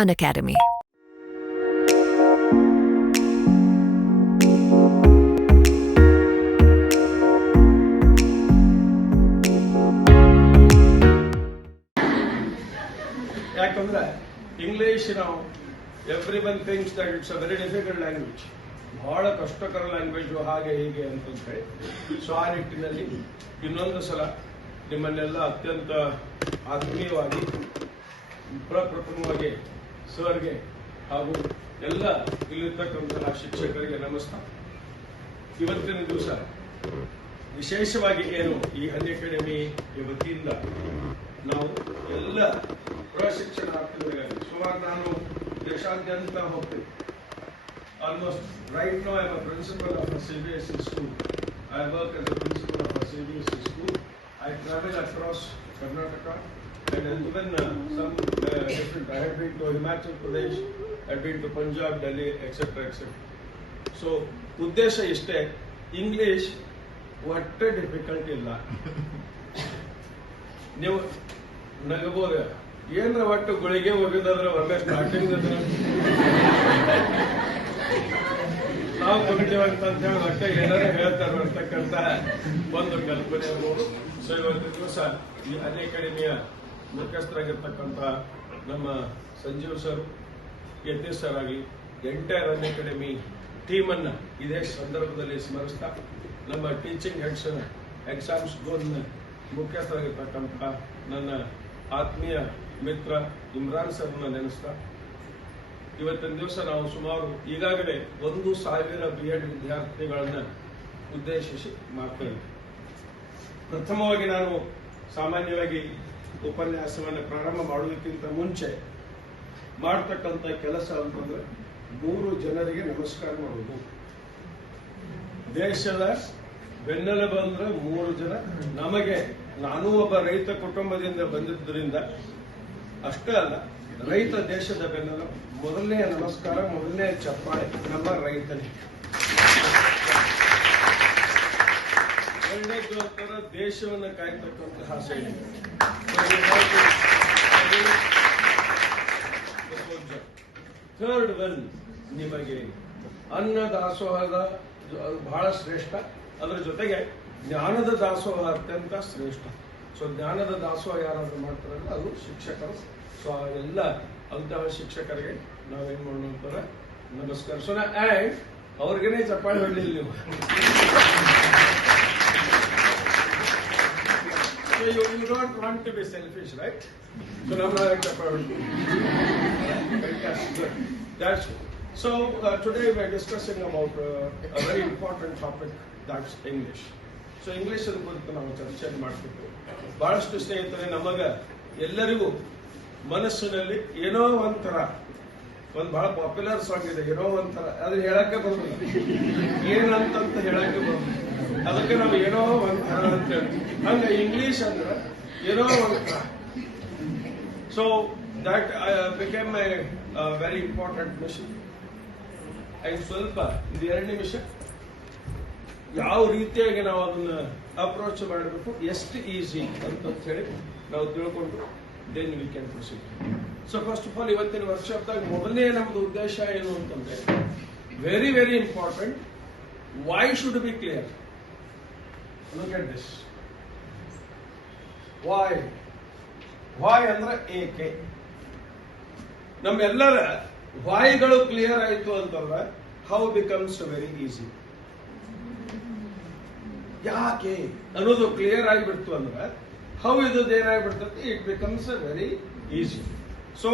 Unacademy. ಯಾಕಂದ್ರೆ English ನಾವು everyone thinks that it's a very difficult language, ಬಹಳ ಕಷ್ಟಕರ ಲ್ಯಾಂಗ್ವೇಜ್ ಹಾಗೆ ಹೀಗೆ ಅಂತ ಹೇಳಿ. ಸೊ ಆ ನಿಟ್ಟಿನಲ್ಲಿ ಇನ್ನೊಂದು ಸಲ ನಿಮ್ಮನ್ನೆಲ್ಲ ಅತ್ಯಂತ ಆತ್ಮೀಯವಾಗಿ ಪ್ರಪ್ರಥಮವಾಗಿ ಸರ್ಗೆ ಹಾಗೂ ಎಲ್ಲ ಇಲ್ಲಿರ್ತಕ್ಕಂತಹ ಶಿಕ್ಷಕರಿಗೆ ನಮಸ್ಕಾರ. ಇವತ್ತಿನ ದಿವಸ ವಿಶೇಷವಾಗಿ ಏನು ಈ ಅನ್ಅಕಾಡೆಮಿ ವತಿಯಿಂದ ನಾವು ಎಲ್ಲ ಪ್ರಶಿಕ್ಷಣಾರ್ಥಿಗಳಿಗಾಗಿ ಸುಮಾರು ನಾನು ದೇಶಾದ್ಯಂತ ಹೋಗ್ತೀನಿ. Almost right no I am a principal of a CBSE school. I work as a principal of a CBSE school. I travel across Karnataka and even some different. I have been to Himachal Pradesh, I have been to Punjab, Delhi, etc. etc. So ಉದ್ದೇಶ ಇಷ್ಟೇ, English ಒಟ್ಟೆ difficult ಇಲ್ಲ. ನೀವು ನಗಬಹುದು, ಏನ್ರ ಒಟ್ಟು ಗುಳಿಗೆ ಹೋಗಿದ್ರೆ ಒಮ್ಮೆ ಸ್ಟಾರ್ಟಿಂಗ್ ನಾವು ಹೋಗಿದ್ದೇವೆ ಅಂತ ಹೇಳಿ ಒಟ್ಟೆ ಏನಾರ ಹೇಳ್ತಾರೆ ಅಂತಕ್ಕಂತ ಒಂದು ಕಲ್ಪನೆ ಇರ್ಬೋದು. ಸೊ ಇವತ್ತು ದಿವಸ ಈ ಅನ್ಅಕಾಡೆಮಿಯ ಮುಖ್ಯಸ್ಥರಾಗಿರ್ತಕ್ಕಂಥ ನಮ್ಮ ಸಂಜೀವ್ ಸರ್, ಯತೀಶ್ ಸರ್ ಆಗಲಿ ಎಂಟೈರ್ ಅನ್ಅಕಾಡೆಮಿ ಟೀಮ್ ಅನ್ನ ಇದೇ ಸಂದರ್ಭದಲ್ಲಿ ಸ್ಮರಿಸ್ತಾ, ನಮ್ಮ ಟೀಚಿಂಗ್ ಹೆಡ್ಸ್ ಎಕ್ಸಾಮ್ಸ್ ಝೋನ್ ಮುಖ್ಯಸ್ಥರಾಗಿರ್ತಕ್ಕಂಥ ನನ್ನ ಆತ್ಮೀಯ ಮಿತ್ರ ಇಮ್ರಾನ್ ಸರ್ನ ನೆನೆಸ್ತಾ, ಇವತ್ತಿನ ದಿವಸ ನಾವು ಸುಮಾರು ಈಗಾಗಲೇ 1,000 BEd ವಿದ್ಯಾರ್ಥಿಗಳನ್ನ ಉದ್ದೇಶಿಸಿ ಮಾತನಾಡಿದ್ವಿ. ಪ್ರಥಮವಾಗಿ ನಾನು ಸಾಮಾನ್ಯವಾಗಿ ಉಪನ್ಯಾಸವನ್ನು ಪ್ರಾರಂಭ ಮಾಡುವುದಕ್ಕಿಂತ ಮುಂಚೆ ಮಾಡತಕ್ಕಂಥ ಕೆಲಸ ಅಂತಂದ್ರೆ 3 ಜನರಿಗೆ ನಮಸ್ಕಾರ ಮಾಡುವುದು. ದೇಶದ ಬೆನ್ನೆಲುಬು ಅಂದ್ರೆ 3 ಜನ. ನಮಗೆ, ನಾನು ಒಬ್ಬ ರೈತ ಕುಟುಂಬದಿಂದ ಬಂದಿದ್ದರಿಂದ ಅಷ್ಟೇ ಅಲ್ಲ, ರೈತ ದೇಶದ ಬೆನ್ನೆಲುಬು. ಮೊದಲನೇ ನಮಸ್ಕಾರ, ಮೊದಲನೇ ಚಪ್ಪಾಳೆ ನಮ್ಮ ರೈತನಿಗೆ. ಒಳ್ಳೆಯದು ಅಂತಾರೆ ದೇಶವನ್ನು ಕಾಯ್ತಕ್ಕಂತಹ ಸೈನಿಕ. ಥರ್ಡ್ ಒನ್, ನಿಮಗೆ ಅನ್ನ ದಾಸೋಹದ ಬಹಳ ಶ್ರೇಷ್ಠ, ಅದರ ಜೊತೆಗೆ ಜ್ಞಾನದ ದಾಸೋಹ ಅತ್ಯಂತ ಶ್ರೇಷ್ಠ. ಸೊ ಜ್ಞಾನದ ದಾಸೋಹ ಯಾರಾದ್ರೂ ಮಾಡ್ತಾರಲ್ಲ ಅದು ಶಿಕ್ಷಕರು. ಸೊ ಎಲ್ಲ ಅಂತಹ ಶಿಕ್ಷಕರಿಗೆ ನಾವೇನ್ ಮಾಡೋಣ ನಮಸ್ಕಾರ. ಸೊ ಆ್ಯಂಡ್ ಅವ್ರಿಗೇನೆ ಚಪ್ಪಾಳೆ ಹೊಡಲಿಲ್ಲ ನೀವು. So you don't want to be selfish, right? So now I'm chappaale ಹೊಡೀತೀನಿ. Fantastic. That's so today we are discussing about a very important topic, that's English. So English ಕುರಿತು ನಾವು ಚರ್ಚೆ ಮಾಡ್ತಿದ್ವಿ. ಬಹಳಷ್ಟು ಸ್ನೇಹಿತರೆ, ನಮಗ ಎಲ್ಲರಿಗೂ ಮನಸ್ಸಿನಲ್ಲಿ ಏನೋ ಒಂಥರ ಒಂದು ಬಹಳ ಪಾಪ್ಯುಲರ್ ಸಾಂಗ್ ಇದೆ, ಏನೋ ಒಂಥರ, ಅದನ್ನ ಹೇಳಕ್ಕೆ ಬರೋದಿಲ್ಲ, ಏನಂತ ಹೇಳಕ್ಕೆ ಬರೋದಿಲ್ಲ, ಅದಕ್ಕೆ ನಾವು ಏನೋ ಒಂಥರ ಅಂತ ಹೇಳಿ. ಹಂಗ ಇಂಗ್ಲಿಷ್ ಅಂದ್ರೆ ಏನೋ ಒಂಥರ. So that became a very important mission. ಐದು ಸ್ವಲ್ಪ 2 ನಿಮಿಷ ಯಾವ ರೀತಿಯಾಗಿ ನಾವು ಅದನ್ನ ಅಪ್ರೋಚ್ ಮಾಡಬೇಕು, ಎಷ್ಟು ಈಸಿ ಅಂತ ಹೇಳಿ ನಾವು ತಿಳ್ಕೊಂಡು then we can proceed. So first of all ಇವತ್ತಿನ ವರ್ಕ್ಶಾಪ್ದಾಗ ಮೊದಲನೇ ನಮ್ದು ಉದ್ದೇಶ ಏನು ಅಂತಂದ್ರೆ, very very important, why should be clear. Look at this. Why ಅಂದ್ರೆ ಏಕೆ. ನಮ್ಮೆಲ್ಲರ ವಾಯ್ಗಳು ಕ್ಲಿಯರ್ ಆಯ್ತು ಅಂತಂದ್ರೆ ಹೌ ಬಿಕಮ್ಸ್ ವೆರಿ ಈಸಿ. ಯಾಕೆ ಅನ್ನೋದು ಕ್ಲಿಯರ್ ಆಗಿಬಿಡ್ತು ಅಂದ್ರೆ ಹೌ ಇದ್ದದ್ದು ಏನಾಗ್ಬಿಡ್ತದೆ, it becomes very easy. So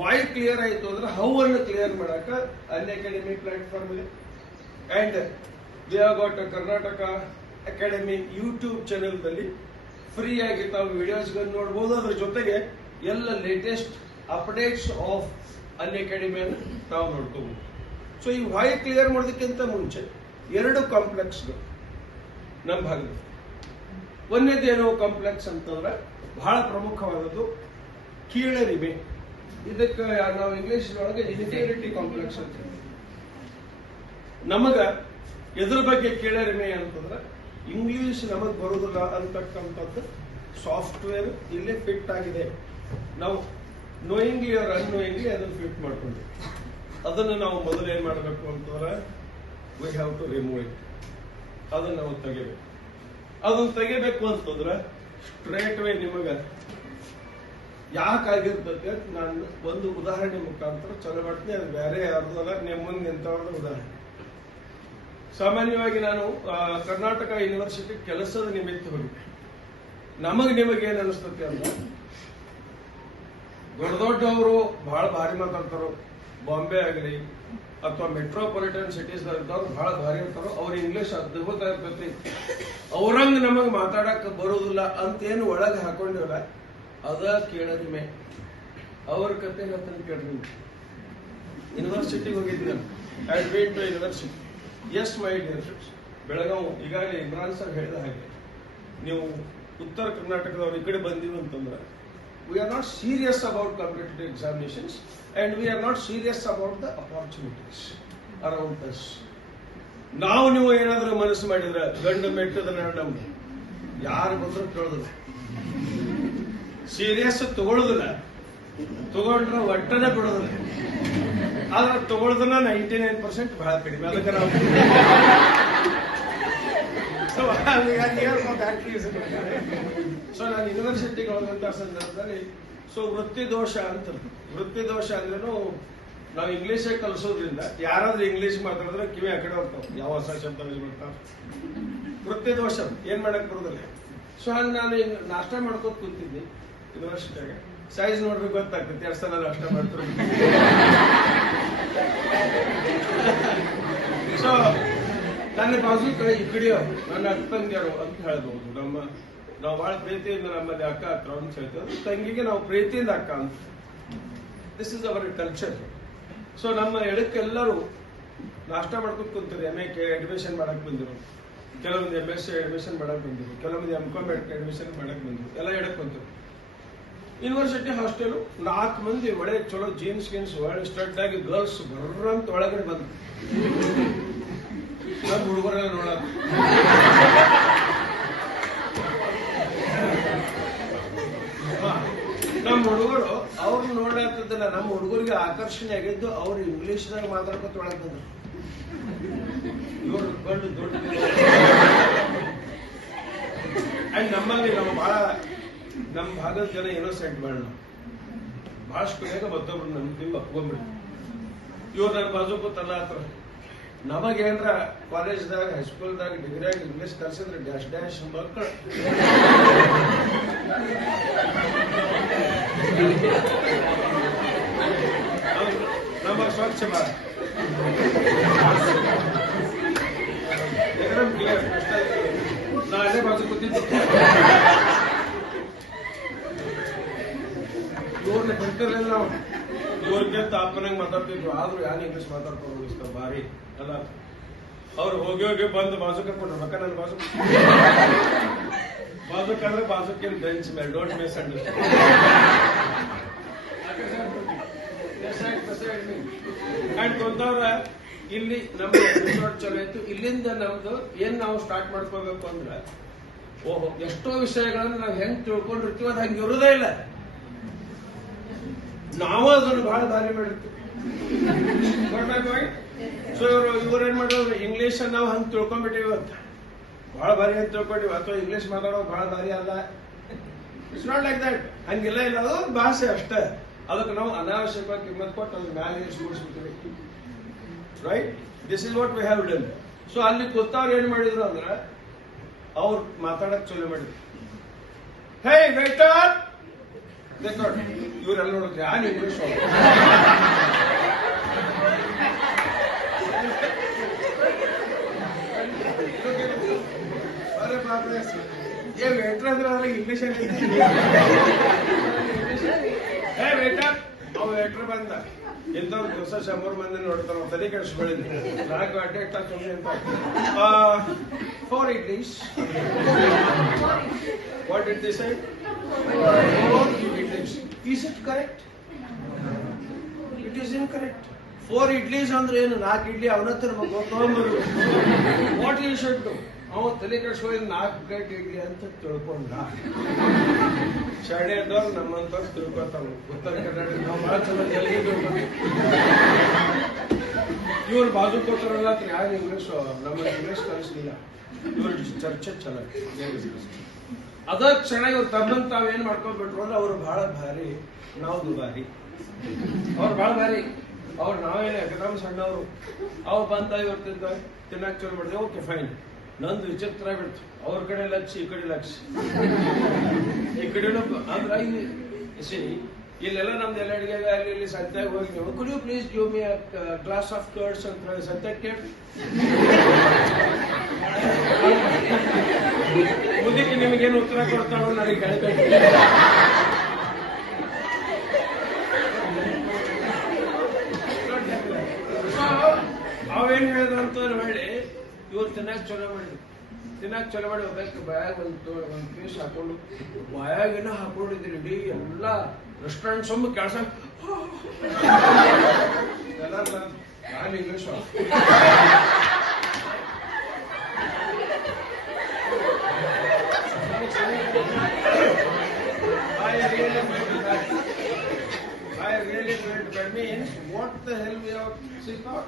why clear ಆಯ್ತು ಅಂದ್ರೆ ಹೌ ಅನ್ನು ಕ್ಲಿಯರ್ ಮಾಡಕ ಅನ್ಅಕಾಡೆಮಿ ಪ್ಲಾಟ್ಫಾರ್ಮ್ ಇದೆ. And we have got Karnataka academy YouTube channel ದಲ್ಲಿ ಫ್ರೀ ಆಗಿ ತಾವು ವಿಡಿಯೋಸ್ ನೋಡಬಹುದು. ಅದ್ರ ಜೊತೆಗೆ ಎಲ್ಲ ಲೇಟೆಸ್ಟ್ ಅಪ್ಡೇಟ್ಸ್ ಆಫ್ ಅನ್ಅಕಾಡೆಮಿಯನ್ನು ತಾವು ನೋಡ್ಕೋಬಹುದು. ಸೊ ಈ ವೈ ಕ್ಲಿಯರ್ ಮಾಡೋದಕ್ಕಿಂತ ಮುಂಚೆ 2 ಕಾಂಪ್ಲೆಕ್ಸ್ ನಮ್ಮ ಭಾಗದಲ್ಲಿ. ಒಂದೇದೇನೋ ಕಾಂಪ್ಲೆಕ್ಸ್ ಅಂತಂದ್ರೆ ಬಹಳ ಪ್ರಮುಖವಾದದ್ದು ಕೀಳರಿಮೆ. ಇದಕ್ಕೆ ನಾವು ಇಂಗ್ಲಿಷ್ ಒಳಗೆ ಇನ್ಫೀರಿಯರಿಟಿ ಕಾಂಪ್ಲೆಕ್ಸ್ ಅಂತ. ನಮಗ ಎದ್ರ ಬಗ್ಗೆ ಕೀಳರಿಮೆ ಅಂತಂದ್ರೆ ಇಂಗ್ಲಿಷ್ ನಮಗ್ ಬರುದಿಲ್ಲ ಅಂತಕ್ಕಂಥದ್ದು ಸಾಫ್ಟ್ವೇರ್ ಇಲ್ಲೇ ಫಿಟ್ ಆಗಿದೆ. ನಾವು ನೋಯಿಂಗ್ಲಿ ಆರ್ ಅನ್ನೋಯಿಂಗ್ಲಿ ಅದನ್ನು ಫಿಟ್ ಮಾಡ್ಕೊಂಡು ಅದನ್ನು ನಾವು ಮೊದಲು ಏನ್ ಮಾಡಬೇಕು ಅಂತಂದ್ರೆ we have to remove it. ಅದನ್ನು ನಾವು ತೆಗಿಬೇಕು. ಅದನ್ನು ತೆಗಿಬೇಕು ಅಂತಂದ್ರೆ ಸ್ಟ್ರೇಟ್ ವೇ ನಿಮಗೆ ಯಾಕಾಗಿರ್ತದೆ ನಾನು ಒಂದು ಉದಾಹರಣೆ ಮುಖಾಂತರ ಚಲೋ ಮಾಡ್ತೀನಿ. ಅದು ಬೇರೆ ಯಾರ್ದಲ್ಲ, ನಿಮ್ಮ ಮುಂದೆ ನಿಂತವ್ರದ ಉದಾಹರಣೆ. ಸಾಮಾನ್ಯವಾಗಿ ನಾನು ಕರ್ನಾಟಕ ಯೂನಿವರ್ಸಿಟಿ ಕೆಲಸದ ನಿಮಿತ್ತ ಹೋಗಿದ್ದೆ. ನಿಮಗೆ ಏನ್ ಅನಿಸ್ತತಿ ಅಂದ್ರೆ ದೊಡ್ಡವರು ಬಹಳ ಭಾರಿ ಮಾತಾಡ್ತಾರೋ, ಬಾಂಬೆ ಆಗಲಿ ಅಥವಾ ಮೆಟ್ರೋಪಾಲಿಟನ್ ಸಿಟೀಸ್ ಇದ್ದವ್ರು ಬಹಳ ಭಾರಿ ಇರ್ತಾರೋ, ಅವ್ರ ಇಂಗ್ಲಿಷ್ ಅದ್ಭುತ ಇರ್ತೈತಿ, ಅವ್ರಂಗ್ ನಮಗ್ ಮಾತಾಡಕ್ ಬರೋದಿಲ್ಲ ಅಂತೇನು ಒಳಗೆ ಹಾಕೊಂಡಿವಲ್ಲ, ಅದ ಕೇಳದ್ಮೆ ಅವ್ರ ಕತೆ ಹೇಳ್ತಾನೆ ಕೇಳ್ರಿ. ಯೂನಿವರ್ಸಿಟಿಗೆ ಹೋಗಿದ್ವಿ ನಾನು. I wait to university. Yes my dear friends, Belagavi ಈಗಾಗಲೇ ಇಮ್ರಾನ್ ಸರ್ ಹೇಳಿದ ಹಾಗೆ ನೀವು ಉತ್ತರ ಕರ್ನಾಟಕದವ್ರು ಈ ಕಡೆ ಬಂದಿವಿ ಅಂತಂದ್ರೆ we are not serious about competitive examinations and we are not serious about the opportunities around us. ನಾವು ನೀವು ಏನಾದ್ರೂ ಮನಸ್ಸು ಮಾಡಿದ್ರೆ ಗಂಡು ಮೆಟ್ಟದ ನಮ್ಗೆ ಯಾರು ಬಂದ್ರು ಕೇಳೋದಿಲ್ಲ, ಸೀರಿಯಸ್ ತಗೊಳ್ಳೋದಿಲ್ಲ, ತಗೊಂಡ್ರೆ ಒಟ್ಟನೆ ಬಿಡೋದಿಲ್ಲ. ಆದ್ರೆ ತಗೊಳ್ಳೋದನ್ನ 99% ಬಹಳ ಕಡಿಮೆ. ಅದಕ್ಕೆ ನಾವು ಸೊ ನಾನು ಯೂನಿವರ್ಸಿಟಿಗೆ ಹೋದಂತ ಸಂದರ್ಭದಲ್ಲಿ ವೃತ್ತಿ ದೋಷ ಅಂತ, ವೃತ್ತಿ ದೋಷ ಅಂದ್ರೇನು ನಾವು ಇಂಗ್ಲಿಷೇ ಕಲಿಸೋದ್ರಿಂದ ಯಾರಾದ್ರೂ ಇಂಗ್ಲಿಷ್ ಮಾತಾಡಿದ್ರೆ ಕಿವಿ ಆ ಕಡೆ ಹೋಗ್ತಾವ, ಯಾವ ಹೊಸ ಶಬ್ದ ಬರ್ತಾವ. ವೃತ್ತಿ ದೋಷ ಏನ್ ಮಾಡಕ್ ಬರೋದಿಲ್ಲ. ಸೊ ಹಂಗ ನಾನು ನಾಷ್ಟ ಮಾಡ್ಕೋತ ಕೂತಿದ್ದೆ ಯೂನಿವರ್ಸಿಟಿಯಾಗ. ಸೈಜ್ ನೋಡ್ಬೇಕು ಗೊತ್ತಾಗ್ತೈತಿ, ಎಷ್ಟು ಸಲ ನಾಷ್ಟ ಮಾಡ್ತಾರೆ. ಸೊ ನನ್ನ ಬಾಜು ಕಡೆ ಈ ಕಡೆ ನನ್ನ ಅಕ್ಕಂಗ್ಯಾರು ಅಂತ ಹೇಳ್ಬಹುದು. ನಾವು ಬಹಳ ಪ್ರೀತಿಯಿಂದ ನಮ್ಮಲ್ಲಿ ಅಕ್ಕ ಹತ್ರ ಅಂತ ಹೇಳ್ತೇವೆ. ತಂಗಿಗೆ ನಾವು ಪ್ರೀತಿಯಿಂದ ಅಕ್ಕ ಅಂತ. This is our culture. So ನಮ್ಮ ಎಡಕ್ಕೆಲ್ಲರೂ ನಾಷ್ಟ ಮಾಡ್ಕೊಂಡು ಕುಂತೀರಿ. MA ಅಡ್ಮಿಷನ್ ಮಾಡಕ್ ಬಂದಿರು, ಕೆಲವೊಂದು MSc ಅಡ್ಮಿಷನ್ ಮಾಡಕ್ ಬಂದಿರು, ಕೆಲವೊಂದು MCom ಅಡ್ಮಿಷನ್ ಮಾಡಕ್ ಬಂದಿರು, ಎಲ್ಲ ಎಡಕ್ ಬಂದರು. ಯೂನಿವರ್ಸಿಟಿ ಹಾಸ್ಟೆಲ್ 4 ಮಂದಿ ಒಳ್ಳೆ ಚಲೋ ಜೀನ್ಸ್ ಗೀನ್ಸ್ ಒಳ್ಳೆ ಸ್ಟಡ್ ಆಗಿ ಗರ್ಲ್ಸ್ ಬರ್ರಂತ ಒಳಗಡೆ ಬಂದ್ರು. ನಮ್ಮ ಹುಡುಗರೆಲ್ಲ ನೋಡ ನಮ್ಮ ಹುಡುಗರು ಅವ್ರು ನೋಡತ್ತಿದ್ದಲ್ಲ. ನಮ್ಮ ಹುಡುಗರಿಗೆ ಆಕರ್ಷಣೆ ಆಗಿದ್ದು ಅವ್ರು ಇಂಗ್ಲಿಷ್ದಾಗ ಮಾತಾಡ್ಕೊತ ಒಳಗೆ ಬಂದ್ರು. ಇವ್ರು ಬಂದು ದೊಡ್ಡ ಅಂಡ್ ನಮ್ಮಲ್ಲಿ ನಾವು ಬಹಳ ನಮ್ಮ ಭಾಗದ ಜನ ಇನ್ನೋಸೆಂಟ್ ಬೇಡ, ನಾವು ಬಹಳಷ್ಟು ಬೇಗ ಮತ್ತೊಬ್ರು ನಮ್ಗೆ ಒಪ್ಕೊಂಡ್ಬಿಡಿ. ಇವ್ರು ನನ್ನ ಬಾಜು ಕೂತಲ್ಲ ಹತ್ರ ನಮಗೇನ್ರ ಕಾಲೇಜ್ದಾಗ, ಹೈಸ್ಕೂಲ್ದಾಗ, ಡಿಗ್ರಿಯಾಗ ಇಂಗ್ಲಿಷ್ ಕಲ್ಸಿದ್ರೆ ಡ್ಯಾಶ್ ಡ್ಯಾಶ್ ಮಕ್ಕಳು ನಮ್ಮ ಸ್ವಚ್ಛ ಭಾರತ ನಾ ಅದೇ ಬಾಜು ಕೂತಿದ್ದೆ. ಇವ್ರನ್ನ ಬಿಡ್ತಿರ್ಲಿಲ್ಲ ನಾವು. ಇವ್ರಿಗೆ ತಾಪನಂಗ್ ಮಾತಾಡ್ತಿದ್ರು. ಆದ್ರೂ ಯಾರು ಇಂಗ್ಲಿಷ್ ಮಾತಾಡ್ಕೊಂಡು ಭಾರಿ ಅಲ್ಲ. ಅವ್ರು ಹೋಗಿ ಹೋಗಿ ಬಂದು ಬಾಜು ಕರ್ಕೊಂಡ್ರು. ಮಕ್ಕ ನನ್ನ ಬಾಜುಕಂದ್ರೆ ಬಾಜುಕಿನ ಬೆಂಚ್ ಮೇಲೆ. Don't miss understand. ಅಂಡ್ ಕೊಂದವ್ರ ಇಲ್ಲಿ ನಮ್ದು ಎಪಿಸೋಡ್ ಚಲೋ ಇತ್ತು. ಇಲ್ಲಿಂದ ನಮ್ದು ಏನ್ ನಾವು ಸ್ಟಾರ್ಟ್ ಮಾಡ್ಕೋಬೇಕು ಅಂದ್ರೆ, ಓಹೋ ಎಷ್ಟೋ ವಿಷಯಗಳನ್ನ ನಾವು ಹೆಂಗ್ ತಿಳ್ಕೊಂಡಿರ್ತೀವಿ ಅದು ಹಂಗೆ ಇರೋದೇ ಇಲ್ಲ. ನಾವು ಅದನ್ನು ಬಹಳ ದಾರಿ ಮಾಡಿರ್ತೀವಿ. ಸೊ ಇವ್ರೇನ್ ಮಾಡೋರು, ಇಂಗ್ಲಿಷ್ ನಾವು ಹಂಗೆ ತಿಳ್ಕೊಂಡ್ಬಿಟ್ಟಿವಿ. ಇವತ್ತು ಬಹಳ ಭಾರಿ ಅಂತ ತಿಳ್ಕೊಂಡಿವಿ, ಅಥವಾ ಇಂಗ್ಲಿಷ್ ಮಾತಾಡೋದು ಬಹಳ ಭಾರಿ ಅಲ್ಲ. It's not like that. ಹಂಗಿಲ್ಲ. ಇಲ್ಲ, ಅದು ಭಾಷೆ ಅಷ್ಟೇ. ಅದಕ್ಕೆ ನಾವು ಅನಾವಶ್ಯಕವಾಗಿ ಕಿಮ್ಮತ್ ಕೊಟ್ಟು ಅದ್ರ ಮ್ಯಾಲೆ ಕೂಡಿಸ್ಬಿಡ್ತೀವಿ. Right? This is what we have done. So ಅಲ್ಲಿ ಕೂತವ್ರು ಏನ್ ಮಾಡಿದ್ರು ಅಂದ್ರೆ, ಅವ್ರು ಮಾತಾಡಕ್ ಚಲೋ ಮಾಡಿದ್ರು. ಹೇ ವೇಟರ್, ಇವರೆಲ್ಲ ನೋಡಿದ್ರೆ ಯಾರು ಇಂಗ್ಲಿಷ್ ಏ ವೇಟರ್ ಅಂದ್ರೆ ಅದ್ರಾಗ ಇಂಗ್ಲಿಷ್ ಹೇ ವೇಟರ್. ಅವ್ ವೇಟರ್ ಬಂದ ಇಂಥವ್ರು ದಿವಸ 100 ಮಂದಿ ನೋಡ್ತಾರ. ತಲೆ ಕೆಡಿಸ್ಕೊಳ್ಳಿದ್ವಿ. 4 ಗಂಟೆ ಇಟ್ಟ ಸುಮ್ಮನೆ ಅಂತ 4 idlis. What did they say? 4 idlis. Is it correct? It is incorrect. 4 idlis ಅಂದ್ರೆ ಏನು? 4 ಇಡ್ಲಿ ಅವನತ್ರ ತಗೊಂಡ್ಬರ್ಬೇಕು. What you should do? ಅವ ತಲೆ ಕೆಡಿಸ್ಕೊಳ್ಳಿ 4 ಪ್ಲೇಟ್ ಇಡ್ಲಿ ಅಂತ ತಿಳ್ಕೊಂಡ. ಶಾಣೆದವ್ರು ನಮ್ಮಂತವ್ರು ತಿಳ್ಕೊತಾವ. ಉತ್ತರ ಕರ್ನಾಟಕ ನಾವು ಬಹಳ ಚಲೋ ಜಲ್ದಿ ತಿಳ್ಕೊಂಡ್ವಿ. ಇವ್ರು ಬಾಜು ಕೊಟ್ಟರಲ್ಲ ಯಾರು ಇಂಗ್ಲಿಷ್ ನಮ್ಮ ಇಂಗ್ಲಿಷ್ ಕಲಿಸ್ಲಿಲ್ಲ. ಇವ್ರ ಚರ್ಚೆ ಚಲೋ. ಅದ ಕ್ಷಣ ಇವ್ರು ತಮ್ಮನ್ ತಾವೇನ್ ಮಾಡ್ಕೊಂಡ್ಬಿಟ್ರು ಅಂದ್ರೆ ಅವ್ರು ಬಹಳ ಭಾರಿ, ನಾವು ದುಬಾರಿ. ಅವ್ರು ಬಹಳ ಭಾರಿ, ಅವ್ರು ನಾವೇನೇ ನಮ್ಮ ಸಣ್ಣವರು. ಅವ್ರು ಬಂದ ಇವ್ರು ತಿನ್ನಕ್ ಚಲೋ ಮಾಡಿದೆ. Okay fine. ನಂದು ವಿಚಿತ್ರ ಬಿಡ್ತು. ಅವ್ರ ಕಡೆ ಲಕ್ಷ, ಈ ಕಡೆ ಲಕ್ಷ, ಈ ಕಡೆನೂ ಅಂದ್ರ ಇಲ್ಲೆಲ್ಲ ನಮ್ದು ಎಲ್ಲ ಅಡಿಗೆ ಅಲ್ಲಿ ಇಲ್ಲಿ ಸಂತ್ಯಾಗ ಹೋಗಿ ನೀವು could you please give me glass of curds ಅಂತ ಹೇಳಿ ಸಂತ್ಯಾಗ ಮುದಕ್ಕೆ ನಿಮಗೇನು ಉತ್ತರ ಕೊಡ್ತಾನೋ ನನಗೆ ಕೇಳ್ಬೇಕು. ಅವೇನ್ ಹೇಳಿದಂತ ಹೇಳಿ ಇವ್ರು ತಿನ್ನಾಕ ಚಲೋ ಮಾಡಿ ಹೋಗಕ್ಕೆ ಬಾಯಾಗ ಒಂದ್ ಪೀಸ್ ಹಾಕೊಂಡು ಬಾಯಾಗೇನ ಹಾಕೊಂಡಿದ್ರಿ ಇಡೀ ಎಲ್ಲ ರೆಸ್ಟೋರೆಂಟ್ ಸೊಂಬ ಕೆಲಸ ಎಲ್ಲ ನಾನು English I really felt that means what the hell we have she thought.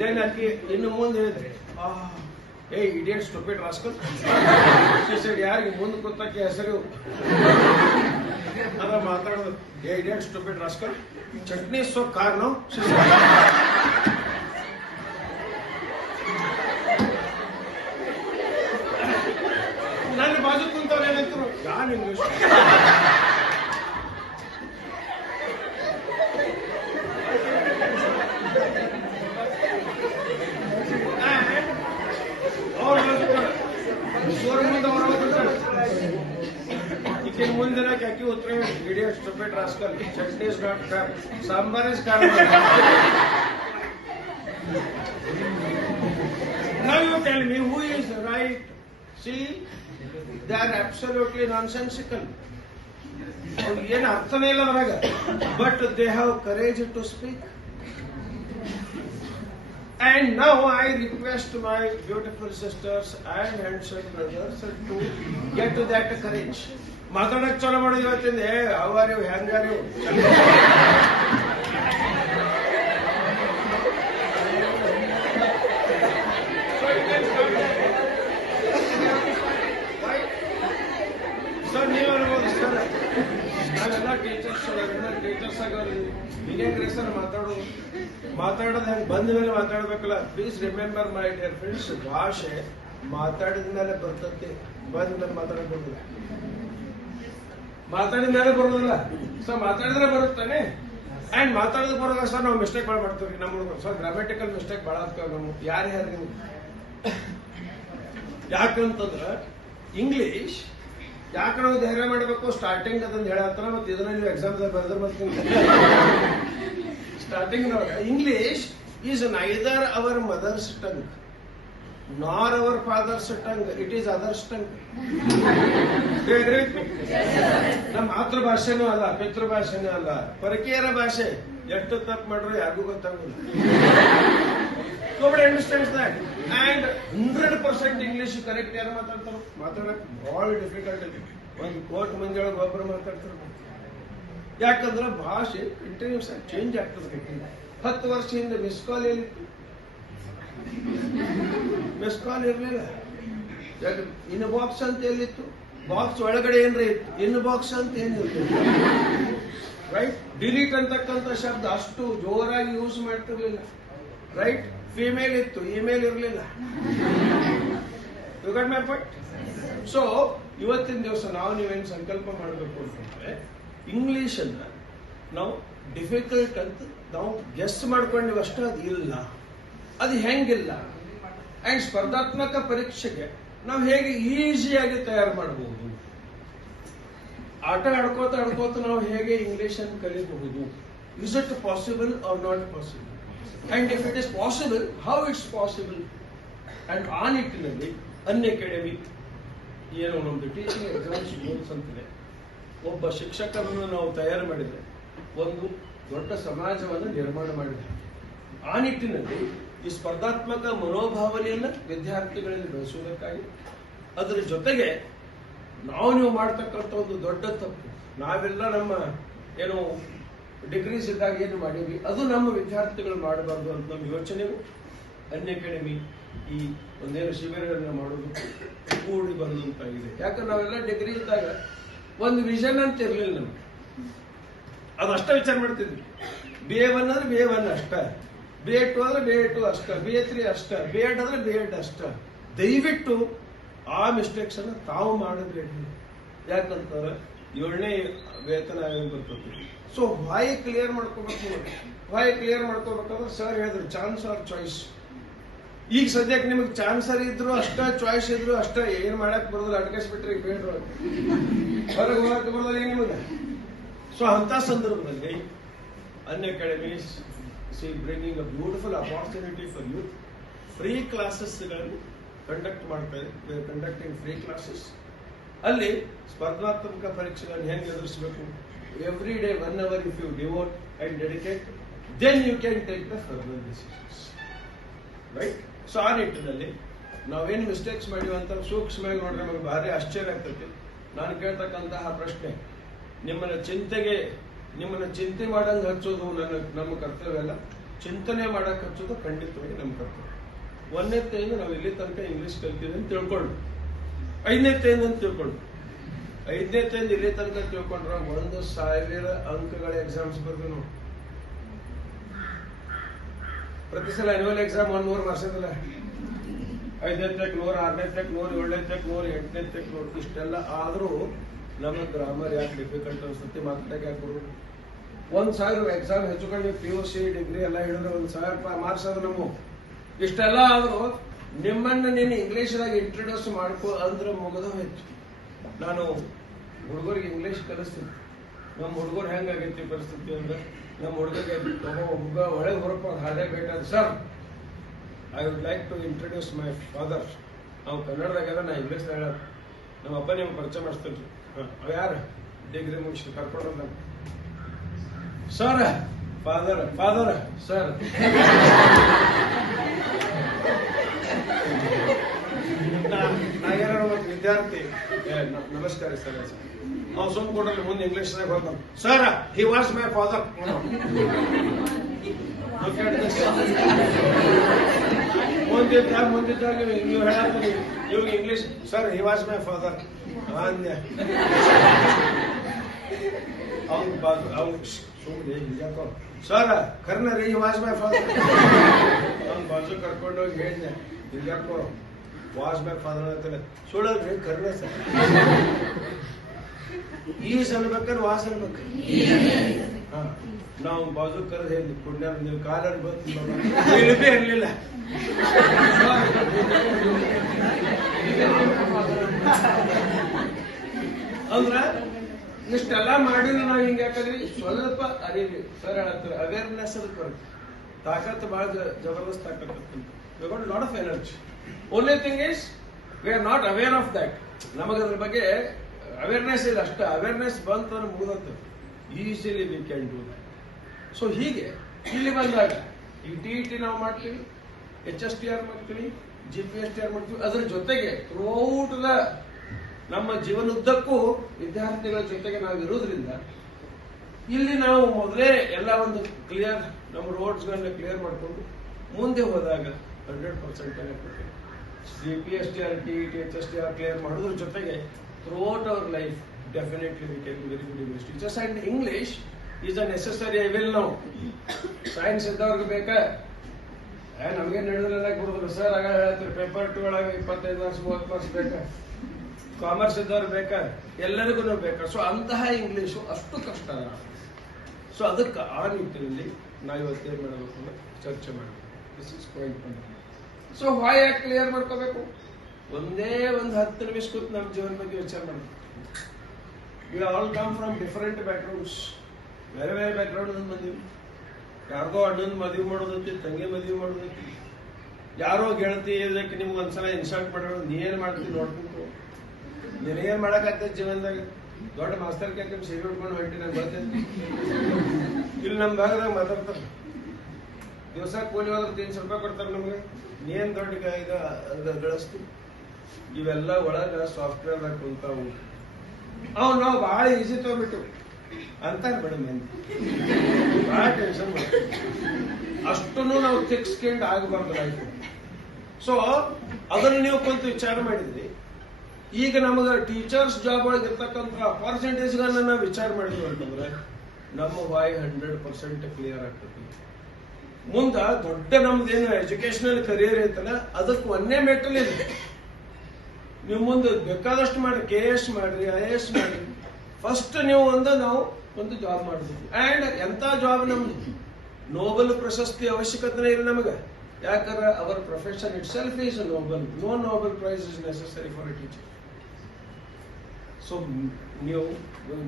Then ಆಕೆ ಇನ್ನು ಮುಂದೆ ಹೇಳಿದ್ರೆ ಏ ಇಡಿಯಟ್ ಸ್ಟುಪಿಡ್ ರಾಸ್ಕಲ್ ಯಾರಿಗೆ ಮುಂದೆ ಕೂತಕ್ಕೆ ಹೆಸರು ಅದ ಮಾತಾಡೋದು ಏ idiot stupid rascal chutney so ಕಾರಣ ನನ್ನ ಬಾಜು ಕುಂತವ್ರು ಏನಂತರು ಯಾರು ಇಂಗ್ಲಿಷ್ ಮುಂದಿನ ಅಕ್ಕಿ ಉತ್ತರ idiot stupid rascal chutney is not crop sambar is ಕಾರಣ. Now you tell me who is right. See, they are absolutely nonsensical. ಏನು ಅರ್ಥನೇ ಇಲ್ಲ ಅದ್ರಾಗ. But they have courage to speak. And now I request my beautiful sisters and handsome brothers to get to that courage. ಮಾತಾಡಕ್ ಚಲೋ ಮಾಡೋದು ಇವತ್ತಿಂದ ಅವಾರು ಹೆಂಗಾರು sir ನೀವು ಅನ್ಬೋದು ಸರ್ ನಾವೆಲ್ಲ ಟೀಚರ್ಸ್ ಆಗೋರು ಹಿಂಗೇನ್ರಿ ಸರ್ ಮಾತಾಡೋದು ಹೆಂಗೆ ಬಂದ ಮೇಲೆ ಮಾತಾಡ್ಬೇಕಲ್ಲ. Please remember my dear friends, ಭಾಷೆ ಮಾತಾಡಿದ ಮೇಲೆ ಬರ್ತದೆ, ಬಂದ ಮೇಲೆ ಮಾತಾಡಕ್ ಬರೋದಿಲ್ಲ. ಮಾತಾಡಿದ ಮೇಲೆ ಬರೋದಿಲ್ಲ ಸರ್, ಮಾತಾಡಿದ್ರೆ ಬರುತ್ತಾನೆ. ಅಂಡ್ ಮಾತಾಡೋದು ಬರೋದಾಗ ಸರ್ ನಾವು ಮಿಸ್ಟೇಕ್ ಭಾಳ ಮಾಡ್ತೀವಿ. ನಮ್ಮ ಸರ್ ಗ್ರಾಮೆಟಿಕಲ್ ಮಿಸ್ಟೇಕ್ ಭಾಳ ಆಗ್ತಾವ. ನಮ್ಮ ಯಾರು ನೀವು ಯಾಕಂತಂದ್ರ ಇಂಗ್ಲಿಷ್ ಯಾಕೆ ನಾವು ಧೈರ್ಯ ಮಾಡಬೇಕು ಸ್ಟಾರ್ಟಿಂಗ್ ಅದನ್ನ ಹೇಳತ್ತಾರ. ಮತ್ತೆ ಇದನ್ನ ನೀವು ಎಕ್ಸಾಮ್ ಬರೆದ್ರೆ ಬರ್ತೀನಿ. Starting English is neither our mother's tongue nor our father's tongue, it is others tongue. Do you agree with me? ನಮ್ಮ ಮಾತೃಭಾಷೆನೂ ಅಲ್ಲ, ಪಿತೃಭಾಷೆನೂ ಅಲ್ಲ, ಪರಕೀಯರ ಭಾಷೆ. ಎಷ್ಟು ತಪ್ಪು ಮಾಡ್ರು ಯಾರಿಗೂ ಗೊತ್ತಾಗೋದಿಲ್ಲ. Nobody understands that. And 100% English correct ಯಾರು ಮಾತಾಡ್ತಾರೋ ಮಾತಾಡಕ್ ಬಹಳ ಡಿಫಿಕಲ್ಟ್ ಇದೆ. ಒಂದು ಕೋರ್ಟ್ ಮಂದಿಯೊಳಗೆ ಒಬ್ಬರು ಮಾತಾಡ್ತಾರೆ. ಯಾಕಂದ್ರೆ ಭಾಷೆ ಕಂಟಿನ್ಯೂಸ್ ಆಗಿ ಚೇಂಜ್ ಆಗ್ತದೆ. 10 ವರ್ಷ ಹಿಂದೆ ಮಿಸ್ ಕಾಲ್ ಏನಿತ್ತು, ಮಿಸ್ ಕಾಲ್ ಇರ್ಲಿಲ್ಲ. ಇನ್ ಬಾಕ್ಸ್ ಅಂತ ಎಲ್ಲಿತ್ತು, ಬಾಕ್ಸ್ ಒಳಗಡೆ ಏನ್ರಿ ಇತ್ತು, ಇನ್ ಬಾಕ್ಸ್ ಅಂತ ಏನಿತ್ತು, ರೈಟ್. ಡಿಲೀಟ್ ಅಂತಕ್ಕಂಥ ಶಬ್ದ ಅಷ್ಟು ಜೋರಾಗಿ ಯೂಸ್ ಮಾಡ್ತಿರ್ಲಿಲ್ಲ, ರೈಟ್. ಫಿಮೇಲ್ ಇತ್ತು, ಇಮೇಲ್ ಇರ್ಲಿಲ್ಲ. You got my point. So ಇವತ್ತಿನ ದಿವಸ ನೀವೇನು ಸಂಕಲ್ಪ ಮಾಡಬೇಕು ಅಂತಂದ್ರೆ ಇಂಗ್ಲಿಷ್ ಅನ್ನ ನಾವು ಡಿಫಿಕಲ್ಟ್ ಅಂತ ನಾವು ಗೆಸ್ ಮಾಡ್ಕೊಂಡಿವಿ ಅಷ್ಟೇ. ಅದು ಇಲ್ಲ, ಅದು ಹೆಂಗಿಲ್ಲ. ಅಂಡ್ ಸ್ಪರ್ಧಾತ್ಮಕ ಪರೀಕ್ಷೆಗೆ ನಾವು ಹೇಗೆ ಈಸಿಯಾಗಿ ತಯಾರು ಮಾಡಬಹುದು, ಆಟ ಆಡ್ಕೋತ ನಾವು ಹೇಗೆ ಇಂಗ್ಲಿಷ್ ಅನ್ನು ಕಲಿಯಬಹುದು. Is it possible or not possible? And if it is possible, how it's possible? And ಆ ನಿಟ್ಟಿನಲ್ಲಿ ಅನ್ಅಕಾಡೆಮಿ ಏನು ನಮ್ದು ಟೀಚಿಂಗ್ ಎಕ್ಸಾಮ್ಸ್ ಗೋಲ್ಸ್ ಅಂತಿದೆ. ಒಬ್ಬ ಶಿಕ್ಷಕರನ್ನು ನಾವು ತಯಾರು ಮಾಡಿದ್ರೆ ಒಂದು ದೊಡ್ಡ ಸಮಾಜವನ್ನು ನಿರ್ಮಾಣ ಮಾಡಿದ್ರೆ. ಆ ನಿಟ್ಟಿನಲ್ಲಿ ಈ ಸ್ಪರ್ಧಾತ್ಮಕ ಮನೋಭಾವನೆಯನ್ನ ವಿದ್ಯಾರ್ಥಿಗಳಲ್ಲಿ ಬೆಳೆಸುವುದಕ್ಕಾಗಿ, ಅದರ ಜೊತೆಗೆ ನೀವು ಮಾಡ್ತಕ್ಕಂಥ ಒಂದು ದೊಡ್ಡ ತಪ್ಪು, ನಾವೆಲ್ಲ ನಮ್ಮ ಏನು ಡಿಗ್ರೀಸ್ ಇದ್ದಾಗ ಏನು ಮಾಡೀವಿ ಅದು ನಮ್ಮ ವಿದ್ಯಾರ್ಥಿಗಳು ಮಾಡಬಾರ್ದು ಅಂತ ನಮ್ಮ ಯೋಚನೆಯು ಅನ್ಅಕಾಡೆಮಿ ಈ ಒಂದೇನು ಶಿಬಿರಗಳನ್ನ ಮಾಡೋದು ಕೂಡಿ ಬಂದಂತಾಗಿದೆ. ಯಾಕಂದ್ರೆ ನಾವೆಲ್ಲ ಡಿಗ್ರಿ ಇದ್ದಾಗ ಒಂದು ವಿಷನ್ ಅಂತ ಇರಲಿಲ್ಲ ನಮ್ಗೆ, ಅದು ಅಷ್ಟ ವಿಚಾರ ಮಾಡ್ತಿದ್ವಿ. BA1 ಅಂದ್ರೆ BA1 ಅಷ್ಟ, BA2 ಅಂದ್ರೆ BA2 ಅಷ್ಟ, BA3 ಅಷ್ಟ, B.Ed ಅಂದ್ರೆ B.Ed ಅಷ್ಟ. ದಯವಿಟ್ಟು ಆ ಮಿಸ್ಟೇಕ್ಸ್ ಅನ್ನ ತಾವು ಮಾಡಬೇಡಿ. ಯಾಕಂತಾರೆ 7ನೇ ವೇತನ ಆಯೋಗ ಬರ್ತದೆ. ಸೊ ವಾಯ್ ಕ್ಲಿಯರ್ ಮಾಡ್ಕೋಬೇಕು. ವಾಯ್ ಕ್ಲಿಯರ್ ಮಾಡ್ಕೋಬೇಕಾದ್ರೆ ಸರ್ ಹೇಳಿದ್ರು ಚಾನ್ಸ್ ಆರ್ ಚಾಯ್ಸ್. ಈಗ ಸದ್ಯಕ್ಕೆ ನಿಮಗೆ ಚಾನ್ಸರ್ ಇದ್ರು ಅಷ್ಟ, ಚಾಯ್ಸ್ ಇದ್ರು ಅಷ್ಟ, ಏನ್ ಮಾಡಕ್ ಬರೋದಿಲ್ಲ, ಅಡ್ಕಸ್ಬಿಟ್ರಿ ಬೇಡ್ರು ಹೊರಗೆ ಹೋಗಕ್ಕೆ ಬರೋದಿಲ್ಲ ಈಗ ನಿಮಗೆ. ಸೊ ಅಂತ ಸಂದರ್ಭದಲ್ಲಿ Unacademy bringing a beautiful opportunity for youth. Free ಕ್ಲಾಸಸ್ಗಳನ್ನು ಕಂಡಕ್ಟ್ ಮಾಡ್ತಾ ಇದೆ, ಕಂಡಕ್ಟಿಂಗ್ ಫ್ರೀ ಕ್ಲಾಸಸ್. ಅಲ್ಲಿ ಸ್ಪರ್ಧಾತ್ಮಕ ಪರೀಕ್ಷೆಗಳನ್ನು ಹೆಂಗೆ ಎದುರಿಸಬೇಕು, every day 1 hour if you devote and dedicate, then you can take the further decisions, right. So ಆ ನಿಟ್ಟಿನಲ್ಲಿ ನಾವೇನು ಮಿಸ್ಟೇಕ್ಸ್ ಮಾಡಿವಿ ಅಂತ ಸೂಕ್ಷ್ಮವಾಗಿ ನೋಡ್ರೆ ನಮಗೆ ಭಾರಿ ಆಶ್ಚರ್ಯ ಆಗ್ತೈತಿ. ನಾನು ಕೇಳ್ತಕ್ಕಂತಹ ಪ್ರಶ್ನೆ, ನಿಮ್ಮನ್ನ ಚಿಂತೆ ಮಾಡಂಗೆ ಹಚ್ಚೋದು ನಮ್ಮ ಕರ್ತವ್ಯ ಅಲ್ಲ, ಚಿಂತನೆ ಮಾಡಕ್ ಹಚ್ಚೋದು ಖಂಡಿತವಾಗಿ ನಮ್ಮ ಕರ್ತವ್ಯ. 1ನೇತೆಯಿಂದ ನಾವು ಇಲ್ಲಿ ತನಕ ಇಂಗ್ಲಿಷ್ ಕಲ್ತೀವಿ ಅಂತ ತಿಳ್ಕೊಂಡು, 5ನೇತೆಯಿಂದ ಅಂತ ತಿಳ್ಕೊಂಡು, 5ನೇತೆಯಿಂದ ಇಲ್ಲಿ ತನಕ ತಿಳ್ಕೊಂಡ್ರೆ 1,000 ಅಂಕಗಳ ಎಕ್ಸಾಮ್ಸ್ ಬರ್ದು ನಾವು. ಪ್ರತಿ ಸಲ ಅನ್ಯುವಲ್ ಎಕ್ಸಾಮ್ 100 ಮಾರ್ಕ್ಸ್ ಇರಲ್ಲ. 5ನೇತಕ್ಕೆ 100, 6ನೇತಕ್ಕೆ 100, 7ನೇತಕ್ಕೆ 100, 8ನೇತಕ್ಕೆ 100. ಇಷ್ಟೆಲ್ಲ ಆದ್ರೂ ನಮ್ಮ ಗ್ರಾಮರ್ ಯಾಕೆ ಡಿಫಿಕಲ್ಟ್ ಅನ್ಸುತ್ತೆ, ಮಾತಾಡಕ್ಕೆ ಯಾಕೆ ಬರೋದು. 1,000 ಎಕ್ಸಾಮ್ ಹೆಚ್ಚು ಕಡಿಮೆ PUC ಡಿಗ್ರಿ ಎಲ್ಲ ಹಿಡಿದ್ರೆ 1,000 ಮಾರ್ಕ್ಸ್ ಆದ್ರೆ ನಮ್ಮ. ಇಷ್ಟೆಲ್ಲ ಆದ್ರೂ ನಿಮ್ಮನ್ನ ನೀನು ಇಂಗ್ಲಿಷ್ದಾಗ ಇಂಟ್ರೊಡ್ಯೂಸ್ ಮಾಡ್ಕೋ ಅಂದ್ರೆ ಮುಗಿದ ಹೆಚ್ಚು. ನಾನು ಹುಡುಗರಿಗೆ ಇಂಗ್ಲಿಷ್ ಕಲಿಸ್ತೀನಿ. ನಮ್ಮ ಹುಡುಗರು ಹೆಂಗಾಗೈತಿ ಪರಿಸ್ಥಿತಿ ಅಂದ್ರೆ, ನಮ್ಮ ಹುಡುಗರಿಗೆ ಹುಡುಗ ಒಳಗೆ ಹೊರಪ ಹಾದೇ ಬೇಕಾದ್ರೆ, sir I would like to introduce my father. ನಾವು ಕನ್ನಡದಾಗೆಲ್ಲ ನಾ ಇಂಗ್ಲಿಷ್ ಹೇಳ, ನಮ್ಮ ಅಪ್ಪ ನಿಮ್ಗೆ ಪರಿಚಯ ಮಾಡಿಸ್ತೀನಿ. ಅವ ಯಾರು ಡಿಗ್ರಿ ಮುಗಿಸಿ ಕರ್ಕೊಂಡು ಸರ್, ಫಾದರ್ ಸರ್. ನಾಗೇನಾರ ಒಂದು ವಿದ್ಯಾರ್ಥಿ ನಮಸ್ಕಾರ ಸರ್, ನಾವು ಸುಮ್ ಕೊಡಲಿ ಮುಂದೆ ಇಂಗ್ಲಿಷ್ನಾಗ ಹೋಗ್ತಾನೆ, sir he was my father. ಮುಂದಿದ್ದಾಗ ನೀವು ಹೇಳತ್ತೀರಿ ಇವಾಗ English, sir he was my father ಅಂದ್ಯ. ಅವ್ನು ಸುಮ್ಮನೆ ಹಿಂಗಾಕೋ, ಸರ್ ಕರ್ನ ರೀ ಹಿ ವಾಸ್ ಮೈ ಫಾದರ್. ಅವ್ನು ಬಾಜು ಕರ್ಕೊಂಡೋಗಿ ಹೇಳಿದೆ, ಹಿಂಗಾಕೋ ವಾಸ್ ಮೈ ಫಾದರ್ ಅಂತಾನೆ. ಸುಳ್ಳಲ್ರಿ ಕರ್ನ ಸರ್. ಈಸ್ ಅನ್ಬೇಕಾದ್ರೆ ವಾಸ್ ಅನ್ಬೇಕು. ನಾವು ಬಾಜು ಕರೆದು ಹೇಳಿದ್ವಿ, ಪುಣ್ಯ ನೀವು ಕಾಲರ್ ಬಂದು ಇಳಿಬೇ ಇರ್ಲಿಲ್ಲ. ಅಂದ್ರ ಇಷ್ಟೆಲ್ಲ ಮಾಡಿದ್ರೆ ನಾವು ಹಿಂಗ ಯಾಕಂದ್ರಿ ಸ್ವಲ್ಪ ಅರಿವಿ ಸರ್ ಹೇಳತ್ತಾರೆ, ಅವೇರ್ನೆಸ್ ಅದು ಬರುತ್ತೆ. ತಾಕತ್ ಬಹಳ ಜಬರ್ದಸ್ತ್ ತಾಕತ್. We got lot of energy. Only thing is we are not aware of that. ನಮಗದ್ರ ಬಗ್ಗೆ ಅವೇರ್ನೆಸ್ ಇಲ್ಲ ಅಷ್ಟೇ. ಅವೇರ್ನೆಸ್ ಬಂತಂದ್ರೆ ಮುಗಿದಂತ easily we can do that. So ಹೀಗೆ ಇಲ್ಲಿ ಬಂದಾಗ ಈ TET ನಾವು ಮಾಡ್ತೀವಿ, HSTR ಮಾಡ್ತೀವಿ, GPSTR ಮಾಡ್ತೀವಿ. ಅದರ ಜೊತೆಗೆ ಥ್ರೂಔಟ್ ದ ನಮ್ಮ ಜೀವನದುದ್ದಕ್ಕೂ ವಿದ್ಯಾರ್ಥಿಗಳ ಜೊತೆಗೆ ನಾವು ಇರೋದ್ರಿಂದ ಇಲ್ಲಿ ನಾವು ಮೊದಲೇ ಎಲ್ಲ ಒಂದು ಕ್ಲಿಯರ್ ನಮ್ಮ ರೋಡ್ಸ್ಗಳನ್ನ ಕ್ಲಿಯರ್ ಮಾಡಿಕೊಂಡು ಮುಂದೆ ಹೋದಾಗ 100% ಕೊಡ್ತೀವಿ. GPSTR, TET, HSTR ಕ್ಲಿಯರ್ ಮಾಡೋದ್ರ ಜೊತೆಗೆ throughout our life definitely we can very good English teachers. And English is a necessary evil. ನಾವು ಸೈನ್ಸ್ ಇದ್ದವ್ರಿಗೆ ಬೇಕಾ, ನಮ್ಗೇನು ಹೇಳಿದ್ರೆಲ್ಲ ಕೊಡೋದಿಲ್ಲ ಸರ್. ಆಗ ಹೇಳ್ತೀರಿ ಪೇಪರ್ 2 ಒಳಗೆ 25 ಮಾರ್ಕ್ಸ್ 30 ಮಾರ್ಕ್ಸ್ ಬೇಕಾ. ಕಾಮರ್ಸ್ ಇದ್ದವ್ರು ಬೇಕಾ, ಎಲ್ಲರಿಗೂ ಬೇಕಾ. ಸೊ ಅಂತಹ ಇಂಗ್ಲಿಷು ಅಷ್ಟು ಕಷ್ಟ ಅಲ್ಲ. ಸೊ ಅದಕ್ಕೆ ಆ ನಿಟ್ಟಿನಲ್ಲಿ ನಾವು ಇವತ್ತೇನು ಮಾಡಬೇಕು ಅಂದ್ರೆ ಚರ್ಚೆ ಮಾಡಬೇಕು. This is point 1. So Y ಯಾಕೆ ಕ್ಲಿಯರ್ ಮಾಡ್ಕೋಬೇಕು? ಒಂದೇ ಒಂದು 10 ನಿಮಿಷ ಕೂತು ನಮ್ಮ ಜೀವನ ಬಗ್ಗೆ ವಿಚಾರ ಮಾಡಬೇಕು. We all come from different backgrounds, ಬೇರೆ ಬೇರೆ ಬ್ಯಾಕ್ಗ್ರೌಂಡ್ ಬಂದೀವಿ. ಯಾರಿಗೋ ಅಣ್ಣನ ಮದುವೆ ಮಾಡೋದೈತಿ, ತಂಗಿ ಮದುವೆ ಮಾಡೋದೈತಿ, ಯಾರೋ ಗೆಳತಿ ಇದಕ್ಕೆ ನಿಮ್ಗೆ ಒಂದ್ಸಲ ಇನ್ಸಲ್ಟ್ ಮಾಡೋದು, ನೀ ಏನ್ ಮಾಡ್ತೀವಿ ನೋಡ್ಬೇಕು, ನೀನೇನ್ ಮಾಡಕ್ಕಾಗ್ತದೆ ಜೀವನದಾಗ. ದೊಡ್ಡ ಮಾಸ್ತರ್ ಕೇಳ್ಕೊಂಡು ಸೇವೆ ಹಿಡ್ಕೊಂಡು ಹೊಂಟಿ ನಂಗೆ ಬರ್ತೈತಿ. ಇಲ್ಲಿ ನಮ್ಮ ಭಾಗದಾಗ ಮಾತಾಡ್ತಾರೆ, ದಿವಸ ಕೂಲಿ ಹೋದ್ರೆ 300 ರೂಪಾಯಿ ಕೊಡ್ತಾರೆ ನಮ್ಗೆ. ಏನ್ ದೊಡ್ಡ ಗಳಿಸ್ತಿ. ಇವೆಲ್ಲ ಒಳಗ ಸಾಫ್ಟ್ವೇರ್ ದಾಗ ಕುಂತಾವು. ನಾವು ಬಹಳ ಈಸಿ ತಗೋಬಿಟ್ಟು ಅಂತಾರೆ ಮೇಡಮ್ ಅಂತ ಬಹಳ ಟೆನ್ಷನ್ ಮಾಡಿ ಅಷ್ಟನ್ನು ನಾವು ತೆಗ್ಸ್ಕೊಂಡ್ ಆಗಬಾರ್ದು ಲೈಫ್. ಸೊ ಅದನ್ನು ನೀವು ಕುಂತು ವಿಚಾರ ಮಾಡಿದ್ರಿ. ಈಗ ನಮಗ ಟೀಚರ್ಸ್ ಜಾಬ್ ಒಳಗೆ ಇರ್ತಕ್ಕಂಥ ಪರ್ಸೆಂಟೇಜ್ ನಾವು ವಿಚಾರ ಮಾಡಿದ್ವಿ ಅಂತಂದ್ರೆ ನಮ್ಮ ವಾಯ್ 100% ಕ್ಲಿಯರ್ ಆಗ್ತದೆ. ಮುಂದ ದೊಡ್ಡ ನಮ್ದೇನು ಎಜುಕೇಶನಲ್ ಕರಿಯರ್ ಐತಲ್ಲ ಅದಕ್ಕೆ ಒಂದೇ ಮೆಟಲ್ ಇದೆ. ನೀವು ಮುಂದೆ ಬೇಕಾದಷ್ಟು ಮಾಡಿ KS ಮಾಡ್ರಿ, IAS ಮಾಡ್ರಿ, ಫಸ್ಟ್ ನೀವು ನಾವು ಒಂದು ಜಾಬ್ ಮಾಡಬೇಕು. ಅಂಡ್ ಎಂತ ಜಾಬ್ ನಮ್ದು ನೋಬಲ್ ಪ್ರಶಸ್ತಿ ಅವಶ್ಯಕತೆ ಇಲ್ಲ ನಮಗೆ. ಯಾಕಂದ್ರೆ our profession itself is noble. No noble prize is necessary for a teacher. So ನೀವು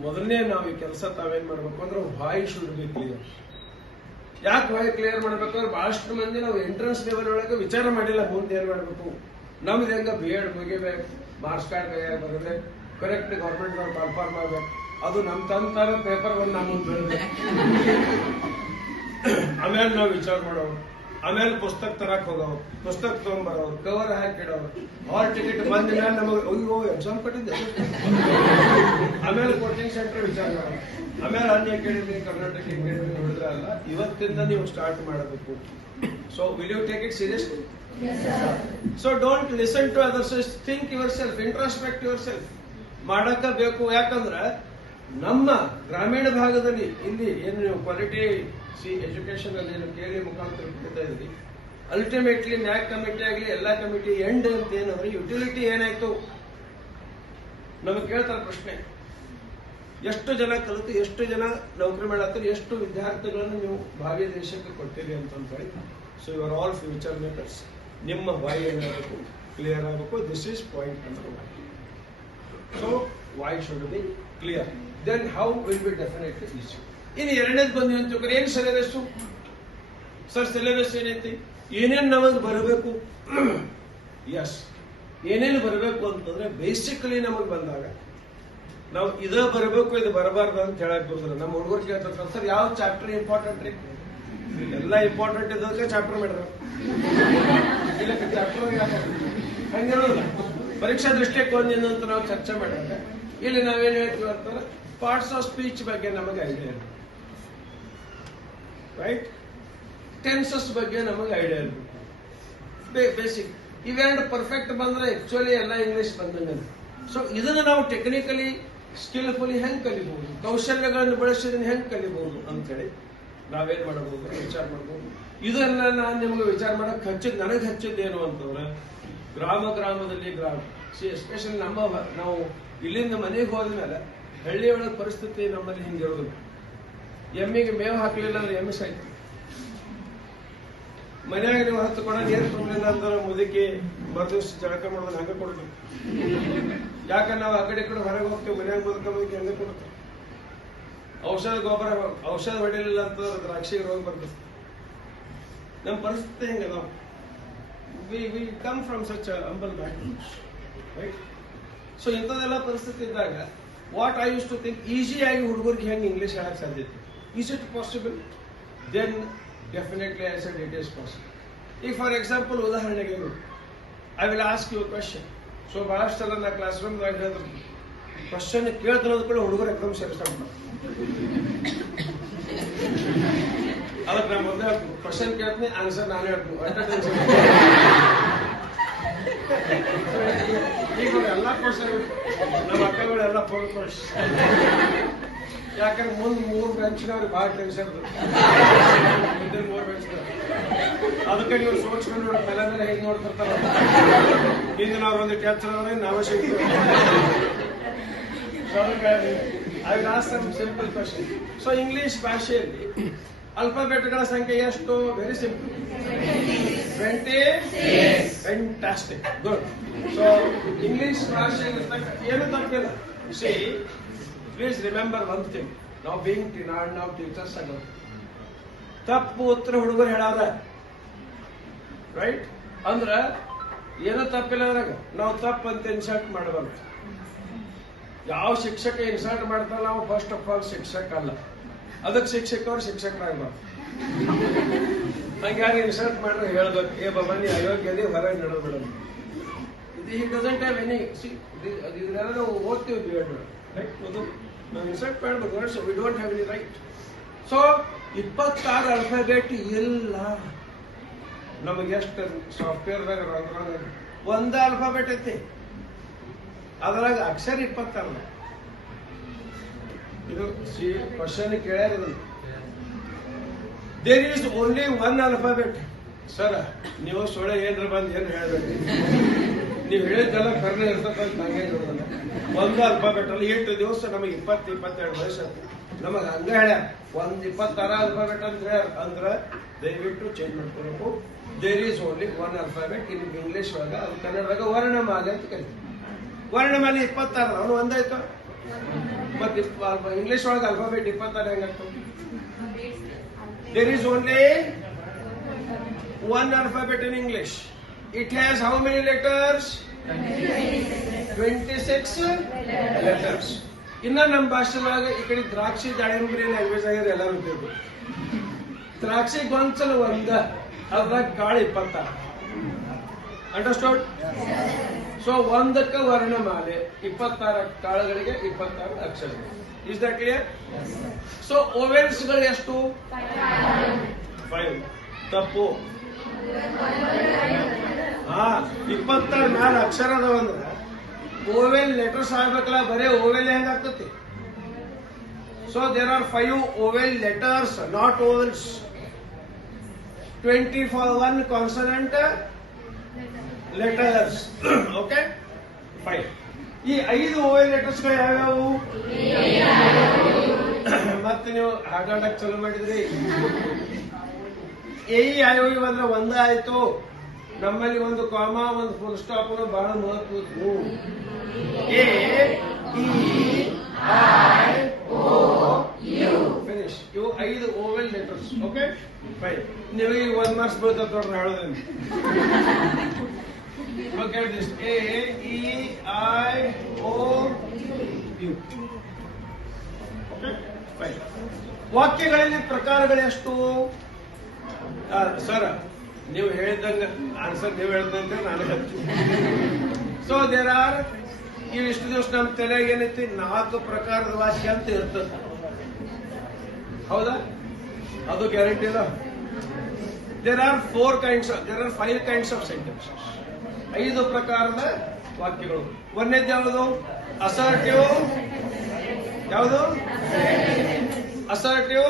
ಮೊದಲನೇ ನಾವು ಈ ಕೆಲಸ ತಾವೇನ್ ಮಾಡ್ಬೇಕು ಅಂದ್ರೆ ವಾಯ್ ಶುಡ್ ಬಿ ಕ್ಲಿಯರ್. ಯಾಕೆ ವಾಯ್ ಕ್ಲಿಯರ್ ಮಾಡ್ಬೇಕಂದ್ರೆ ಬಹಳಷ್ಟು ಮಂದಿ ನಾವು ಎಂಟ್ರೆನ್ಸ್ ಲೆವೆಲ್ ಒಳಗೆ ವಿಚಾರ ಮಾಡಿಲ್ಲ ಮುಂದೆ ಏನ್ ಮಾಡ್ಬೇಕು. ನಮ್ದು ಹೆಂಗ B.Ed ಮುಗಿಬೇಕು, ಮಾರ್ಕ್ಸ್ ಕಾರ್ಡ್ ಕೈಯಾಗ ಬರಬೇಕು, ಕರೆಕ್ಟ್ ಗೌರ್ಮೆಂಟ್ ಕಾಲ್ಫಾರ್ಮ್ ಮಾಡ್ಬೇಕು, ಅದು ನಮ್ ತಂತಾಗ ಪೇಪರ್ ಬಂದು ನಮ್ಮ ಮುಂದೆ ಬೀಳ್ಬೇಕು. ಆಮೇಲೆ ನಾವು ವಿಚಾರ ಮಾಡೋರು, ಆಮೇಲೆ ಪುಸ್ತಕ ತರಕ್ ಹೋಗೋರು, ಪುಸ್ತಕ ತಗೊಂಡ್ಬರೋರು, ಕವರ್ ಹಾಕಿಡೋರು, ಹಾಲ್ ಟಿಕೆಟ್ ಬಂದ ಮೇಲೆ ನಮಗೆ ಅಯ್ಯೋ ಎಕ್ಸಾಮ್ ಕಟ್ಟಿದ್ದೆ, ಆಮೇಲೆ ಕೋಚಿಂಗ್ ಸೆಂಟರ್ ವಿಚಾರ ಮಾಡೋರು, ಆಮೇಲೆ ಅನ್ಯ ಅಕಾಡೆಮಿ ಕರ್ನಾಟಕ ಅಕಾಡೆಮಿ ನೋಡಿದ್ರೆ ಅಲ್ಲ, ಇವತ್ತಿಂದ ನೀವು ಸ್ಟಾರ್ಟ್ ಮಾಡಬೇಕು. So will you take it seriously? So don't listen to others, think yourself, introspect yourself. ಮಾಡಕ ಬೇಕು. ಯಾಕಂದ್ರೆ ನಮ್ಮ ಗ್ರಾಮೀಣ ಭಾಗದಲ್ಲಿ ಇಲ್ಲಿ ಏನು ನೀವು ಕ್ವಾಲಿಟಿ ಎಜುಕೇಶನ್ ಅಲ್ಲಿ ಏನು ಕೇಳಿ ಮುಖಾಂತರ ಕೊಡ್ತಾ ಇದ್ರಿ, ಅಲ್ಟಿಮೇಟ್ಲಿ ನ್ಯಾಕ್ ಕಮಿಟಿ ಆಗಲಿ ಎಲ್ಲಾ ಕಮಿಟಿ ಎಂಡ್ ಅಂತ ಏನಂದ್ರೆ ಯುಟಿಲಿಟಿ ಏನಾಯ್ತು ನಮಗೆ ಕೇಳ್ತಾರೆ ಪ್ರಶ್ನೆ. ಎಷ್ಟು ಜನ ಕಲಿತು, ಎಷ್ಟು ಜನ ನೌಕರಿ ಮಾಡತ್ತೀರಿ, ಎಷ್ಟು ವಿದ್ಯಾರ್ಥಿಗಳನ್ನು ನೀವು ಭಾವಿ ದೇಶಕ್ಕೆ ಕೊಡ್ತೀರಿ ಅಂತ ಹೇಳಿ. So your all future makers. ನಿಮ್ಮ ವಾಯ್ ಏನಾಗಬೇಕು, ಕ್ಲಿಯರ್ ಆಗಬೇಕು. This is point number 1. So why should be clear. Then how will be definitely easy. ಇನ್ನು ಎರಡನೇದು ಬಂದ್ವಿ ಅಂತ ಏನ್ ಸಿಲೆಬಸ್ ಸರ್? ಸಿಲೆಬಸ್ ಏನೈತಿ, ಏನೇನು ನಮಗೆ ಬರಬೇಕು. ಎಸ್, ಏನೇನು ಬರಬೇಕು ಅಂತಂದ್ರೆ ಬೇಸಿಕಲಿ ನಮಗೆ ಬಂದಾಗ ನಾವು ಇದ ಬರಬೇಕು, ಇದು ಬರಬಾರ್ದು ಅಂತ ಹೇಳಕ್ ಬರ್ತದೆ. ನಮ್ಮ ಹುಡುಗರು ಕೇಳ್ತಾರೆ ಸರ್ ಯಾವ ಚಾಪ್ಟರ್ ಇಂಪಾರ್ಟೆಂಟ್ ರೀ? ಎಲ್ಲ ಇಂಪಾರ್ಟೆಂಟ್ ಇದ್ದಕ್ಕೆ ಚಾಪ್ಟರ್ ಮಾಡಿದ್ರು, ಇಲ್ಲ ಚಾಪ್ಟರ್ ಹಂಗಿರೋಲ್ಲ. ಪರೀಕ್ಷಾ ದೃಷ್ಟಿಕೋನದಿಂದ ಅಂತ ನಾವು ಚರ್ಚೆ ಮಾಡಿದ್ರೆ ಇಲ್ಲಿ ನಾವೇನ್ ಹೇಳ್ತೀವಿ ಅಂತಂದ್ರೆ ಪಾರ್ಟ್ಸ್ ಆಫ್ ಸ್ಪೀಚ್ ಬಗ್ಗೆ ನಮಗೆ ಐಡಿಯಾ ಇರಬೇಕು, ರೈಟ್? ಟೆನ್ಸಸ್ ಬಗ್ಗೆ ನಮಗೆ ಐಡಿಯಾ ಇರಬೇಕು, ಬೇಸಿಕ್. ಇವೆರಡು ಪರ್ಫೆಕ್ಟ್ ಬಂದ್ರೆ ಆಕ್ಚುಲಿ ಎಲ್ಲ ಇಂಗ್ಲಿಷ್ ಬಂದಂಗ. ಸೊ ಇದನ್ನ ನಾವು ಟೆಕ್ನಿಕಲಿ ಸ್ಕಿಲ್ಫುಲಿ ಹೆಂಗ್ ಕಲಿಬಹುದು, ಕೌಶಲ್ಯಗಳನ್ನು ಬಳಸಿದ್ರೆ ಹೆಂಗ್ ಕಲಿಬಹುದು ಅಂತೇಳಿ ನಾವೇನ್ ಮಾಡಬಹುದು, ವಿಚಾರ ಮಾಡಬಹುದು. ಇದನ್ನ ನಾನು ನಿಮ್ಗೆ ವಿಚಾರ ಮಾಡಕ್ ನನಗೆ ಹಚ್ಚಿದ್ದೇನು ಅಂತಂದ್ರೆ ಗ್ರಾಮದಲ್ಲಿ ಎಸ್ಪೆಷಲಿ ನಾವು ಇಲ್ಲಿಂದ ಮನೆಗೆ ಹೋದ್ಮೇಲೆ ಹಳ್ಳಿಯೊಳಗ ಪರಿಸ್ಥಿತಿ ನಮ್ಮಲ್ಲಿ ಹಿಂಗಿರೋದಿಲ್ಲ. ಎಮ್ಮಿಗೆ ಮೇವು ಹಾಕ್ಲಿಲ್ಲ ಅಂದ್ರೆ ಎಮ್ಮೆ ಸಾಯ್ತು. ಮನ್ಯಾಗ ನೀವು 10 ಕೊಡ ನೀರು ತುಂಬಲಿಲ್ಲ ಅಂದ್ರೆ ಮುದುಕಿ ಮರುದಿವ್ಸ ಜಳಕ ಮಾಡೋದನ್ನ ಹಂಗ ಕೊಡ್ಬೇಕು. ಯಾಕಂದ್ರೆ ನಾವು ಆ ಕಡೆ ಹೊರಗೆ ಹೋಗ್ತೇವೆ, ಮನ್ಯಾಗ ಮುದುಕಿ ಹಂಗ ಕೊಡ್ತೇವೆ. ಔಷಧ ಹೊಡಿಲಿಲ್ಲ ಅಂತ ದ್ರಾಕ್ಷಿಗೆ ರೋಗ ಬರ್ತದೆ. ನಮ್ಮ ಪರಿಸ್ಥಿತಿ ಹೆಂಗದ? We come from such humble background, right? So ಇಂಥದೆಲ್ಲ ಪರಿಸ್ಥಿತಿ ಇದ್ದಾಗ what I use to think, ಈಸಿಯಾಗಿ ಹುಡುಗರಿಗೆ ಹೆಂಗೆ ಇಂಗ್ಲಿಷ್ ಹೇಳಕ್ ಸಾಧ್ಯತೆ? Is it possible? Then definitely I said it is possible. ಈಗ ಫಾರ್ ಎಕ್ಸಾಂಪಲ್ ಉದಾಹರಣೆಗೆ I will ask you question. So ಬಹಳಷ್ಟು ಸಲ ನಾ ಕ್ಲಾಸ್ ರೂಮ್ದಾಗ ಹೇಳಿದ್ರು, ಕ್ವಶನ್ ಕೇಳ್ತಿರೋದ್ ಕೂಡ ಹುಡುಗರು ಎಕ್ದಮ್ ಸೇರಿಸ್ತಾರೆ. ಅದಕ್ಕೆ ನಾ ಮೊದಲೇ ಕ್ವಶನ್ ಕೇಳ್ತೀನಿ, ಆನ್ಸರ್ ನಾನು ಹೇಳ್ತೀನಿ. ಈಗ ಎಲ್ಲಾ ಕ್ವಶನ್ ನಮ್ಮ ಅಕ್ಕಗಳೆಲ್ಲ ಫೋನ್ ಕ್ವಶ್. ಯಾಕಂದ್ರೆ ಮುಂದ್ 3 ಬೆಂಚ್ನವ್ರಿಗೆ ಬಹಳ ಟೆನ್ಷನ್ ಇರ್ತದೆ. 3 ಬೆಂಚ್ ಅದಕ್ಕೆ ನೀವು ಸೋಚ್ಕೊಂಡು ನೋಡಿ ಮೇಲೆ ಹೇಗೆ ನೋಡ್ತಿರ್ತಾರ. ಹಿಂದೆ ನಾವು ಒಂದು ಟೆನ್ಷನ್ ನಾವೇ ಸಿಗ್ತೀವಿ. I will ask some simple question. So English ಭಾಷೆಯಲ್ಲಿ ಅಲ್ಫಾಬೆಟ್ಗಳ ಸಂಖ್ಯೆ ಎಷ್ಟು? Very simple, 20. Fantastic, good. So English ಭಾಷೆಯಲ್ಲಿ ಏನು ತಪ್ಪಿಲ್ಲ. See, please remember one thing, ನಾವು ನಾವು ಟೀಚರ್ಸ್ ಆಗೋದು ತಪ್ಪು ಉತ್ತರ ಹುಡುಗರು ಹೇಳಾರ, ರೈಟ್? ಅಂದ್ರ ಏನೋ ತಪ್ಪಿಲ್ಲ ಅದ್ರಾಗ. ನಾವು ತಪ್ಪು ಅಂತ ಇನ್ಸರ್ಟ್ ಮಾಡಬಾರ್ದು. ಯಾವ ಶಿಕ್ಷಕ ಇನ್ಸರ್ಟ್ ಮಾಡ್ತಾರ ನಾವು ಫಸ್ಟ್ ಆಫ್ ಆಲ್ ಶಿಕ್ಷಕ ಅಲ್ಲ, ಅದಕ್ಕೆ ಶಿಕ್ಷಕರು ಶಿಕ್ಷಕರಾಗಬಾರ್ದು. ಹಂಗಾಗಿ ಇನ್ಸಲ್ಟ್ ಮಾಡ್ರೆ ಹೇಳ್ಬೇಕು, ಏ ಬಾಬಾ ನೀ ಅಯೋಗ್ಯದೇ ಹೊರಗೆ ನಡೋದು ಬಿಡೋದು. He doesn't have any, see, ಇದನ್ನೆಲ್ಲ ನಾವು ಓದ್ತೀವಿ ಬಿಎಡ್ ರೈಟ್, ನಾವು ಇನ್ಸಲ್ಟ್ ಮಾಡಬೇಕು, we don't have any right. So 26 alphabet ಇಲ್ಲ ನಮಗೆ. ಎಷ್ಟು ಸಾಫ್ಟ್ವೇರ್ದಾಗ ಒಂದು ಅಲ್ಫಾಬೆಟ್ ಐತಿ, ಅದ್ರಾಗ ಅಕ್ಷರ 26. ಇದು ಕ್ವಶನ್ ಕೇಳ್ಯಾರ, there is only one alphabet. Sir ನೀವು ಸೊಳ್ಳೆ ಏನ್ರ ಬಂದು ಏನು ಹೇಳ್ಬೇಡಿ, ನೀವು ಹೇಳಿದ್ದೆಲ್ಲ ಕರ್ನ ಇರ್ತಕ್ಕಂಥ ಹಂಗೆ ನೋಡೋದಲ್ಲ. ಒಂದು ಅಲ್ಫಾಬೆಟ್ ಅಲ್ಲಿ 8 ದಿವಸ ನಮಗೆ 20-22 ವಯಸ್ಸು ನಮಗೆ ಹಂಗ ಹೇಳ್ಯಾರ. 26 ಅಲ್ಫಾಬೆಟ್ ಅಂದ್ರೆ ದಯವಿಟ್ಟು ಚೇಂಜ್ ಮಾಡ್ಕೊಬೇಕು. There is only one alphabet in English ಒಳಗ, ಅದು ಕನ್ನಡದಾಗ ವರ್ಣಮಾಲೆ ಅಂತ ಕರೀತೀವಿ. ವರ್ಣಮಾಲೆ 26, ಅವನು ಒಂದಾಯ್ತು. ಮತ್ತೆ ಇಂಗ್ಲಿಷ್ ಒಳಗೆ ಅಲ್ಫಾಬೆಟ್ 26 ಹೆಂಗಾಗ್ತದೆ? There is only one alphabet in English. It has how many letters? 26 letters. ಇನ್ನ ನಮ್ಮ ಭಾಷೆದಾಗ ಈ ಕಡೆ ದ್ರಾಕ್ಷಿ ದಾಳಿಂಬ್ರಿ ಲ್ಯಾಂಗ್ವೇಜ್ ಆಗಿದ್ರೆ ಎಲ್ಲ ಗೊತ್ತಿರ್ಬೇಕು. ದ್ರಾಕ್ಷಿ ಗೊಂಚಲ ಒಂದ, ಅದ್ರಾಗ ಕಾಳು 26. ಅಂಡರ್ಸ್ಟೂಡ್? ಸೊ ಒಂದಕ್ಕೆ ವರ್ಣಮಾಲೆ, 26 ಕಾಳುಗಳಿಗೆ 26 ಅಕ್ಷರಗಳು. Is that clear? So vowels ಗಳು ಎಷ್ಟು? 5. ತಪ್ಪು. 26 ಮ್ಯಾಲ ಅಕ್ಷರ ಅದಾವಂದ್ರ ಓವೆಲ್ ಲೆಟರ್ಸ್ ಆಗ್ಬೇಕಲ್ಲ, ಬರೇ ಓವೆಲ್ ಹೆಂಗಾಗ್ತತಿ? So there are 5 vowel letters, not vowels. 21 consonant letters. Okay, 5. ಈ 5 ಓವೆಲ್ ಲೆಟರ್ಸ್ ಗಳು ಯಾವ್ಯಾವು? ಮತ್ತೆ ನೀವು ಹಾಡಾಡಕ್ ಚಲೋ ಮಾಡಿದ್ರಿ. AEIOU ಬಂದ್ರೆ ಒಂದ ಆಯ್ತು. ನಮ್ಮಲ್ಲಿ ಒಂದು ಕಾಮ, ಒಂದು ಫುಲ್ ಸ್ಟಾಪ್ ಬಹಳ ಮಹತ್ವದ್ದು. AEIOU finish. ಇವು 5 ಓವೆಲ್ ಲೆಟರ್ಸ್. ಓಕೆ, 5. ನೀವು ಈಗ 1 ಮಾರ್ಕ್ಸ್ ಬೀಳ್ತದೆ ನೋಡ್ರಿ ಹೇಳೋದ್ರಿಂದ. Okay, this AEIOU. ಓಕೆ, 5. ವಾಕ್ಯಗಳಲ್ಲಿ ಪ್ರಕಾರಗಳು ಎಷ್ಟು? ಸರ್ ನೀವು ಹೇಳಿದಂಗ ಆನ್ಸರ್ ನೀವು ಹೇಳಿದಂಗೆ ನಾನು ಹೇಳ್ತೀನಿ. ಸೊ ದೇರ್ ಆರ್, ಇಷ್ಟು ದಿವಸ ನಮ್ಮ ತಲೆಗೆ ಏನೈತಿ, 4 ಪ್ರಕಾರದ ವಾಕ್ಯ ಅಂತ ಇರ್ತದೆ. ಹೌದಾ? ಅದು ಗ್ಯಾರಂಟಿ ಇಲ್ಲ. There are 5 kinds of sentences. 5 ಪ್ರಕಾರದ ವಾಕ್ಯಗಳು. ಒಂದನೇದು ಯಾವುದು? ಅಸರ್ಟಿವ್. ಯಾವುದು? ಅಸರ್ಟಿವ್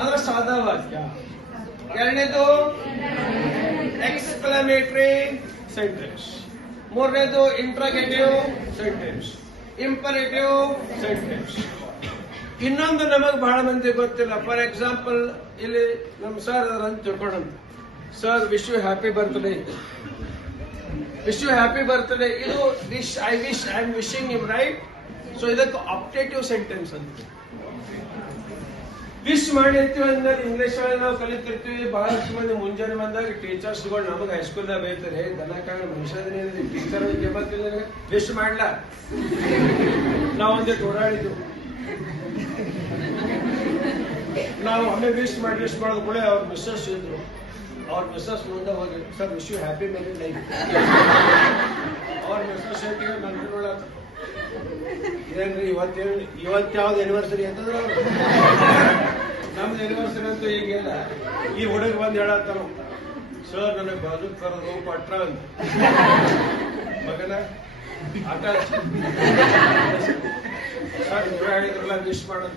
ಅಂದ್ರೆ ಸಾದಾ ವಾಕ್ಯ. ಎರಡನೇದು ಎಕ್ಸ್ಕ್ಲಮೇಟರಿ ಸೆಂಟೆನ್ಸ್. ಮೂರನೇದು ಇಂಟ್ರಾಗೇಟಿವ್ ಸೆಂಟೆನ್ಸ್, ಇಂಪರೇಟಿವ್ ಸೆಂಟೆನ್ಸ್. ಇನ್ನೊಂದು ನಮಗೆ ಬಹಳ ಮಂದಿ ಗೊತ್ತಿಲ್ಲ. ಫಾರ್ ಎಕ್ಸಾಂಪಲ್, ಇಲ್ಲಿ ನಮ್ಮ ಸರ್ ಅಂತ ತಿಳ್ಕೊಂಡಂತ, sir wish you happy birthday. Wish you happy birthday ಇದು wish, I am wishing him, right? So ಇದಕ್ಕೆ ಆಪ್ಟೇಟಿವ್ ಸೆಂಟೆನ್ಸ್ ಅಂತ. ವಿಶ್ ಮಾಡಿರ್ತೀವಿ ಅಂದ್ರೆ ಇಂಗ್ಲಿಷ್ ಒಳಗೆ ನಾವು ಕಲಿತಿರ್ತೀವಿ. ಬಹಳಷ್ಟು ಮಂದಿ ಮುಂಜಾನೆ ಬಂದಾಗ ಟೀಚರ್ಸ್ಗಳು ನಮಗೆ ಹೈಸ್ಕೂಲ್ದಾಗ ಬೈತಾರೆ, ದನ ಕಾಣ ಮನುಷ್ಯನೇ ಟೀಚರ್ ಗೊತ್ತಿಲ್ಲ, ವಿಶ್ ಮಾಡ್ಲ. ನಾವು ಒಂದೇ ಓಡಾಡಿದ್ವು. ನಾವು ಒಮ್ಮೆ ವಿಶ್ ಮಾಡೋದು ಕೂಡ ಅವ್ರ ಮಿಸ್ಸಸ್ ಇದ್ರು. ಅವ್ರ ಮಿಸ್ಸಸ್ ಮುಂದೆ ಹೋಗಿ, sir wish you happy married life. ಅವ್ರ ಮಿಸ್ಸಸ್ ಹೇಳ್ತೀವಿ ನನ್ನ ನೋಡಕ್, ಇದೇನ್ರಿ ಇವತ್ತು ಯಾವ್ದು ಆನಿವರ್ಸರಿ ಅಂತಂದ್ರೆ ನಮ್ದು ಆನಿವರ್ಸರಿ ಅಂತೂ ಈಗಿಲ್ಲ. ಈ ಹುಡುಗ ಬಂದು ಹೇಳತ್ತಾರ, ಸರ್ ನನಗೆ ಬಾಜು ಕರೋದು ಕೊಟ್ರ ಅಂತ. ಮಗನ ಆಟ ಸರ್ ನೀವು ಹೇಳಿದ್ರಲ್ಲ ವಿಶ್ ಮಾಡೋದು.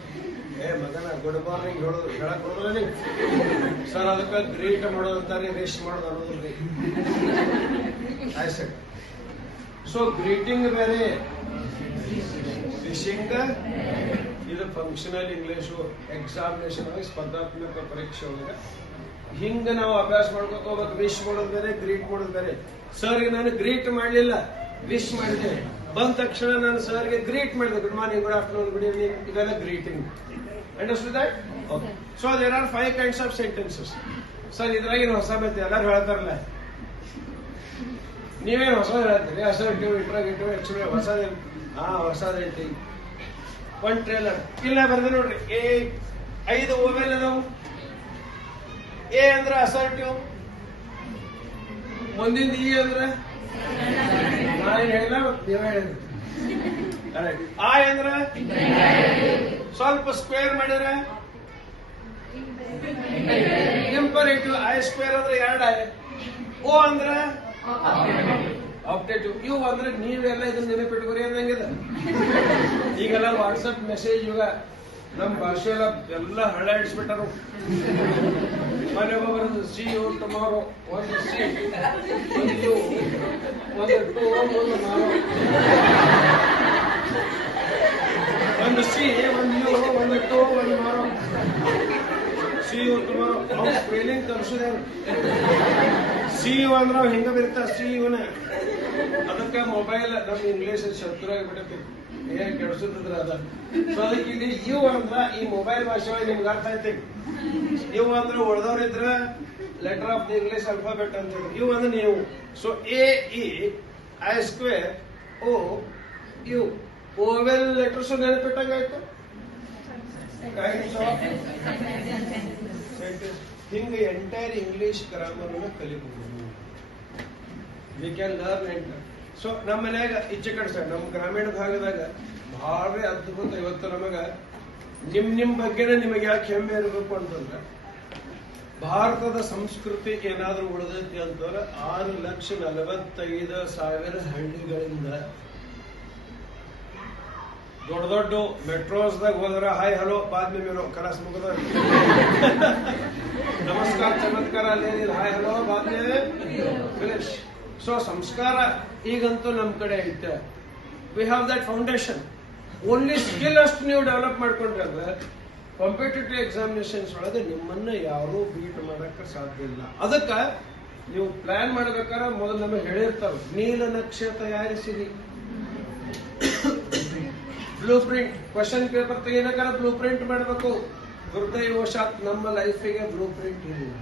ಮಗನ ಗುಡ್ ಮಾರ್ನಿಂಗ್ ಹೇಳಕ್ ನೋಡಿದ್ರಿ ಸರ್, ಅದಕ್ಕೆ ಗ್ರೀಟ್ ಮಾಡೋದು ಅಂತಾರೆ, ವಿಶ್ ಮಾಡೋದು ಅನ್ನೋದ್ರಿ. ಆಯ್ತು. ಸೊ ಗ್ರೀಟಿಂಗ್ ಬೇರೆ, ವಿಶಿಂಗ್ ಇದು ಫಂಕ್ಷನಲ್ ಇಂಗ್ಲಿಷು. ಎಕ್ಸಾಮಿನೇಷನ್ ಒಳಗೆ, ಸ್ಪರ್ಧಾತ್ಮಕ ಪರೀಕ್ಷೆ ಒಳಗೆ ಹಿಂಗ ನಾವು ಅಭ್ಯಾಸ ಮಾಡ್ಕೋತ ಹೋಗ್ಬೇಕು. ವಿಶ್ ಮಾಡೋದು ಬೇರೆ, ಗ್ರೀಟ್ ಮಾಡೋದು ಬೇರೆ. ಸರ್ಗೆ ನಾನು ಗ್ರೀಟ್ ಮಾಡಲಿಲ್ಲ, ವಿಶ್ ಮಾಡಿದೆ. ಬಂದ ತಕ್ಷಣ ನಾನು ಸರ್ಗೆ ಗ್ರೀಟ್ ಮಾಡಿದೆ, good morning, good afternoon, good evening, ಇದೆಲ್ಲ greeting. Understood that? Okay. So there are 5 kinds of sentences. Sir ಇದ್ರಾಗೇನು ಹೊಸ ಬೈತೆ ಎಲ್ಲರೂ ಹೇಳ್ತಾರಲ್ಲ, ನೀವೇನು ಹೊಸ ಹೇಳ್ತೀರಿ? ಅಸರ್ಟಿವ್, ಇಂಟ್ರಾಗೇಟಿವ್, ಎಕ್ಸ್ಪ್ರೆಸಿವ್, ಹೊಸದೇ. ಹೊಸದ ಹೇಳ್ತೀವಿ. ಒಂದು ಟ್ರೇಲರ್ ಇಲ್ಲ ಬರ್ದೆ ನೋಡ್ರಿ. 5 ಓವೆಲ್ ಅದಾವು. ಎ ಅಂದ್ರೆ ಅಸರ್ಟಿವ್, ಮುಂದಿನ ಇ ಅಂದ್ರೆ ನಾನು ಹೇಳಿಲ್ಲ, ನೀವ ಹೇಳಿದ್ರಿ. ಆ ಅಂದ್ರೆ ಸ್ವಲ್ಪ ಸ್ಕ್ವೇರ್ ಮಾಡಿದ್ರೆ ಇಂಪರೇಟಿವ್. ಐ ಸ್ಕ್ವೇರ್ ಅಂದ್ರೆ 2 ಐ. ಓ ಅಂದ್ರೆ ಆಪ್ಟೇಟಿವ್. ಇವು ಅಂದ್ರೆ ನೀವೆಲ್ಲ ಇದನ್ನ ನೆನಪಿಟ್ಕೊರಿ ಅಂದಂಗಿದೆ. ಈಗೆಲ್ಲ ವಾಟ್ಸಪ್ ಮೆಸೇಜ್ ಯುಗ, ನಮ್ಮ ಭಾಷೆ ಎಲ್ಲ ಹಳ್ಳ ಹಿಡಿಸ್ಬಿಟ್ಟಾರು. ಮನೆ ಬರೋದು ಸಿ ಯು ಟುಮಾರೋ, ಒಂದು ಸಿ, ಒಂದು ಯು, ಒಂದು ಟು, ಒಂದು ಮಾರೋ, ಒಂದು ಸಿ, ಒಂದು ಯು, ಒಂದು ಟು, ಒಂದು ಮಾರೋ. ಸಿ ಯು ಟುಮಾರೋ ಅವ್ನು ಸ್ಪೆಲ್ಲಿಂಗ್ ತರಿಸಿದೇನು. ಸಿ ಯು ಅಂದ್ರೆ ನಾವು ಹಿಂಗ ಬರೀತಾ ಸಿ ಯುನ. ಅದಕ್ಕೆ ಮೊಬೈಲ್ ನಮ್ಮ ಇಂಗ್ಲಿಷ್ ಶತ್ರು ಆಗಿಬಿಟ್ಟೈತಿ, ಏನ್ ಕೆಡ್ಸುತ್ತಿದ್ರ ಅದ. ಸೊ ಅದಕ್ಕೆ ಇಲ್ಲಿ ಯು ಅಂದ್ರ ಈ ಮೊಬೈಲ್ ಭಾಷೆ ಒಳಗೆ ನಿಮ್ಗೆ ಅರ್ಥ ಐತಿ. ಯು ಅಂದ್ರೆ ಉಳ್ದವ್ರಿದ್ರ letter of the English alphabet ಅಂತ ಹೇಳಿ. ಯು ಅಂದ್ರೆ ನೀವು. So A E I square O U, vowel letters ನೆನಪಿಟ್ಟಂಗಾಯ್ತು. ಹಿಂಗ ಎಂಟೈರ್ ಇಂಗ್ಲಿಷ್ ಗ್ರಾಮರ್ ಕಲಿಬಹುದು. We can learn it. So ನಮ್ಮ ಮನ್ಯಾಗ ಈಚೆ ಕಡೆ ಸರ್ ನಮ್ಮ ಗ್ರಾಮೀಣ ಭಾಗದಾಗ ಬಹಳ ಅದ್ಭುತ. ಇವತ್ತು ನಮಗ ನಿಮ್ ಬಗ್ಗೆನೇ ನಿಮಗೆ ಯಾಕೆ ಹೆಮ್ಮೆ ಇರಬೇಕು ಅಂತಂದ್ರೆ, ಭಾರತದ ಸಂಸ್ಕೃತಿ ಏನಾದ್ರೂ ಉಳಿದೈತಿ ಅಂತಂದ್ರೆ 6,45,000 ಹಳ್ಳಿಗಳಿಂದ ದೊಡ್ಡ ದೊಡ್ಡ ಮೆಟ್ರೋಸ್ದಾಗ ಹೋದ್ರ ಹಾಯ್ ಹಲೋ ಬಾದ್ ಮೇಲೋ ಕಲಾಸ್ ಮುಗದ ನಮಸ್ಕಾರ ಚಮತ್ಕಾರ ಅಲ್ಲೇನಿಲ್ಲ, ಹಾಯ್ ಹಲೋ ಬಾದ್ ಫಿನಿಶ್. ಸೊ ಸಂಸ್ಕಾರ ಈಗಂತೂ ನಮ್ ಕಡೆ ಐತೆ. We have that foundation. Only skill ಅಷ್ಟು ನೀವು ಡೆವಲಪ್ ಮಾಡ್ಕೊಂಡ್ರೆ ಅಂದ್ರೆ ಕಾಂಪಿಟೇಟಿವ್ ಎಕ್ಸಾಮಿನೇಷನ್ಸ್ ಒಳಗೆ ನಿಮ್ಮನ್ನ ಯಾರೂ ಬೀಟ್ ಮಾಡಕ್ಕೆ ಸಾಧ್ಯ ಇಲ್ಲ. ಅದಕ್ಕೆ ನೀವು ಪ್ಲಾನ್ ಮಾಡ್ಬೇಕಾದ್ರೆ ಮೊದಲು ನಮಗೆ ಹೇಳಿರ್ತಾವ, ನೀಲನಕ್ಷೆ ತಯಾರಿಸಿರಿ, ಬ್ಲೂ ಪ್ರಿಂಟ್. ಕ್ವಶನ್ ಪೇಪರ್ ತೆಗಿಬೇಕಾದ್ರೆ ಬ್ಲೂ ಪ್ರಿಂಟ್ ಮಾಡಬೇಕು. ದುರ್ದೈವಶಾತ್ ನಮ್ಮ ಲೈಫಿಗೆ ಬ್ಲೂ ಪ್ರಿಂಟ್ ಇಲ್ಲ.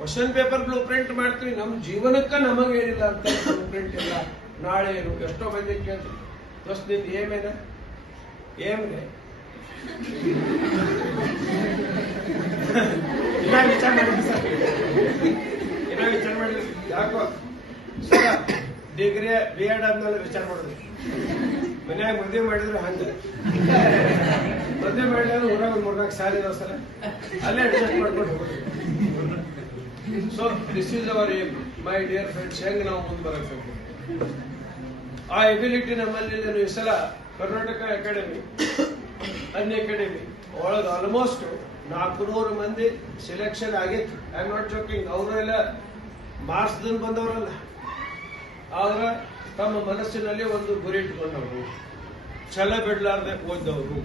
ಕ್ವಶನ್ ಪೇಪರ್ ಬ್ಲೂ ಪ್ರಿಂಟ್ ಮಾಡ್ತೀವಿ, ನಮ್ಮ ಜೀವನಕ್ಕ ನಮಗೇನಿಲ್ಲ ಅಂತ ಬ್ಲೂ ಪ್ರಿಂಟ್ ಇಲ್ಲ. ನಾಳೆ ಏನು ಎಷ್ಟೋ ಮಂದಿ ಕೇಳ್ತೀವಿ, ದೋಸ್ತ್ ನಿಂದು ಏಮೇನ ಏಮ್ಗೆ ಇನ್ನ ವಿಚಾರ ಮಾಡಿದ್ವಿ ಸರ್, ಇನ್ನ ವಿಚಾರ ಮಾಡಿದ್ವಿ. ಯಾಕೋ ಸರ ಡಿಗ್ರಿ ಬಿ ಎಡ್ ಆದ್ಮೇಲೆ ವಿಚಾರ ಮಾಡಿದ್ವಿ. ಮನ್ಯಾಗ ಮದುವೆ ಮಾಡಿದ್ರೆ ಹಂಗ, ಮದುವೆ ಮಾಡಿದ್ರೆ ಊರಾಗ 3-4 ಸಾಲ ಇದಾವ ಸರ, ಅಲ್ಲೇ ಅಡ್ಜಸ್ಟ್ ಮಾಡ್ಕೊಂಡು ಹೋಗ್ತೀವಿ. So this is our aim my dear friends. ಹೆಂಗ್ ನಾವು ಮುಂದೆ ಬರಕ್ ಸಾಧ್ಯ? ಆ ಎಬಿಲಿಟಿ ನಮ್ಮಲ್ಲಿ ಈ ಸಲ ಕರ್ನಾಟಕ ಅಕಾಡೆಮಿ ಅನ್ ಅಕಾಡೆಮಿ ಒಳಗೆ ಆಲ್ಮೋಸ್ಟ್ 400 ಮಂದಿ ಸೆಲೆಕ್ಷನ್ ಆಗಿತ್ತು. I am not joking. ಅವರೆಲ್ಲ ಮಾರ್ಕ್ಸ್ದಿಂದ ಬಂದವರಲ್ಲ, ಆದ್ರೆ ತಮ್ಮ ಮನಸ್ಸಿನಲ್ಲಿ ಒಂದು ಗುರಿ ಇಟ್ಕೊಂಡವರು, ಛಲ ಬಿಡ್ಲಾರ್ದೆ ಓದವರು.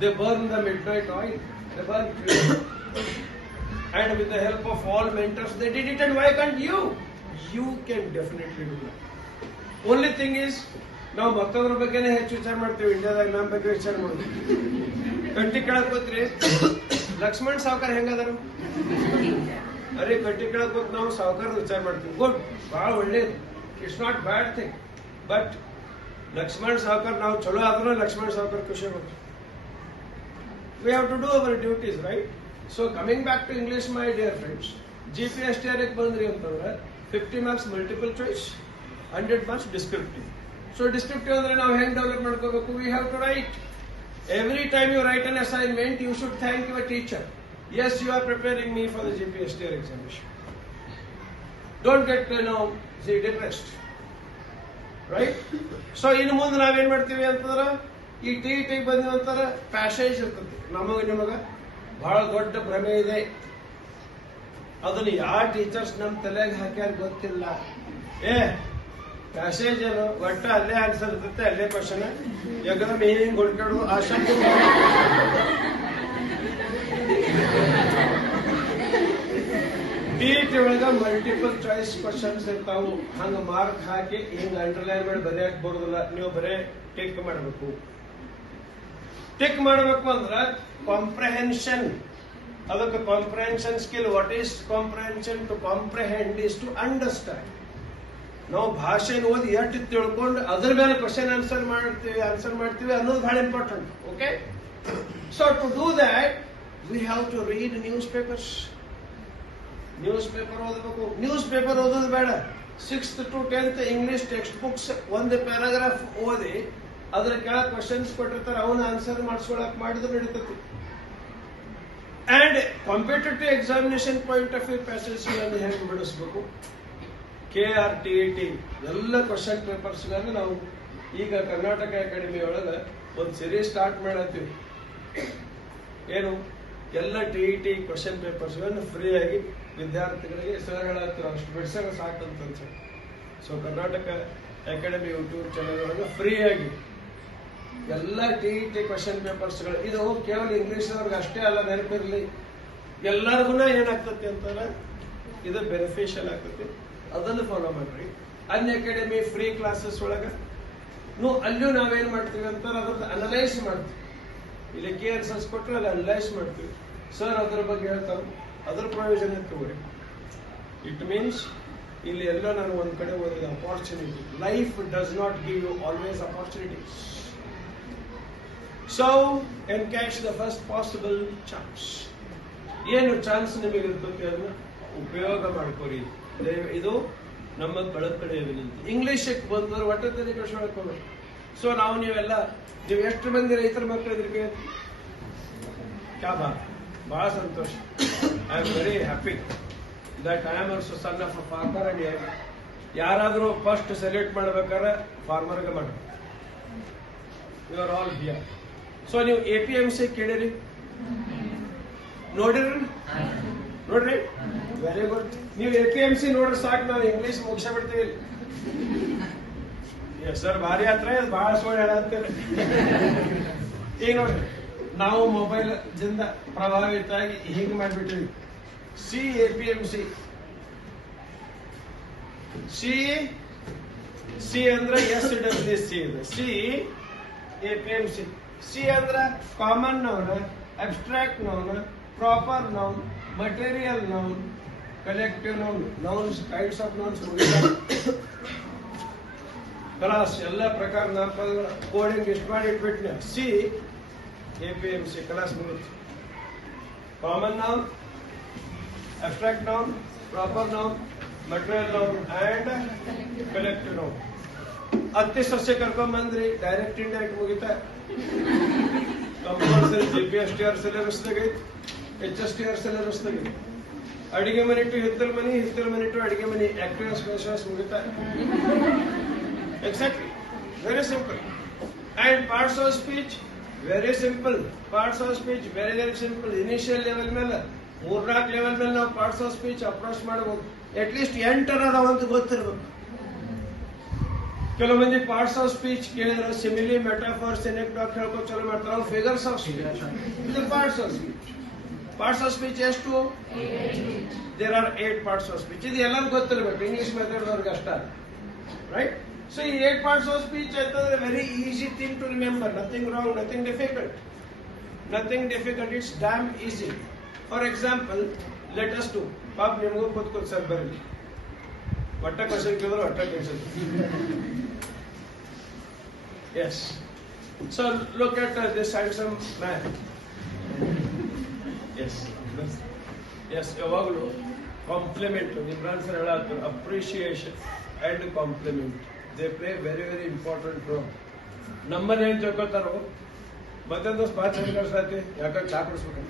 They burn the midnight oil, they burn and with the help of all mentors they did it. And why can't you? You can definitely do that. Only thing is ನಾವು ಮತ್ತೊಬ್ಬರ ಬಗ್ಗೆನೇ ಹೆಚ್ಚು ವಿಚಾರ ಮಾಡ್ತೀವಿ. ಇಂಡಿಯಾದಾಗ ನಮ್ಮ ಬಗ್ಗೆ ವಿಚಾರ ಮಾಡ್ತೀವಿ. ಕಟ್ಟಿ ಕೆಳಕ್ ಹೋತ್ರಿ, ಲಕ್ಷ್ಮಣ್ ಸಾವ್ಕಾರ ಹೆಂಗದಾರು? ಅರೆ ಕಟ್ಟಿ ಕೆಳಕ್ ಹೋತ್ ನಾವು ಸಾವ್ಕಾರದ ವಿಚಾರ ಮಾಡ್ತೀವಿ. ಗುಡ್, ಬಹಳ ಒಳ್ಳೇದು. It's not bad thing. But Lakshman Savkar ನಾವು ಚಲೋ ಆದ್ರೂ ಲಕ್ಷ್ಮಣ್ ಸಾವ್ಕಾರ ಖುಷಿ ಆಗುತ್ತೆ. We have to do our duties, right? So coming back to English my dear friends, GPSTR ಬಂದ್ರಿ ಅಂತಂದ್ರೆ 50 marks multiple choice, 100 marks descriptive. So descriptive ಅಂದ್ರೆ ನಾವು ಹೆಂಗ್ ಡೆವಲಪ್ ಮಾಡ್ಕೋಬೇಕು? We have to write. Every time you write an assignment, you should thank your teacher. Yes, you are preparing me for the GPSTR examination. Don't get depressed, right? So ಇನ್ನು ಮುಂದೆ ನಾವೇನ್ ಮಾಡ್ತೀವಿ ಅಂತಂದ್ರೆ, ಈ TET ಬಂದ ನಂತರ passage ಇರ್ತದೆ. ನಿಮಗ ಬಹಳ ದೊಡ್ಡ ಭ್ರಮೆ ಇದೆ. ಅದನ್ನ ಯಾವ ಟೀಚರ್ಸ್ ನಮ್ ತಲೆಗೆ ಹಾಕ್ಯಾರ ಗೊತ್ತಿಲ್ಲ. ಪ್ಯಾಸೇಜ್ ಏನು ಒಟ್ಟ ಅಲ್ಲೇ ಆನ್ಸರ್ ಇರ್ತೈತೆ, ಅಲ್ಲೇ ಕ್ವಶನ್, ಯಾಕಂದ್ರೆ ಮೀನಿಂಗ್ ಹುಡ್ಕಾಡು ಆ ಶಬ್ದ TET ಒಳಗ ಮಲ್ಟಿಪಲ್ ಚಾಯ್ಸ್ ಕ್ವಶನ್ಸ್ ಇರ್ತಾವು. ಹಂಗ ಮಾರ್ಕ್ ಹಾಕಿ ಹಿಂಗ ಅಂಡರ್ಲೈನ್ ಮಾಡಿ ಬರೆಯಕ್ ಬರೋದಿಲ್ಲ. ನೀವು ಬರೇ ಟಿಕ್ ಮಾಡಬೇಕು. ಟಿಕ್ ಮಾಡಬೇಕು ಅಂದ್ರ ಕಾಂಪ್ರಹೆನ್ಷನ್. ಅದಕ್ಕೆ comprehension skill. What is comprehension? To comprehend is to understand. ನಾವು ಭಾಷೆ ಓದಿ ಎಷ್ಟು ತಿಳ್ಕೊಂಡು ಅದ್ರ ಮೇಲೆ ಕ್ವಶನ್ ಆನ್ಸರ್ ಮಾಡ್ತೀವಿ ಅನ್ನೋದು ಬಹಳ important. Okay, so to do that we have to read newspapers. Newspaper ಓದಬೇಕು. ನ್ಯೂಸ್ ಪೇಪರ್ ಓದೋದು ಬೇಡ. 6th to 10th English textbooks ಒಂದು ಪ್ಯಾರಾಗ್ರಾಫ್ ಓದಿ ಅದ್ರ ಕೆಳಗೆ ಕ್ವಶನ್ಸ್ ಕೊಟ್ಟಿರ್ತಾರೆ, ಅವನ ಆನ್ಸರ್ ಮಾಡಿಸ್ಕೊಳಕ್ ಮಾಡಿದ್ರೆ ನಡೀತೈತಿ. And competitive examination point of view passage ಗಳನ್ನು ಹೇಗೆ ಬಿಡಿಸ್ಬೇಕು, KRTET ಎಲ್ಲ ಕ್ವಶನ್ ಪೇಪರ್ಸ್ ಗಳನ್ನು ನಾವು ಈಗ ಕರ್ನಾಟಕ ಅಕಾಡೆಮಿ ಒಳಗೆ ಒಂದು ಸಿರೀಸ್ ಸ್ಟಾರ್ಟ್ ಮಾಡತ್ತೀವಿ. ಏನು ಎಲ್ಲ TET ಕ್ವಶನ್ ಪೇಪರ್ಸ್ ಗಳನ್ನು ಫ್ರೀ ಆಗಿ ವಿದ್ಯಾರ್ಥಿಗಳಿಗೆ ಸರ್ ಹೇಳತ್ತೀವಿ, ಅಷ್ಟು ಬಿಡ್ಸೋಣ ಸಾಕಂತ ಅನ್ಸುತ್ತೆ. So Karnataka academy YouTube channel ಒಳಗೆ ಫ್ರೀ ಆಗಿ ಎಲ್ಲ TET ಕ್ವಶನ್ ಪೇಪರ್ಸ್ಗಳು, ಇದು ಕೇವಲ ಇಂಗ್ಲಿಷ್ ಅವ್ರಿಗೆ ಅಷ್ಟೇ ಅಲ್ಲ, ನೆನಪಿರಲಿ ಎಲ್ಲರಿಗೂ ಏನಾಗ್ತತಿ ಅಂತಂದ್ರೆ ಇದು ಬೆನಿಫಿಷಿಯಲ್ ಆಗ್ತತಿ. ಅದನ್ನು ಫಾಲೋ ಮಾಡ್ರಿ. ಅನ್ ಅಕಾಡೆಮಿ ಫ್ರೀ ಕ್ಲಾಸಸ್ ಒಳಗ ಅಲ್ಲೂ ನಾವೇನ್ ಮಾಡ್ತೀವಿ ಅಂತ ಅದ್ರದ್ದು ಅನಲೈಸ್ ಮಾಡ್ತೀವಿ. ಇಲ್ಲಿ KNSS ಕೊಟ್ಟರೆ ಅಲ್ಲಿ ಅನಲೈಸ್ ಮಾಡ್ತೀವಿ. ಸರ್ ಅದ್ರ ಬಗ್ಗೆ ಹೇಳ್ತಾರೆ, ಅದ್ರ ಪ್ರಯೋಜನ ತಗೋರಿ. ಇಟ್ ಮೀನ್ಸ್ ಇಲ್ಲಿ ಎಲ್ಲ ನಾನು ಒಂದ್ ಕಡೆ ಓದಿದ opportunity. Life does not give you always opportunities. So encash the first possible chance. ಏನು ಚಾನ್ಸ್ ನಿಮಗೆ ಇರ್ತದೆ ಅದನ್ನ ಉಪಯೋಗ ಮಾಡ್ಕೋರಿ. ಇದು ನಮ್ಮ ಕಳಕಳಿಯ ವಿನಂತಿ. ಇಂಗ್ಲಿಷ್ ಬಂದವರು ಒಟ್ಟ ತಲೆ ಕಷ್ಟ ಮಾಡ್ಕೋಬೇಕು. ಸೊ ನೀವೆಲ್ಲ ನೀವು ಎಷ್ಟು ಮಂದಿ ರೈತರ ಮಕ್ಕಳಿದ್ರಿಗೆ ಕ್ಯಾ ಬಾತ್, ಬಹಳ ಸಂತೋಷ. I am very happy that I am also son of a farmer. And ಯಾರಾದ್ರೂ ಫಸ್ಟ್ ಸೆಲೆಕ್ಟ್ ಮಾಡ್ಬೇಕಾದ್ರೆ ಫಾರ್ಮರ್ಗೆ ಮಾಡಿ. You are all here. So ನೀವು APMC ಕೇಳಿರಿ, ನೋಡಿರಿ? ನೋಡ್ರಿ, ವೆರಿ ಗುಡ್. ನೀವು APMC ನೋಡ್ರಿ ಸಾಕು, ನಾವು ಇಂಗ್ಲಿಷ್ ಮುಗಿಸ ಬಿಡ್ತೀವಿ. ಸರ್ ಭಾರಿ ಹತ್ರ ಬಹಳ ಸುಳ್ಳು ಹೇಳತ್ತೀರಿ. ಈಗ ನೋಡ್ರಿ, ನಾವು ಮೊಬೈಲ್ ದಿಂದ ಪ್ರಭಾವಿತಾಗಿ ಹೀಗೆ ಮಾಡಿಬಿಟ್ಟಿವಿ. APMC ಸಿ ಅಂದ್ರೆ SWC ಇದೆ. APMC. C ಅಂದ್ರೆ common noun, abstract noun, proper noun, material noun, collective noun. Nouns, types of nouns class ಎಲ್ಲ ಪ್ರಕಾರ ನಾಮಪದಗಳ ಕೋಡಿಂಗ್ ಇಷ್ಟು ಮಾಡಿ ಇಟ್ಬಿಟ್ನೆ. APMC ಕ್ಲಾಸ್ ಮುಗಿತು. Common noun, abstract noun, proper noun, material noun and collective noun. ಹತ್ತಿ ಸಸ್ಯ ಕರ್ಕೊಂಬಂದ್ರಿ, direct indirect ಮುಗಿತ. Compulsory GPSTR ಸಿಲೆಬಸ್ದಾಗ ಐತಿ, HSTR ಸಿಲೆಬಸ್ದಾಗ ಐತಿ. ಅಡಿಗೆ ಮನೆ ಟು ಹಿತ್ತಲ ಮನಿ, ಹಿತ್ತಲ ಮನೆ ಟು ಅಡಿಗೆ ಮನಿ, ಆಕ್ಟಿವ್ ಸ್ಪೆಷಲ್ಸ್ ಮುಗಿತಾ. Exactly. Very simple. And parts of speech, very simple. Parts of speech, very very simple. Initial level ಮೇಲೆ 3-4 ಲೆವೆಲ್ ಮೇಲೆ ನಾವು ಪಾರ್ಟ್ಸ್ ಆಫ್ ಸ್ಪೀಚ್ ಅಪ್ರೋಚ್ ಮಾಡಬಹುದು. ಅಟ್ಲೀಸ್ಟ್ 8 ಅದಾವಂತ ಗೊತ್ತಿರ್ಬೇಕು. ಕೆಲವು ಮಂದಿ ಪಾರ್ಟ್ಸ್ ಆಫ್ ಸ್ಪೀಚ್ ಕೇಳಿದ್ರೆ ಸಿಮಿಲಿ, ಮೆಟಾಫಾರ್, ಸಿನೆಕ್ಟಾಕ್ ಹೇಳ್ಕೊ ಚಲೋ ಮಾಡ್ತಾರೆ. ಅವ್ರು ಫಿಗರ್ಸ್ ಆಫ್ ಸ್ಪೀಚ್. ಇದು parts of speech. Parts of speech ಎಷ್ಟು? There are 8 parts of speech. ಇದು ಎಲ್ಲರೂ ಗೊತ್ತಿರ್ಬೇಕು, ಇಂಗ್ಲಿಷ್ ಮೆಥಡ್ ಅವ್ರಿಗೆ ಅಷ್ಟ, right? So 8 parts of speech is a very easy thing to remember. Nothing wrong, nothing difficult. Nothing difficult, it's damn easy. For example, let us do. Paap nimgo khud khud sir barli. Vatta question kidro vatta question. Yes. So look at this handsome man. Yes. Yes, yavaglu compliment. Imran sir helatu appreciation and compliment. They play very very important role. Number ಏನು ತಿಳ್ಕೊತಾರೋ ಮತ್ತೊಂದು pass ಹೇಳ್ಕೊಳ್ಸತ್ತೆ, ಯಾಕಂದ್ರೆ ಚಾ ಕುಡಿಸ್ಬೇಕು,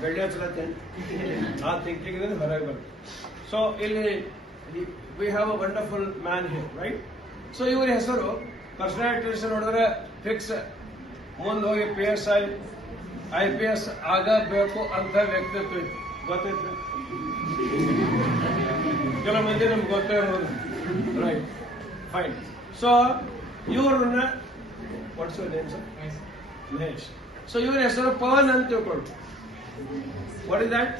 ಬೆಳ್ಳಿ ಹಚ್ಚಲತ್ತೆ, ಆ thinking ಹೊರಗೆ ಬರುತ್ತೆ. So ಇಲ್ಲಿ we have a wonderful man here, right? So ಇವ್ರ ಹೆಸರು ಪರ್ಸನಾಲಿಟೀಸ್ ನೋಡಿದ್ರೆ ಫಿಕ್ಸ್, ಮುಂದೆ ಹೋಗಿ PSI IPS ಆಗಬೇಕು ಅಂತ ವ್ಯಕ್ತಿತ್ವ ಗೊತ್ತೈತೆ. ಕೆಲವು ಮಂದಿ ನಮ್ಗೆ ಗೊತ್ತೇ ಇರೋದು, ರೈಟ್? ಫೈನ್. ಸೊ ಇವ್ರನ್ನ what's your name sir? Mahesh. So ಇವ್ರ ಹೆಸರು ಪವನ್ ಅಂತ ತಿಳ್ಕೊಂಡು. What is that?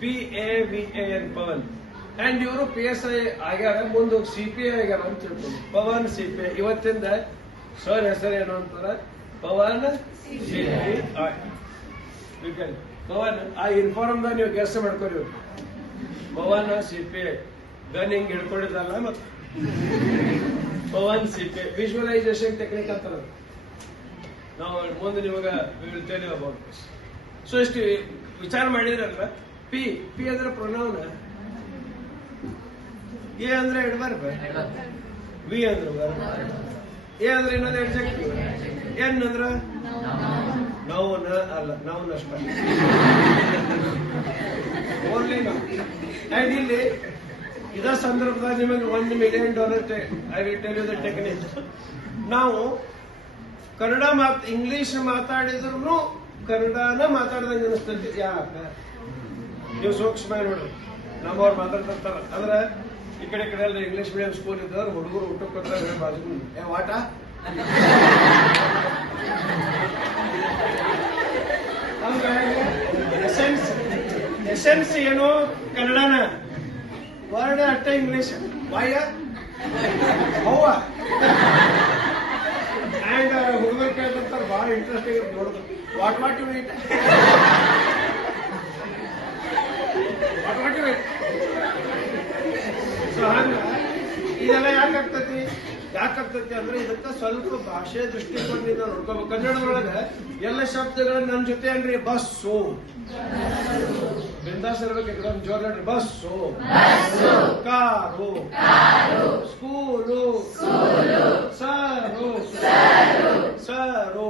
PAVAN, Pavan. And ಇವರು PSI ಆಗ್ಯಾರ, ಮುಂದೆ CPI ಆಗ್ಯಾರ ಅಂತ ತಿಳ್ಕೊಂಡು. ಪವನ್ CPI. ಇವತ್ತಿಂದ ಸರ್ ಹೆಸರು ಏನು ಅಂತಾರ? ಪವನ್ CPI. ಪವನ್ ಆ ಇನ್ಫಾರ್ಮ್ ದಾಗ ನೀವು ಗೆಸ್ ಮಾಡ್ಕೊರಿ. ಪವನ್ CPI ಗನ್ ಹಿಂಗ್ ಹಿಡ್ಕೊಂಡಿದ್ದಲ್ಲ, ಮತ್ತೆ ಪವನ್ CPI ವಿಜುವಲೈಸೇಷನ್ ಟೆಕ್ನಿಕ್ ಅಂತಾರ. ನಾವು ಮುಂದೆ ನಿಮಗೆ will tell you about this. So ಇಷ್ಟು ವಿಚಾರ ಮಾಡಿದ್ರಲ್ಲ. ಪಿ ಪಿ ಅಂದ್ರೆ ಪ್ರೊನೌನ್, ಎ ಅಂದ್ರೆ ಎಡ್ವರ್ಬ್, ವಿ ಅಂದ್ರೆ ವರ್ಬ್, ಎ ಅಂದ್ರೆ ಇನ್ನೊಂದು ಎಡ್ಜೆಕ್ಟಿವ್, ಎನ್ ಅಂದ್ರೆ ನೌನ್ ಅಲ್ಲ, ನೌನ್ ಅಷ್ಟ ಓನ್ಲಿ ನೌನ್. ಅಂಡ್ ಇಲ್ಲಿ ಇದ ಸಂದರ್ಭದಾಗ ನಿಮಗೆ $1 million I will tell you the technique. ನಾವು ಕನ್ನಡ ಇಂಗ್ಲಿಷ್ ಮಾತಾಡಿದ್ರು ಕನ್ನಡನ ಮಾತಾಡ್ದಂಗೆ ಅನಿಸ್ತೈತಿ. ಯಾಕ ನೀವು ಸೂಕ್ಷ್ಮ ನೋಡ್ರಿ, ನಮ್ಮವ್ರು ಮಾತಾಡ್ತಿರ್ತಾರ ಅಂದ್ರೆ ಈ ಕಡೆ ಎಲ್ಲ ಇಂಗ್ಲಿಷ್ ಮೀಡಿಯಂ ಸ್ಕೂಲ್ ಇದ್ದವ್ರು ಹುಡುಗರು ಊಟಕ್ಕೆ ಬಾಜು ವಾಟ ಎಸೆನ್ಸ್ ಏನು ಕನ್ನಡನ, ವರ್ಡ್ ಅಷ್ಟೇ ಇಂಗ್ಲಿಷ್. ವಾಯ ಹೌವ ಅಂಡ್ ಹುಡುಗರು ಕೇಳ್ತಿರ್ತಾರೆ, ಬಹಳ ಇಂಟ್ರೆಸ್ಟಿಂಗ್ ಇರುತ್ತೆ ನೋಡುದು. What you eat, what you eat. So ಹಂಗ ಇದೆಲ್ಲ ಯಾಕಾಗ್ತತಿ ಅಂದ್ರೆ ಇದಕ್ಕ ಸ್ವಲ್ಪ ಭಾಷೆ ದೃಷ್ಟಿಕೋನದಿಂದ ನೋಡ್ಕೋಬೇಕು. ಕನ್ನಡದೊಳಗ ಎಲ್ಲ ಶಬ್ದಗಳನ್ನ ನನ್ನ ಜೊತೆ ಅನ್ರಿ, ಬಸ್ಸು ಬಿಂದಾಸ್ ಇರ್ಬೇಕು, ಜೋರ್ ನೋಡ್ರಿ. ಬಸ್ಸು, ಕಾರು, ಸ್ಕೂಲು, ಸರು,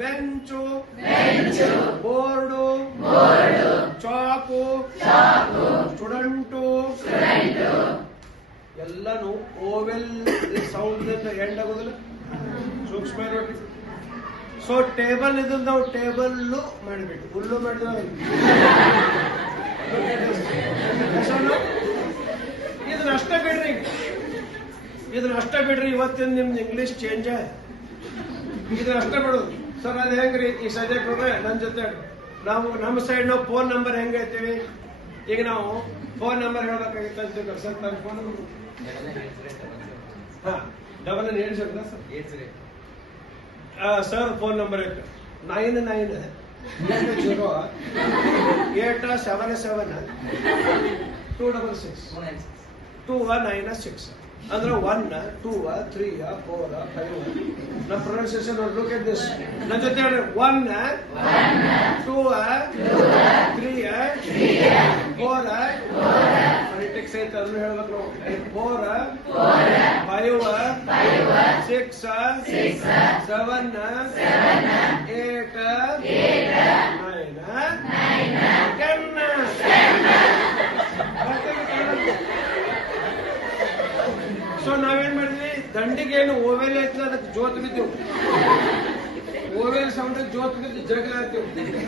ಬೆಂಚು, ಬೋರ್ಡು, ಚಾಕು, ಸ್ಟೂಡೆಂಟು, ಎಲ್ಲಾನು ಓವೆಲ್ ಸೌಂಡ್ ಎಂಡ್ ಆಗೋದಿಲ್ಲ, ಸೂಕ್ಷ್ಮ ನೋಡಿ. ಸೊ ಟೇಬಲ್ ಇದ್ರೆ ನಾವು ಟೇಬಲ್ ಮಾಡಿಬಿಟ್ಟು ಹುಲ್ಲು ಮಾಡಿದ ಇದನ್ನ ಅಷ್ಟೇ ಬಿಡ್ರಿ. ಇವತ್ತಿನ ನಿಮ್ದು ಇಂಗ್ಲಿಷ್ ಚೇಂಜ್, ಇದನ್ನ ಅಷ್ಟೇ ಬಿಡೋದು. ಸರ್ ಅದ್ ಹೆಂಗ್ರಿ ಈ ಸಬ್ಜೆಕ್ಟ್ ನೋಡ್ರೆ ನನ್ನ ಜೊತೆ ನಾವು ನಮ್ಮ ಸೈಡ್ ನಾವು ಫೋನ್ ನಂಬರ್ ಹೆಂಗ್ ಹೇಳ್ತೀವಿ. ಈಗ ನಾವು ಫೋನ್ ನಂಬರ್ ಹೇಳ್ಬೇಕಾಗಿತ್ತು ಅಂತ ಸರ್, ನನ್ನ phone number sir phone number ಐತೆ 99087726 ಅಂದ್ರೆ 1 2 3 4 5. ನಮ್ಮ ಪ್ರೊನೌನ್ಸಿಯೇಷನ್ ಲುಕ್ ಎಟ್ ದಿಸ್. ನನ್ನ ಜೊತೆ ಹೇಳ್ರಿ, 1 2 3 4 ಫೊನೆಟಿಕ್ಸ್ ಐತೆ ಅದನ್ನು ಹೇಳ್ಬೇಕು ನಾವು. 4 5 6 7 8 9 10. ಸೊ ನಾವೇನ್ ಮಾಡಿದ್ವಿ, ದಂಡಿಗೆ ಏನು ಓವೆಲ್ ಐತಿ ಅದಕ್ಕೆ ಜೋತ್ ಬಿದ್ದೆವು. ಓವೆಲ್ ಸೌಂಡ್ ಜೋತ್ ಬಿದ್ದು ಜಗಳ ಆಗ್ತೇವೆ.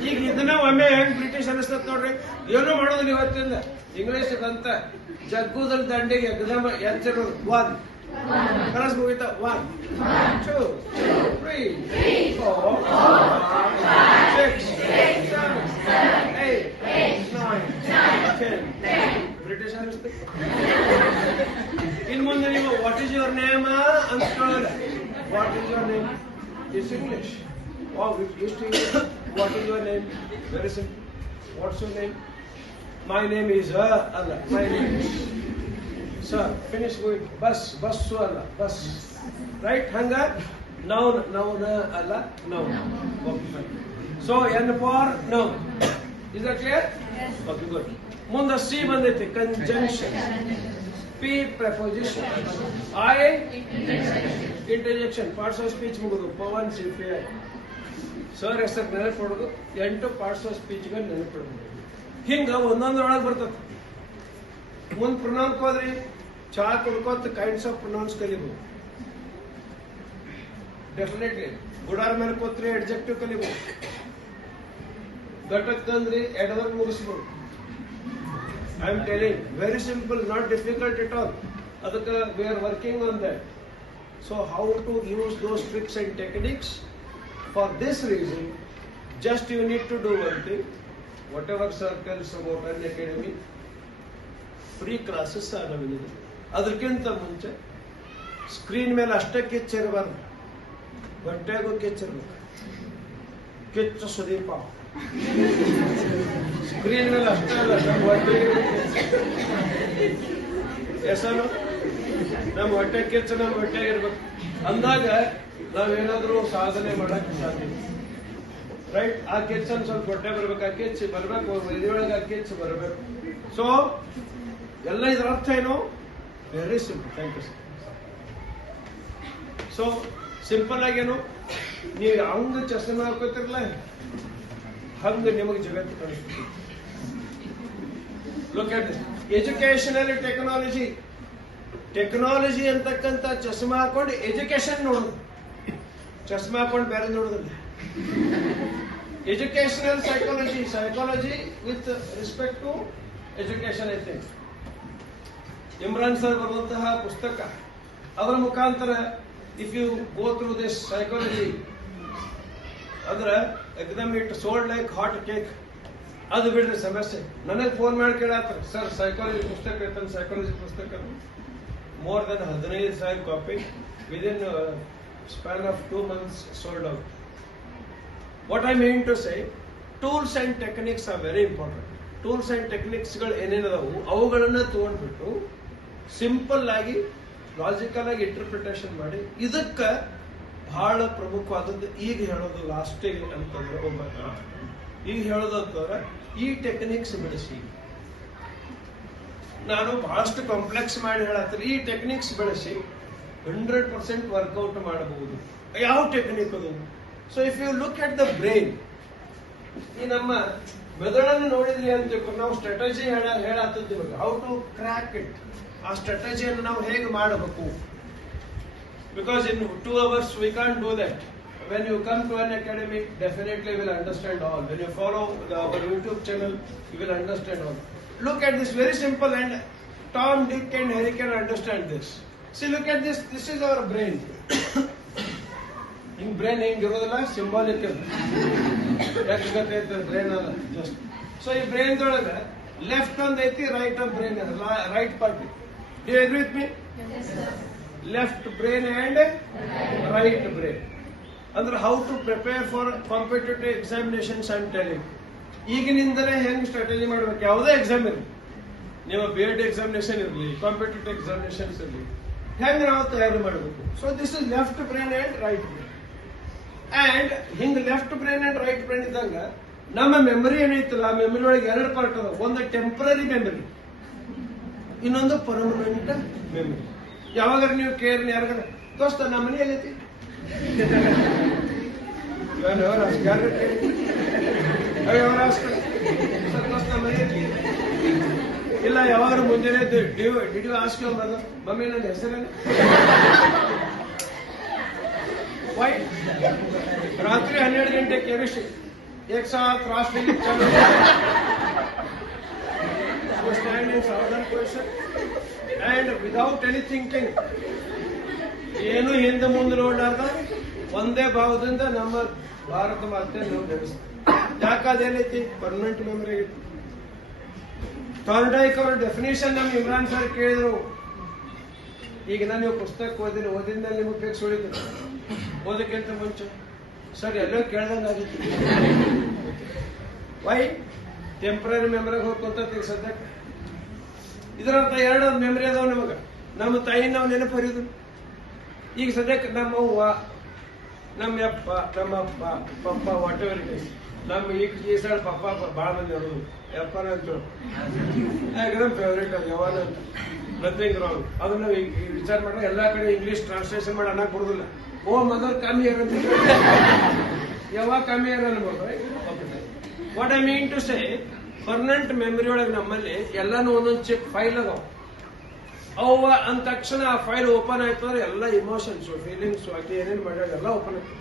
ಈಗ ಇದನ್ನ ಒಮ್ಮೆ ಹೆಂಗ್ ಬ್ರಿಟಿಷ್ ಅನಿಸ್ತದ ನೋಡ್ರಿ, ಏನೋ ಮಾಡೋದಿಲ್ಲ ಇವತ್ತಿಂದ. ಇಂಗ್ಲಿಷ್ ಅಂತ ಜಗ್ಗುದಲ್ಲಿ ದಂಡಿಗೆ ಎಕ್ಸಾಮ್ ಎಚ್ಚರು 1 ಕಲಸ್ ಮುಗಿತ 1 2 3 4 5 6 7 8 9 10. ಬ್ರಿಟಿಷ್ ಅನಿಸ್ತದೆ. ಇನ್ ಮುಂದೆ ನೀವು ವಾಟ್ ಈಸ್ ಯುವರ್ ನೇಮ್ ಅಂತ ಕೇಳಲ್ಲ. What is your name is English. What is your name, very simple. What's your name? My name is ಅಲ್ಲ, my name is sir. Finish going. Bus ಅಲ್ಲ, bus. Right? ಹಂಗ noun ಅಲ್ಲ, noun. So N for noun. Is that clear? Okay, good. ಮುಂದೆ C ಬಂದೈತಿ, conjunction. P preposition, I interjection. Parts of speech ಮುಗಿದು Pavan CP sir ಹೆಸರು ನೆನಪಿಡೋದು, 8 parts of ಸ್ಪೀಚ್ಗಳು ನೆನಪಿಡೋದು. ಹಿಂಗ ಒಂದೊಂದ್ರೊಳಗೆ ಬರ್ತದೆ. ಮುಂದ್ ಪ್ರೊನೌನ್ಸ್ ಹೋದ್ರಿ, ಚಾ ಕುಡ್ಕೋತ ಕೈಂಡ್ಸ್ ಆಫ್ ಪ್ರೊನೌನ್ಸ್ ಕಲಿಬಹುದು. ಡೆಫಿನೆಟ್ಲಿ ಗುಡಾರ್ ಮೇಲೆ ಕೂತ್ರಿ ಅಡ್ಜೆಕ್ಟಿವ್ ಕಲಿಬಹುದು. ಘಟಕ್ ತಂದ್ರಿ ಎಡ್ವರ್ಬ್ ಮುಗಿಸ್ಬೋದು. I am telling, very simple, not difficult at all. Adaka we are working on that. So how to use those tricks and techniques? For this reason, just you need to do one thing. Whatever circles about an academy, free classes are available. ಅದಕ್ಕಿಂತ ಮುಂಚೆ screen ಮೇಲೆ ಅಷ್ಟೇ ಕಿಚ್ಚಿರಬಾರ್ದು, ಹೊಟ್ಟೆಗೂ ಕಿಚ್ಚಿರ್ಬೇಕು. ಕಿಚ್ಚು Sudeep screen ಮೇಲೆ ಅಷ್ಟೇ ಅಲ್ಲ, ಹೆಸರು ನಮ್ಮ ಹೊಟ್ಟೆ ಕಿಚ್ಚು ನಮ್ಮ ಹೊಟ್ಟೆ ಇರ್ಬೇಕು ಅಂದಾಗ ನಾವೇನಾದ್ರೂ ಸಾಧನೆ ಮಾಡಕ್ ಸಾಧ್ಯ. ರೈಟ್? ಆ ಕಿಚ್ಚನ್ನು ಸ್ವಲ್ಪ ಹೊಟ್ಟೆ ಬರ್ಬೇಕು, ಆ ಕಿಚ್ಚು ಬರ್ಬೇಕು, ಇದರೊಳಗೆ ಆ ಕಿಚ್ಚು ಬರ್ಬೇಕು. ಸೊ ಎಲ್ಲ ಇದರ ಅರ್ಥ ಏನು? Very simple. Thank you sir. So simple ಆಗೇನು, ನೀವು ಹಂಗ ಚಸ್ಮಾ ಹಾಕೋತಿರ್ಲ ಹಂಗ ನಿಮಗೆ ಜಗತ್ತು ಕಾಣಿಸ್ತೀವಿ. Look at this educational technology. Technology ಅಂತಕ್ಕಂಥ ಚಸ್ಮಾ ಹಾಕೊಂಡು ಎಜುಕೇಶನ್ ನೋಡೋದು, ಚಸ್ಮಾ ಹಾಕೊಂಡು ಬೇರೆ ನೋಡೋದಿಲ್ಲ. Educational psychology, psychology with respect to education. I think Imran sir ಬರುವಂತಹ ಪುಸ್ತಕ, ಅದರ ಮುಖಾಂತರ if you go through this psychology ಅಂದ್ರೆ ಎಕ್ದಮ್ it sold like hot cake. ಅದು ಬಿಡ್ರಿ ಸಮಸ್ಯೆ. ನನಗೆ ಫೋನ್ ಮಾಡಿ ಕೇಳಾತ್ರ, ಸರ್ ಸೈಕಾಲಜಿ ಪುಸ್ತಕ ಇರ್ತಾನೆ, ಸೈಕಾಲಜಿ ಪುಸ್ತಕ more than 15,000 copy within span of 2 months sold out. What I mean to say, tools and techniques are very important. Tools and techniques ಗಳು ಏನೇನದಾವು ಅವುಗಳನ್ನ ತಗೊಂಡ್ಬಿಟ್ಟು ಸಿಂಪಲ್ ಆಗಿ ಲಾಜಿಕಲ್ ಆಗಿ ಇಂಟರ್ಪ್ರಿಟೇಷನ್ ಮಾಡಿ, ಇದಕ್ಕ ಬಹಳ ಪ್ರಮುಖವಾದದ್ದು ಈಗ ಹೇಳೋದು ಲಾಸ್ಟಿಗೆ ಅಂತಂದ್ರೆ ಈಗ ಹೇಳೋದು ಅಂತಂದ್ರೆ ಈ ಟೆಕ್ನಿಕ್ಸ್ ಬೆಳೆಸಿ. ನಾನು ಬಹಳಷ್ಟು ಕಾಂಪ್ಲೆಕ್ಸ್ ಮಾಡಿ ಹೇಳತ್ತೀನಿ. ಈ ಟೆಕ್ನಿಕ್ಸ್ ಬೆಳೆಸಿ 100% ವರ್ಕೌಟ್ ಮಾಡಬಹುದು. ಯಾವ ಟೆಕ್ನಿಕ್ ಅದು? So if you look at the brain, ಈ ನಮ್ಮ ಮೆದುಳನ್ನು ನೋಡಿದ್ರಿ ಅಂತ ನಾವು ಸ್ಟ್ರಾಟಜಿ ಹೇಳತ್ತಿದ್ದೀವಿ, ಹೌ ಟು ಕ್ರ್ಯಾಕ್ ಇಟ್. ಆ ಸ್ಟ್ರಾಟಜಿಯನ್ನು ನಾವು ಹೇಗೆ ಮಾಡಬೇಕು? Because in 2 hours we can't do that. When you come to an academy, definitely you will understand all. When you follow our YouTube channel, you will understand all. Look at this, very simple, and Tom, Dick and Harry can understand this. See, look at this. This is our brain. In brain ಹೆಂಗಿರೋದಿಲ್ಲ, symbolic brain ಅಲ್ಲ just. So ಈ brain ಒಳಗ left ಒಂದ್ ಐತಿ, right ಒಂದ್ brain, right part. Do you agree with me? Left brain and right brain ಅಂದ್ರೆ how to prepare for competitive examinations and telling. ಈಗಿನಿಂದಲೇ ಹೆಂಗ್ ಸ್ಟ್ರಾಟಜಿ ಮಾಡ್ಬೇಕು, ಯಾವುದೇ ಎಕ್ಸಾಮ್ ಇರಲಿ, ನಿಮ್ಮ BEd ಎಕ್ಸಾಮಿನೇಷನ್ ಇರಲಿ, ಕಾಂಪಿಟೇಟಿವ್ ಎಕ್ಸಾಮಿನೇಷನ್ಸ್ ಇರಲಿ, ಹೆಂಗ್ ನಾವು ತಯಾರು ಮಾಡಬೇಕು. So this is left brain and right brain. And ಹಿಂಗ್ left brain and right brain ಇದ್ದಂಗ ನಮ್ಮ ಮೆಮರಿ ಏನೈತಲ್ಲ, ಆ ಮೆಮರಿ ಒಳಗೆ 2 ಪಾರ್ಟ್ ಅದಾವ. ಒಂದು ಟೆಂಪರರಿ ಮೆಮರಿ, ಇನ್ನೊಂದು ಪರ್ಮನೆಂಟ್ ಮೆಮರಿ. ಯಾವಾಗ ನೀವು ಕೇರ್ ಯಾರಿಗಾರ ದೋಸ್ತ ನಮ್ಮ ಮನೆ ಎಲ್ಲೈತಿ ಇಲ್ಲ, ಯಾವಾಗ ಮುಂಜಾನೆ did you ask your mother, mummy ನನ್ನ ಹೆಸರೇನು? ವೈ? ರಾತ್ರಿ 12 ಗಂಟೆ ಕೆಮಿಸ್ಟ್ರಿ एक साथ राष्ट्रीय stand in southern position and without any thinking, ಏನು ಹಿಂದೆ ಮುಂದೆ ನೋಡಲಾರ್ದ ಒಂದೇ ಭಾವದಿಂದ ನಮ್ಮ ಭಾರತ ಮಾತೆ ನಾವು ನಡೆಸ್ತೀವಿ. ಯಾಕದೇನೈತಿ? Permanent memory. ಥಾರ್ಡೈಕ್ ಅವರ ಡೆಫಿನೇಷನ್ ನಮ್ ಇಮ್ರಾನ್ ಸರ್ ಕೇಳಿದ್ರು. ಈಗ ನಾನು ಪುಸ್ತಕ ಓದಿದ ನಿಮಗೆ ಬೇಕು ಸುಳಿದ್ರು, ಓದಕ್ಕಿಂತ ಮುಂಚೆ ಸರ್ ಎಲ್ಲೋ ಕೇಳ್ದಂಗಾಗಿತ್ತು. ವೈ? ಟೆಂಪರರಿ ಮೆಮರಿಗೆ ಹೋಗ್ಕೊಂತ ಸದ್ಯಕ್ಕೆ. ಇದರರ್ಥ 2 ಮೆಮರಿ ಅದಾವ ನಮಗ. ನಮ್ಮ ತಾಯಿ ನಾವು ನೆನಪು ಹರಿದು, ಈಗ ಸದ್ಯಕ್ಕೆ ನಮ್ಮ ಅವ್ವ, ನಮ್ಮ ಅಪ್ಪ, ನಮ್ಮ ಅಪ್ಪ, ಪಪ್ಪ, ವಾಟ್ ಎವರ್ ಇಟ್ ಇಸ್. ನಮ್ಮ ಈ ಸೈಡ್ ಪಪ್ಪ ಭಾಳ ಮಂದಿ ಅವರು ಯಪ್ಪನ ಅಂತ ಯಾಕಂದ್ರೆ ಫೇವ್ರೇಟ್ ಅದು ಯಾವಾಗ ಅಂತ, ನಥಿಂಗ್ ರಾಂಗ್. ಅದನ್ನ ವಿಚಾರ ಮಾಡಿದ್ರೆ ಎಲ್ಲಾ ಕಡೆ ಇಂಗ್ಲಿಷ್ ಟ್ರಾನ್ಸ್ಲೇಷನ್ ಮಾಡಿ ಅನ್ನಕ್ ಬರುದಿಲ್ಲ. ಓ ಮದರ್ ಕಮ್ಮಿ ಇರಂತ ಯಾವಾಗ ಕಮ್ಮಿ ಇರಲ್ಲ. What I mean to say, permanent memory ಒಳಗೆ ನಮ್ಮಲ್ಲಿ ಎಲ್ಲಾನು ಒಂದೊಂದು ಚಿಪ್ ಫೈಲ್ ಅದಾವ. ಅವ್ವ ಅಂದ ತಕ್ಷಣ ಆ ಫೈಲ್ ಓಪನ್ ಆಯ್ತು ಅಂದ್ರೆ ಎಲ್ಲ ಇಮೋಷನ್ಸ್, ಫೀಲಿಂಗ್ಸ್, ಆಕೆ ಏನೇನು ಮಾಡ್ಯಾಳ ಎಲ್ಲ ಓಪನ್ ಆಯ್ತು.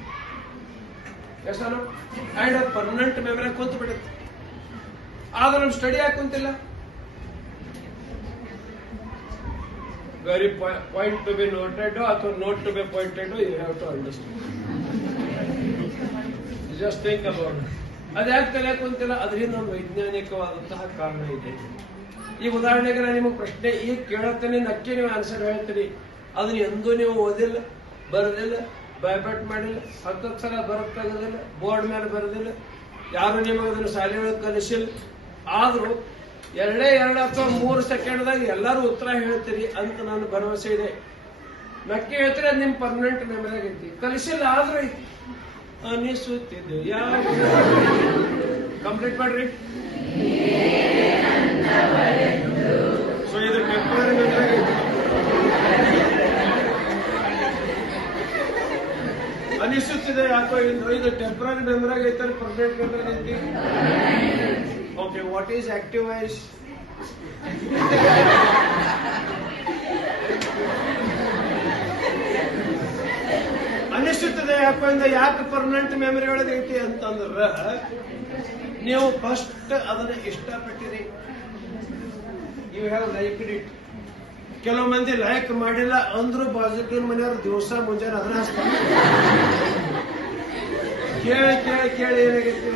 ಎಸ್ ಅಲ್ಲ? ಅಂಡ್ ಪರ್ಮನೆಂಟ್ ಮೆಮರಿ ಕೂತು ಬಿಡುತ್ತೆ. ಆದ್ರೆ ನಮ್ ಸ್ಟಡಿ ಯಾಕೆ ಕುಂತಿಲ್ಲ? Very point to be noted ಅಥವಾ note to be pointed, you have to understand. Just think about it. ಅದ್ಯಾಕೆ ತಲೆ ಕುಂತಿಲ್ಲ? ಅದರಿಂದ ಒಂದು ವೈಜ್ಞಾನಿಕವಾದಂತಹ ಕಾರಣ ಇದೆ. ಈ ಉದಾಹರಣೆಗೆ ನಾನು ನಿಮಗೆ ಪ್ರಶ್ನೆ ಈಗ ಕೇಳುತ್ತೇನೆ, ನಕ್ಕೆ ನೀವು ಆನ್ಸರ್ ಹೇಳ್ತೀರಿ. ಅದನ್ನ ಎಂದೂ ನೀವು ಓದಿಲ್ಲ, ಬರೋದಿಲ್ಲ, ಬೈಬಟ್ ಮಾಡಿಲ್ಲ, 10 ಸಲ ಬರೋಕ್ಕಾಗೋದಿಲ್ಲ, ಬೋರ್ಡ್ ಮೇಲೆ ಬರೋದಿಲ್ಲ, ಯಾರು ನಿಮಗೆ ಅದನ್ನು ಶಾಲೆಯೊಳಗೆ ಕಲಿಸಿಲ್ಲ. ಆದ್ರೂ 2 ಅಥವಾ 3 ಸೆಕೆಂಡ್ದಾಗ ಎಲ್ಲರೂ ಉತ್ತರ ಹೇಳ್ತೀರಿ ಅಂತ ನನ್ನ ಭರವಸೆ ಇದೆ. ನಕ್ಕೆ ಹೇಳ್ತೀರಿ ಅದು ನಿಮ್ ಪರ್ಮನೆಂಟ್ ಮೆಮರಿ ಆಗೈತಿ. ಕಲಿಸಿಲ್ಲ ಆದ್ರೂ ಐತಿ ಅನಿಸುತ್ತಿದೆ. ಕಂಪ್ಲೀಟ್ ಮಾಡ್ರಿ. ಸೊ ಇದು ಟೆಂಪರರಿ ಮೆಮರಿ ಆಗೈತಿ. ಅನಿಸುತ್ತಿದೆ ಯಾಕೋ ಇದು ಟೆಂಪರರಿ ಮೆಮರಿ ಆಗೈತೆ, ಪರ್ಮನೆಂಟ್ ಮೆಮರಿ ಆಗೈತಿ. Okay, what is active voice? ಅನಿಸುತ್ತದೆ ಯಾಕೋ ಯಾಕೆ ಪರ್ಮನೆಂಟ್ ಮೆಮರಿ ಒಳಗೈತಿ ಅಂತಂದ್ರ ನೀವು ಫಸ್ಟ್ ಅದನ್ನ ಇಷ್ಟಪಟ್ಟಿರಿ. You have liked it. ಕೆಲವು ಮಂದಿ ಲೈಕ್ ಮಾಡಿಲ್ಲ ಅಂದ್ರೂ ಬಾಜುಕಿನ ಮನೆಯವ್ರು ದಿವಸ ಮುಂಜಾನೆ ಅದನ್ನ ಹಚ್ತಾರೆ. ಕೇಳಿ ಕೇಳಿ ಕೇಳಿ ಏನಾಗೈತಿ,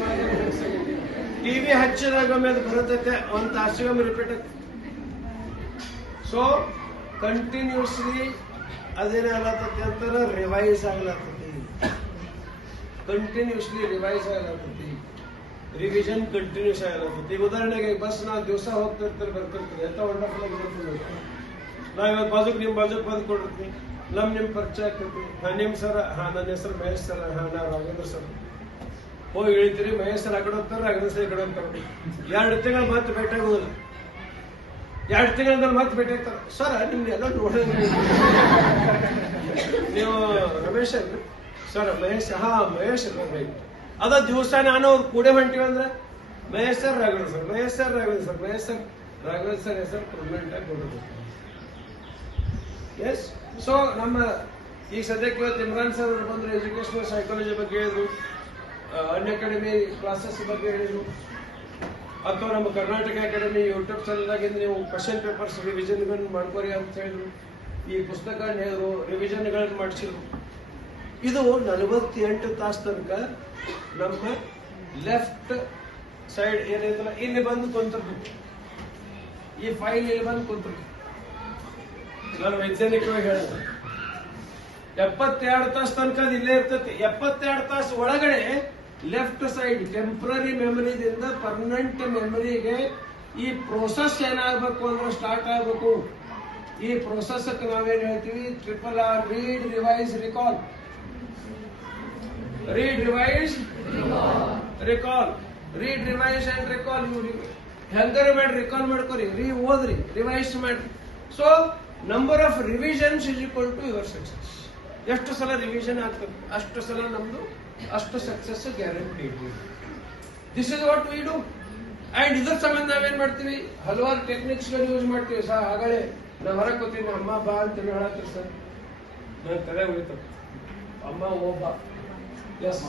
ಟಿವಿ ಹಚ್ಚಿದಾಗ ಒಮ್ಮೆ ಅದು ಬರುತ್ತೈತೆ, ಒಂದು ತಾಸಿಗೊಮ್ಮೆ ರಿಪೀಟ್ ಆಗುತ್ತೆ. ಸೊ ಕಂಟಿನ್ಯೂಸ್ಲಿ ಅದೇನಾಗತ್ತೈತಿ ಅಂತಾರ ರಿವೈಸ್ ಆಗ್ಲತ್ತೈತಿ. ಕಂಟಿನ್ಯೂಸ್ಲಿ ರಿವೈಸ್ ಆಗ್ಲತ್ತೈತಿ. ರಿವಿಷನ್ ಕಂಟಿನ್ಯೂಸ್ ಆಗ್ಲತ್ತೈತಿ. ಈಗ ಉದಾಹರಣೆಗೆ ಬಸ್ ನಾವು ದಿವಸ ಹೋಗ್ತಿರ್ತಾರೆ ಬರ್ತಿರ್ತೀವಿ, ಎಂತ ವಂಡರ್ಫುಲ್ ಆಗಿ ಬರ್ತೀವಿ. ನಾವ್ ಇವತ್ತು ಬಾಜುಕ್ ನಿಮ್ ಬಾಜುಕ್ ಬಂದು ಕೊಡಿರ್ತೀವಿ, ನಿಮ್ ಪರಿಚಯ ಆಗ್ತೈತಿ. ನಿಮ್ ಸರ, ನನ್ನ ಹೆಸರು ಮಹೇಶ್ ಸರ್, ನಾ ರಾಘವೇಂದ್ರ ಸರ್. ಹೋಗಿ ಹೇಳ್ತೀರಿ, ಮಹೇಶ್ ಸರ್ ಆ ಕಡೆ ಹೋಗ್ತಾರೆ, ರಾಘವೇಂದ್ರ ಸರ್ ಈ ಕಡೆ ಹೋಗ್ತಾರೆ. 2 ತಿಂಗಳು ಮತ್ತೆ ಭೇಟಿ ಆಗುದಿಲ್ಲ. 2 ತಿಂಗಳ ಮತ್ತೆ ಭೇಟಿ ಆಗ್ತಾರೆ. ಸರ್ ನಿಮ್ಗೆ ಎಲ್ಲ ನೋಡಿದ್ರೆ ನೀವು ರಮೇಶ್ ಅಲ್ರಿ ಸರ್? ಮಹೇಶ್, ಮಹೇಶ್ ರೈಟ್. ಅದ ದಿವಸ ನಾನು ಅವ್ರು ಕೂಡೆ ಹೊಂಟಿವಿ ಅಂದ್ರೆ Mahesh sir Raghavendra sir, Mahesh sir Raghavendra sir, Mahesh sir Raghavendra sir ಹೆಸರು ಪರ್ಮನೆಂಟ್ ಆಗಿ ಕೊಡೋದು. ಎಸ್. ಸೊ ನಮ್ಮ ಈ ಸದ್ಯಕ್ಕೆ ಇವತ್ತು ಇಮ್ರಾನ್ ಸರ್ ಅವರು ಬಂದ್ರೆ ಎಜುಕೇಶನಲ್ ಸೈಕಾಲಜಿ ಬಗ್ಗೆ ಹೇಳಿದ್ರು, ಅನ್ ಅಕಾಡೆಮಿ ಕ್ಲಾಸಸ್ ಬಗ್ಗೆ ಹೇಳಿದ್ರು, ಅಥವಾ ನಮ್ಮ ಕರ್ನಾಟಕ ಅಕಾಡೆಮಿ ಯೂಟ್ಯೂಬ್ ಚಾನಲ್ದಾಗಿಂದ ನೀವು ಕ್ವಶನ್ ಪೇಪರ್ಸ್ ರಿವಿಷನ್ಗಳನ್ನು ಮಾಡ್ಕೋರಿ ಅಂತ ಹೇಳಿದ್ರು. ಈ ಪುಸ್ತಕಗಳನ್ನ ಹೇಳಿದ್ರು, ರಿವಿಷನ್ಗಳನ್ನು ಮಾಡಿಸಿದ್ರು. ಇದು 48 ತಾಸು ತನಕ ನಮ್ಮ ಲೆಫ್ಟ್ ಸೈಡ್ ಏನೈತಲ್ಲ ಇಲ್ಲಿ ಬಂದು ಕುಂತಿರ್ಬೇಕು. ಈ ಫೈಲ್ ಇಲ್ಲಿ ಬಂದು ಕುಂತಿರ್ಬೇಕು. ನಾನು ವೈಜ್ಞಾನಿಕವಾಗಿ ಹೇಳಿದೆ 72 ತಾಸು ತನಕ ಅದು ಇಲ್ಲೇ ಇರ್ತೈತಿ. 72 ತಾಸು ಒಳಗಡೆ ಲೆಫ್ಟ್ ಸೈಡ್ ಟೆಂಪರರಿ ಮೆಮರಿದಿಂದ ಪರ್ಮನೆಂಟ್ ಮೆಮರಿಗೆ ಈ ಪ್ರೋಸೆಸ್ ಏನಾಗಬೇಕು ಅಂದ್ರೆ ಸ್ಟಾರ್ಟ್ ಆಗಬೇಕು. ಈ ಪ್ರೋಸೆಸ್ ನಾವೇನ್ ಹೇಳ್ತೀವಿ, RRR, read, revise, recall. Read, revise, recall. Read, revise and recall. ಹೆಂಗಾರ ಮಾಡಿ ರಿಕಾಲ್ ಮಾಡ್ಕೊರಿ, ಓದ್ರಿ, ರಿವೈಸ್ ಮಾಡ್ರಿ. So number of revisions is equal to your success. ಎಷ್ಟು ಸಲ ರಿವಿಷನ್ ಆಗ್ತದೆ ಅಷ್ಟು ಸಲ ನಮ್ದು ಅಷ್ಟು success guarantee. This is what we do. And ಇದ್ರ ಸಂಬಂಧ ನಾವೇನ್ ಮಾಡ್ತೀವಿ, ಹಲವಾರು ಟೆಕ್ನಿಕ್ಸ್ ಯೂಸ್ ಮಾಡ್ತೀವಿ. ಸರ್ ಆಗಲೇ ನಾ ಹೊರಗೆ ಕೂತೀನಿ, ಅಮ್ಮ ಬಾ ಅಂತ ಹೇಳತ್ತೀವಿ ಸರ್, ನನ್ನ ತಲೆ ಉಳಿತ, ಅಮ್ಮ ಓ ಬಾ, ಎಸ್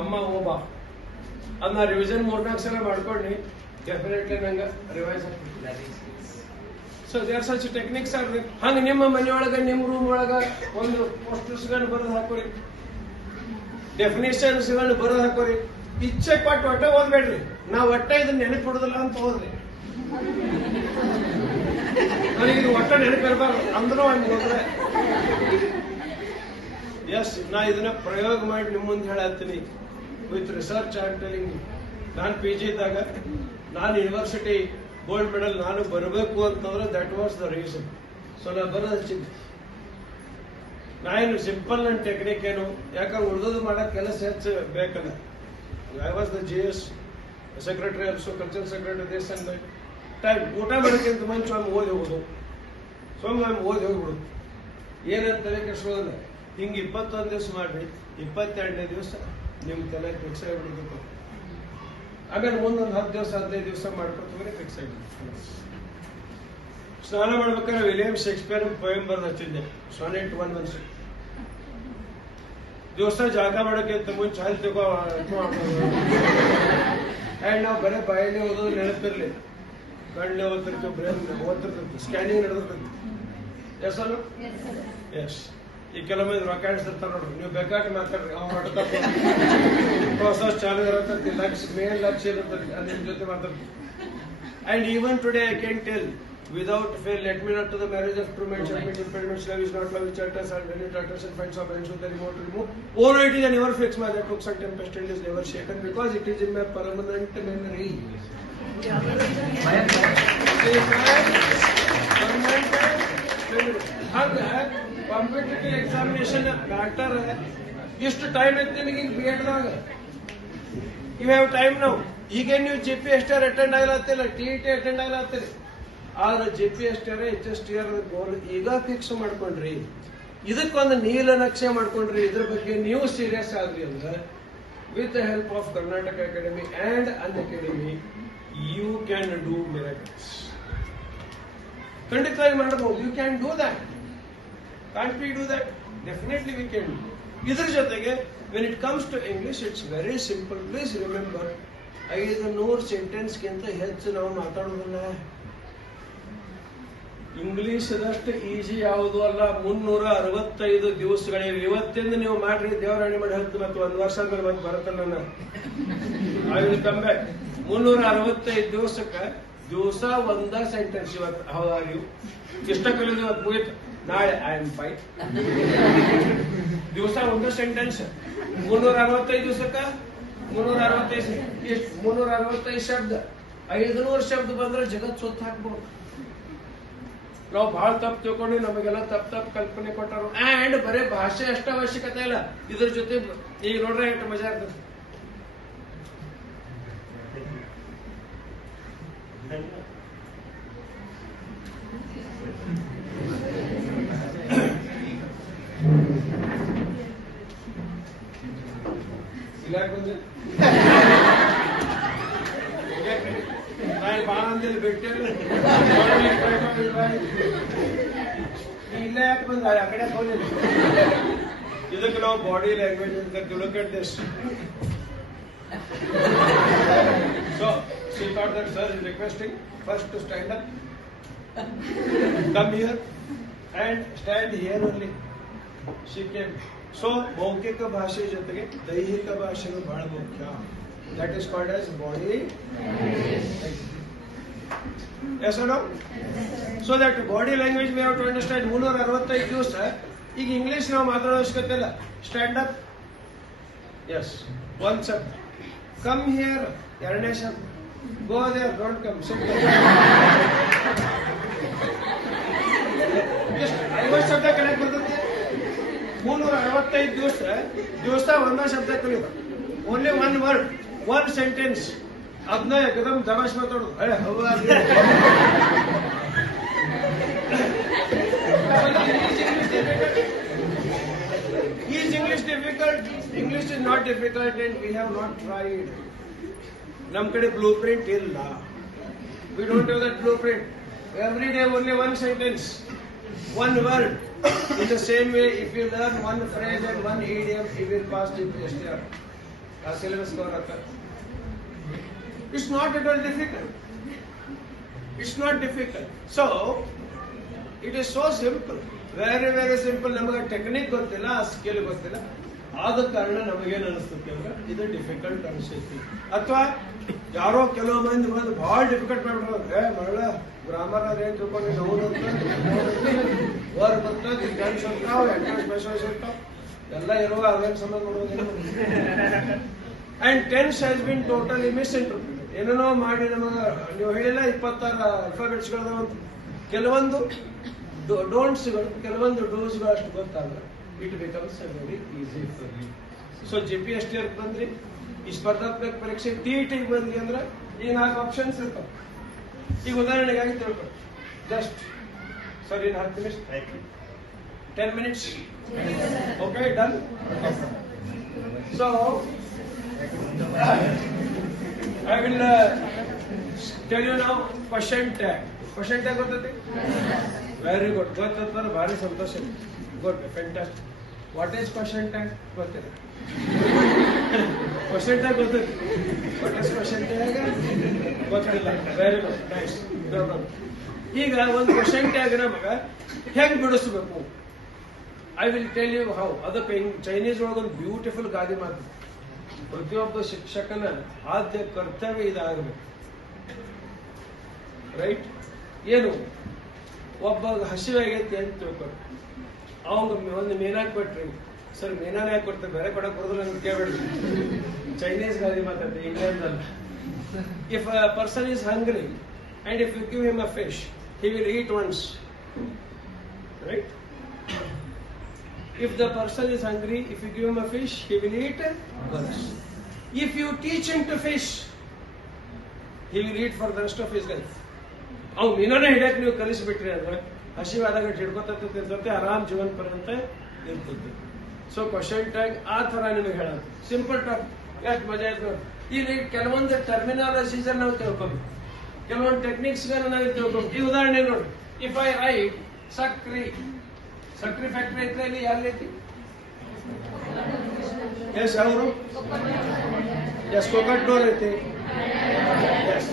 ಅಮ್ಮ ಓ ಬಾ ಅದನ್ನ ರಿವಿಷನ್ 3-4 ಸಲ ಮಾಡ್ಕೊಂಡು ಡೆಫಿನೆಟ್ಲಿ ನಂಗೆ ರಿವೈಸ್ ಆಗ್ತದೆ. ಸೊ ದೇರ್ ಸಚ್ ಟೆಕ್ನಿಕ್ಸ್ ಆಗ್ರಿ. ಹಂಗ ನಿಮ್ಮ ಮನೆಯೊಳಗ ನಿಮ್ಮ ರೂಮ್ ಒಳಗ ಒಂದು ಪೋಸ್ಟರ್ಸ್ ಗಳನ್ನ ಬರೆದು ಹಾಕೋರಿ, ಡೆಫಿನೇಷನ್ಸ್ ಗಳನ್ನ ಬರೆದು ಹಾಕೋರಿ. ಇಚ್ಛೆ ಪಟ್ಟು ಒಟ್ಟ ಓದ್ಬೇಡ್ರಿ. ನಾವ್ ಒಟ್ಟ ಇದನ್ನ ನೆನಪಿಡುದಿಲ್ಲ ಅಂತ ಹೋದ್ರಿ, ನನಗೆ ಇದು ಒಟ್ಟ ನೆನಪಿರಬಾರ್ದು ಅಂದ್ರೂ ಹಂಗೆ ಹೋದ್ರೆ. ಎಸ್, ನಾ ಇದನ್ನ ಪ್ರಯೋಗ ಮಾಡಿ ನಿಮ್ಮ ಮುಂದೆ ಹೇಳತ್ತೀನಿ with research. I am telling you. ನಾನು PG ಇದ್ದಾಗ ನಾನು ಯೂನಿವರ್ಸಿಟಿ ಗೋಲ್ಡ್ ಮೆಡಲ್ ನಾನು ಬರಬೇಕು ಅಂತಂದ್ರೆ that was the reason. So ನಾ ಬರೋದು ಹಚ್ಚಿದ್ದೆ. ನಾನೇನು ಸಿಂಪಲ್ ನನ್ನ ಟೆಕ್ನಿಕ್ ಏನು, ಯಾಕಂದ್ರೆ ಉಳಿದೋದು ಮಾಡಕ್ ಕೆಲಸ ಹೆಚ್ಚು ಬೇಕಲ್ಲ. I was the GS secretary, also cultural secretary this and that. Time ಊಟ ಮಾಡೋಕ್ಕಿಂತ ಮುಂಚೆ ಒಮ್ಮೆ ಓದಿ ಹೋಗೋದು, ಒಮ್ಮೆ ಓದಿ ಹೋಗ್ಬಿಡುದು. ಏನಂತ ತಲೆ ಕೆಡಿಸೋದಿಲ್ಲ. ಹಿಂಗೆ 21 ದಿವಸ ಮಾಡ್ರಿ, 22ನೇ ದಿವಸ ನಿಮ್ ತಲೆ ಫಿಕ್ಸ್ ಆಗಿಬಿಡ್ಬೇಕು. ಆಮೇಲೆ ಮುಂದೊಂದು 10 ದಿವಸ 15 ದಿವಸ ಮಾಡ್ಕೊತಂದ್ರೆ ಫಿಕ್ಸ್ ಆಗಿಬಿಡ್ತು. ಸ್ನಾನ ಮಾಡ್ಬೇಕಾದ್ರೆ ವಿಲಿಯಂ ಶೇಕ್ಸ್ಪಿಯರ್ ಪೋಯಂ ಬರೆದು ಹಚ್ಚಿದ್ದೆ, ಸಾನೆಟ್ 116. ದಿವಸ ಜಾಗ ಮಾಡೋಕ್ಕಿಂತ ಮುಂಚೆ ಹಲ್ ತಗೋ ಅಂಡ್ ನಾವು ಬರೀ ಬಾಯಲ್ಲಿ ಓದೋದು ನೆನಪಿರ್ಲಿ, ಕಣ್ಣೆ ಓದ್ತಿರ್ತೀವಿ, ಬ್ರೈನ್ ಓದ್ತಿರ್ತೀವಿ, ಸ್ಕ್ಯಾನಿಂಗ್ ನಡೆದಿರ್ತೈತಿ. ಎಸ್ ಅಲ್ಲ? ಎಸ್. ಈ ಕೆಲವೊಮ್ಮೆ ರೊಕ್ಕ ಇಡ್ತಿರ್ತಾರ ನೋಡ್ರಿ, ನೀವು ಬೇಕಾಗಿ ಮಾತಾಡ್ರಿ, ಅವ್ನು ಹೊಡ್ತಪ್ಪ ಪ್ರೋಸೆಸ್ ಚಾಲು ಇರತೈತಿ, ಮೇನ್ ಲಕ್ಷ್ಯ ಇರ್ತೈತಿ, ನಿಮ್ ಜೊತೆ ಮಾತಾಡ್ತೀವಿ. And even today I can tell without fail, let me not to the marriage of true man shall meet impediments, love is not love which alters, and when it alters and finds of ends with the remote remove. Oh no, it is a never fixed, my that hooks and tempest and is never shaken, because it is in my permanent memory. ಹಂಗ competitive examination matter ಇಷ್ಟು time ಐತಿ ನಿಮಗೆ ಈಗ B ಎಡ್ದಾಗ you have time ನಾವು ಈಗ ನೀವು JPSTR attend ಆಗಲತ್ತಿಲ್ಲ TET attend ಆಗಲತ್ತೀರಿ ಆದ್ರೆ JPSTR HSTR ಗೋಲ್ ಈಗ ಫಿಕ್ಸ್ ಮಾಡ್ಕೊಂಡ್ರಿ ಇದಕ್ಕೊಂದು ನೀಲ ನಕ್ಷೆ ಮಾಡ್ಕೊಂಡ್ರಿ ಇದ್ರ ಬಗ್ಗೆ ನೀವು ಸೀರಿಯಸ್ ಆದ್ರಿ ಅಂದ್ರೆ with the help of Karnataka academy and Unacademy you can do miracles ಖಂಡಿತವಾಗಿ ಮಾಡಬಹುದು you can do that can't we do that definitely we can do ಇದ್ರ ಜೊತೆಗೆ when it comes to English it's very simple please remember 500 ಸೆಂಟೆನ್ಸ್ಗಿಂತ ಹೆಚ್ಚು ನಾವು ಮಾತಾಡೋದಿಲ್ಲ English ದಷ್ಟು easy ಯಾವುದು ಅಲ್ಲ 365 ದಿವಸಗಳಿವೆ ಇವತ್ತಿಂದ ನೀವು ಮಾಡ್ರಿ ದೇವರಾಣಿ ಮಾಡಿ ಹೇಳ್ತು ಮತ್ತು 1 ವರ್ಷ ಆದ್ಮೇಲೆ ಬಂದು ಬರುತ್ತಲ್ಲ ನಾನು ಐ ವಿಲ್ ಕಮ್ ಬ್ಯಾಕ್ 365 ದಿವಸಕ್ಕೆ ದಿವಸ ಒಂದ ಸೆಂಟೆನ್ಸ್ ಇವತ್ತು ಹೌದಾಗಿ ಇಷ್ಟ ಕಲಿಯೋದು ಇವತ್ತು ಮುಗಿತು ನಾಳೆ ಐ ಆಮ್ ಫೈನ್ ದಿವಸ ಒಂದು ಸೆಂಟೆನ್ಸ್ 365 ದಿವಸಕ್ಕ 365 ಶಬ್ದ 500 ಶಬ್ದ ಬಂದ್ರೆ ಜಗತ್ ಸುತ್ತ ಹಾಕ್ಬೋದು ನಾವು ಬಹಳ ತಪ್ಪು ತಿಳ್ಕೊಂಡು ನಮಗೆಲ್ಲ ತಪ್ಪು ಕಲ್ಪನೆ ಕೊಟ್ಟರು ಅಂಡ್ ಬರೇ ಭಾಷೆ ಅಷ್ಟ ಅವಶ್ಯಕತೆ ಇಲ್ಲ ಇದ್ರ ಜೊತೆ ಈಗ ನೋಡ್ರೆ ಎಷ್ಟು ಮಜಾ ಇರ್ತದೆ ಬಾ ಅಂದಿಲ್ಲ ಬಿಟ್ಟೆ ಇಲ್ಲ ಯಾಕೆ ಬಂದ ಆ ಕಡೆ ಹೋಗಿಲ್ಲ ಇದಕ್ಕೆ ನಾವು ಬಾಡಿ ಲ್ಯಾಂಗ್ವೇಜ್ ಅಂತ look at this so she thought that sir is requesting first to stand up come here and stand here only she came so ಮೌಖಿಕ ಭಾಷೆ ಜೊತೆಗೆ ದೈಹಿಕ ಭಾಷೆನೂ ಬಹಳ ಮುಖ್ಯ that is called as body yes or no so that body language we have to understand 365 ದಿವಸ ಈಗ English ನಾವು ಮಾತಾಡೋ ಅವಶ್ಯಕತೆ ಇಲ್ಲ ಸ್ಟ್ಯಾಂಡ್ ಅಪ್ ಎಸ್ ಒನ್ ಶಬ್ದ ಕಮ್ ಹಿಯರ್ ಎರಡನೇ ಶಬ್ದ go there don't come sit 50 ಶಬ್ದ ಕಲಿಯಕ್ ಬರ್ತದೆ 365 ದಿವಸ ಒಂದೊಂದು ಶಬ್ದ ಕಲಿಯೋದು only one word one sentence ಅದನ್ನ एकदम ದಬಾಶ್ ಮಾತಾಡೋದು Is English difficult? English is not difficult and we have not tried. Nam kade blueprint illa. We don't have that blueprint. Every day only one sentence, one word. In the same way, if you learn one phrase and one idiom, you will pass JPSTR. Our syllabus cover. It's not at all difficult. It's not difficult. So, it is so simple. Very, very simple. ನಮಗೆ technique ಗೊತ್ತಿಲ್ಲ skill ಗೊತ್ತಿಲ್ಲ ಆದ ಕಾರಣ ನಮಗೇನು ಅನಿಸ್ತದೆ ಅಂದ್ರೆ ಇದು difficult ಅನಿಸ್ತೈತಿ ಅಥವಾ ಯಾರೋ ಕೆಲವು ಮಂದಿ ಬಂದು ಬಹಳ ಡಿಫಿಕಲ್ಟ್ ಮಾಡ್ಬಿಡ್ತಾರೆ ಮರಳ ಗ್ರಾಮರ್ ಅದೇನು ತಿಳ್ಕೊಂಡು ನಾವು ವರ್ಕ್ ಬರ್ತದೆ ಟೆನ್ಸ್ ಇರ್ತಾವ ಸ್ಪೆಷಲ್ಸ್ ಇರ್ತಾವ ಎಲ್ಲ ಇರುವ ಅವೇನು ಸಂಬಂಧ ಮಾಡೋದಿಲ್ಲ and tense has been totally misinterpreted ಏನೇನೋ ಮಾಡಿ ನಮಗೆ ನೀವು ಹೇಳಿಲ್ಲ 26 ಅಲ್ಫಾಬೆಟ್ಸ್ಗಳು ಕೆಲವೊಂದು ಡೋಂಟ್ಸ್ಗಳು ಕೆಲವೊಂದು ಡೋಸ್ಗಳು ಅಷ್ಟು ಗೊತ್ತಾದ್ರೆ it becomes very easy for you so JPSTR ಬಂದ್ರಿ ಈ ಸ್ಪರ್ಧಾತ್ಮಕ ಪರೀಕ್ಷೆ TET ಬಂದ್ರಿ ಅಂದ್ರೆ ಈ 4 ಆಪ್ಷನ್ಸ್ ಇರ್ತಾವೆ ಈಗ ಉದಾಹರಣೆಗಾಗಿ ತಿಳ್ಕೊಂಡು ಜಸ್ಟ್ ಸರ್ ಇನ್ 10 ನಿಮಿಷ 10 minutes okay done so I will tell you now question tag. Question tag ಗೊತ್ತೈತಿ? Very good. ಗೊತ್ತಂದ್ರೆ ಭಾರಿ ಸಂತೋಷ. Good, fantastic. What is question tag? ಗೊತ್ತಿಲ್ಲ. Question tag ಗೊತ್ತೈತಿ? What is question tag? ಗೊತ್ತಿಲ್ಲ. Very good, nice. No problem. ಈಗ ಒಂದು question tag ನಮಗೆ ಹೆಂಗ್ ಬಿಡಿಸಬೇಕು? I will tell you how. ಅದಕ್ಕೆ ಚೈನೀಸ್ ಒಳಗೊಂದು ಬ್ಯೂಟಿಫುಲ್ ಗಾದೆ ಮಾತು. ಪ್ರತಿಯೊಬ್ಬ ಶಿಕ್ಷಕನ ಆದ್ಯ ಕರ್ತವ್ಯ ಇದಾಗಬೇಕು ರೈಟ್ ಏನು ಒಬ್ಬ ಹಸಿವಾಗೈತಿ ಅಂತ ತಿಳ್ಕೊಂಡು ಅವಂಗ ಒಂದು ಮೀನಾಕ್ ಕೊಟ್ರಿ ಸರ್ ಮೀನಾನೇ ಯಾಕೆ ಕೊಡ್ತಾರೆ, ಬೇರೆ ಕೊಡಕ್ ಬರೋದಿಲ್ಲ ಅಂತ ಕೇಳ್ಬೇಡಿ. ಚೈನೀಸ್ ಗಾಡಿ ಮಾತಾಡ್ತೀವಿ, ಇಂಗ್ಲೆಂಡ್ ಅಲ್ಲ. If a person is hungry and if you give him a fish, he will eat once, right? If the person is hungry, if you give him a fish, he will eat once. If you teach him to fish, he will eat for the rest of his life. ಅವ್ ಮೀನನೇ ಹಿಡಿಯಕ್ ನೀವು ಕಲಿಸ್ಬಿಟ್ರಿ ಅಂದ್ರೆ ಹಸಿವಾದಾಗ ಹಿಡ್ಕೊತೈತೆ, ಆರಾಮ್ ಜೀವನ ಪರ್ಯಂತ ಇರ್ತದೆ. So question tag ಆ ತರ ನಿಮಗೆ ಹೇಳೋದು ಸಿಂಪಲ್ ಟಾಕ್. ಎಷ್ಟು ಮಜಾ ಆಯ್ತು ನೋಡಿ. ಈಗ ಕೆಲವೊಂದು ಟರ್ಮಿನಾಲಜೀಸ್ ನಾವು ತಿಳ್ಕೊಬೇಕು, ಕೆಲವೊಂದು ಟೆಕ್ನಿಕ್ಸ್ ನಾವು ತಿಳ್ಕೊಬೇಕು. ಈ ಉದಾಹರಣೆ ನೋಡಿ, ಇಫ್ ಐ ರೈಟ್ ಸಕ್ರಿ, ಸಕ್ರಿ ಫ್ಯಾಕ್ಟ್ರಿ ಐತೆ ಅಲ್ಲಿ ಯಾರೈತಿ? ಎಸ್ ಅವರು ಎಸ್ ಕೊಕಟ್ನೂರ್ ಐತಿ. ಎಸ್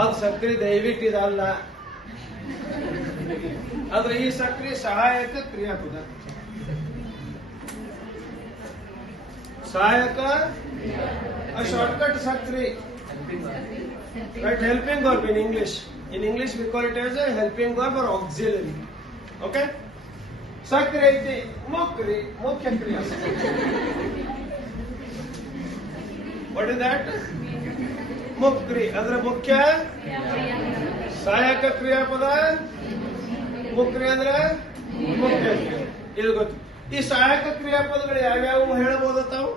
ಅದು ಸಕ್ರಿ ದಯವಿಟ್ಟು ಇದಲ್ಲ, ಆದ್ರೆ ಈ ಸಕ್ರಿ ಸಹಾಯಕ ಕ್ರಿಯಾಪದ, ಸಹಾಯಕ ಶಾರ್ಟ್ಕಟ್ ಸಕ್ರಿ, right? Helping verb in English. In English we call it as a helping verb or auxiliary. Okay? ಸಕ್ರಿ ಐತಿ, ಮುಕ್ರಿ ಮುಖ್ಯ ಕ್ರಿಯಾ. What is that? ಮುಕ್ರಿ ಅಂದ್ರೆ ಮುಖ್ಯ ಸಹಾಯಕ ಕ್ರಿಯಾಪದ, ಮುಕ್ರಿ ಅಂದ್ರೆ ಮುಖ್ಯ ಕ್ರಿಯೆ. ಇದು ಗೊತ್ತು. ಈ ಸಹಾಯಕ ಕ್ರಿಯಾಪದಗಳು ಯಾವ್ಯಾವ ಹೇಳಬಹುದು ತಾವು?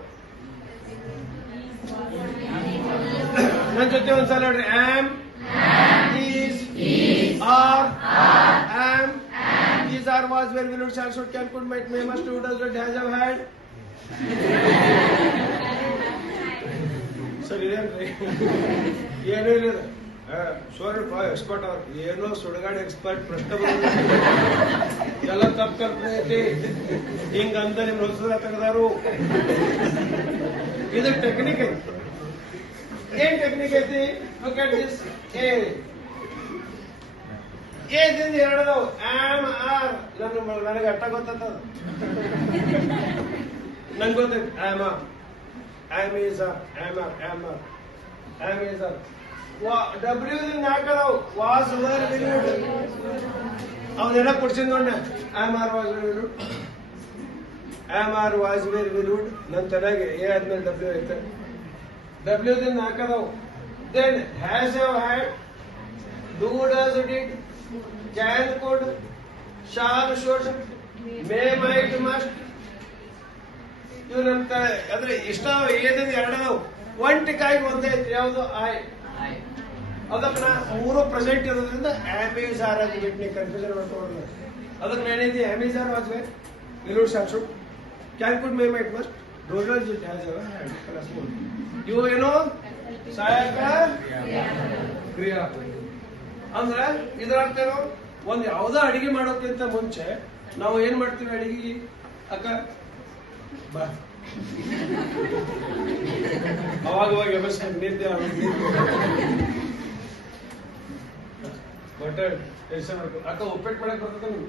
ನನ್ನ ಜೊತೆ ಒಂದ್ಸಲ ಹೇಳ್ರಿ. Am, is, are, am, is, are, was, were, will, would, shall, should, can, could, might, may, must, would, does, would, has, have, had. Sir ಇದೇನ್ರಿ? ಏನೂ ಇಲ್ಲ. ಎಕ್ಸ್ಪರ್ಟ್ ಅವ್ರು ಏನೋ ಸುಡುಗಾಡು ಎಕ್ಸ್ಪರ್ಟ್ ಪ್ರಶ್ನೆ ಎಲ್ಲ ತಪ್ಪು ಕಲ್ಪನೆ ಐತಿ. ಹಿಂಗ ಅಂತ ನಿಮ್ ಹೊಸದ ತೆಗೆದಾರು. ಇದು ಟೆಕ್ನಿಕ್ ಐತಿ. ಏನ್ ಟೆಕ್ನಿಕ್ ಐತಿ? Look at this. ಏದಿಂದ ಎರಡದವು ಆಮ್, ಆರ್. ನನಗೆ ಅಟ್ಟ ಗೊತ್ತದ, ನಂಗೆ ಗೊತ್ತೈತಿ. Am, are, am is, are, am, are, am, are, am is, are. W ಹಾಕದವು ವಾಸ್, ವರ್, ವಿಲ್, ಅವನ್ನೆಲ್ಲ ಕೊಡ್ಸಿದ್ ನೋಡ. Am, are, was, were, will, am, are, was, were, will, ನನ್ನ ತಲೆಗೆ ಎ ಆದ್ಮೇಲೆ ಡಬ್ಲ್ಯೂ ಐತೆ. ಡಬ್ಲ್ಯೂ ದಿಂದ ಹಾಕದವು. Then has, have, had, do, does, did, can, could, shall, should, may, might, must. ಇವು ನಮ್ಮ ಅಂದ್ರೆ ಇಷ್ಟ ಏದಿಂದ ಎರಡದವು. ಒಂಟಿಕಾಯಿ ಒಂದೇ ಐತಿ, ಯಾವುದು? ಐ. ಅದಕ್ಕೆ ಮೂರು ಪ್ರೆಸೆಂಟ್ ಇರೋದ್ರಿಂದ ಆಮೀಸ್, ಆರ್ ಆಗಿ ಬಿಟ್ಟು ಕನ್ಫ್ಯೂಷನ್ ಮಾಡ್ಕೊಳ್ಳೋದು. ಅದಕ್ಕೆ ನಾನೇತಿ am is, are, was, were, will, would, shall, should, can, could, may, might, must, do, does, did, has, have. ಇವು ಏನು? ಸಹಾಯಕ ಕ್ರಿಯಾ. ಅಂದ್ರೆ ಇದರ ಅರ್ಥ ಏನು? ಒಂದ್ ಯಾವ್ದೋ ಅಡಿಗೆ ಮಾಡೋಕ್ಕಿಂತ ಮುಂಚೆ ನಾವು ಏನ್ ಮಾಡ್ತೀವಿ? ಅಡಿಗೆ ಅಕ್ಕ ಬಾ ಅವಾಗ ಎಬಸ್ಕೊಂಡು ನಿದ್ದೆ ಬಟ್ ಟೆನ್ಷನ್ ಮಾಡ್ಕೊ. ಅಕ್ಕ ಉಪ್ಪಿಟ್ಟು ಮಾಡಕ್ ಬರ್ತದ ನೀವು?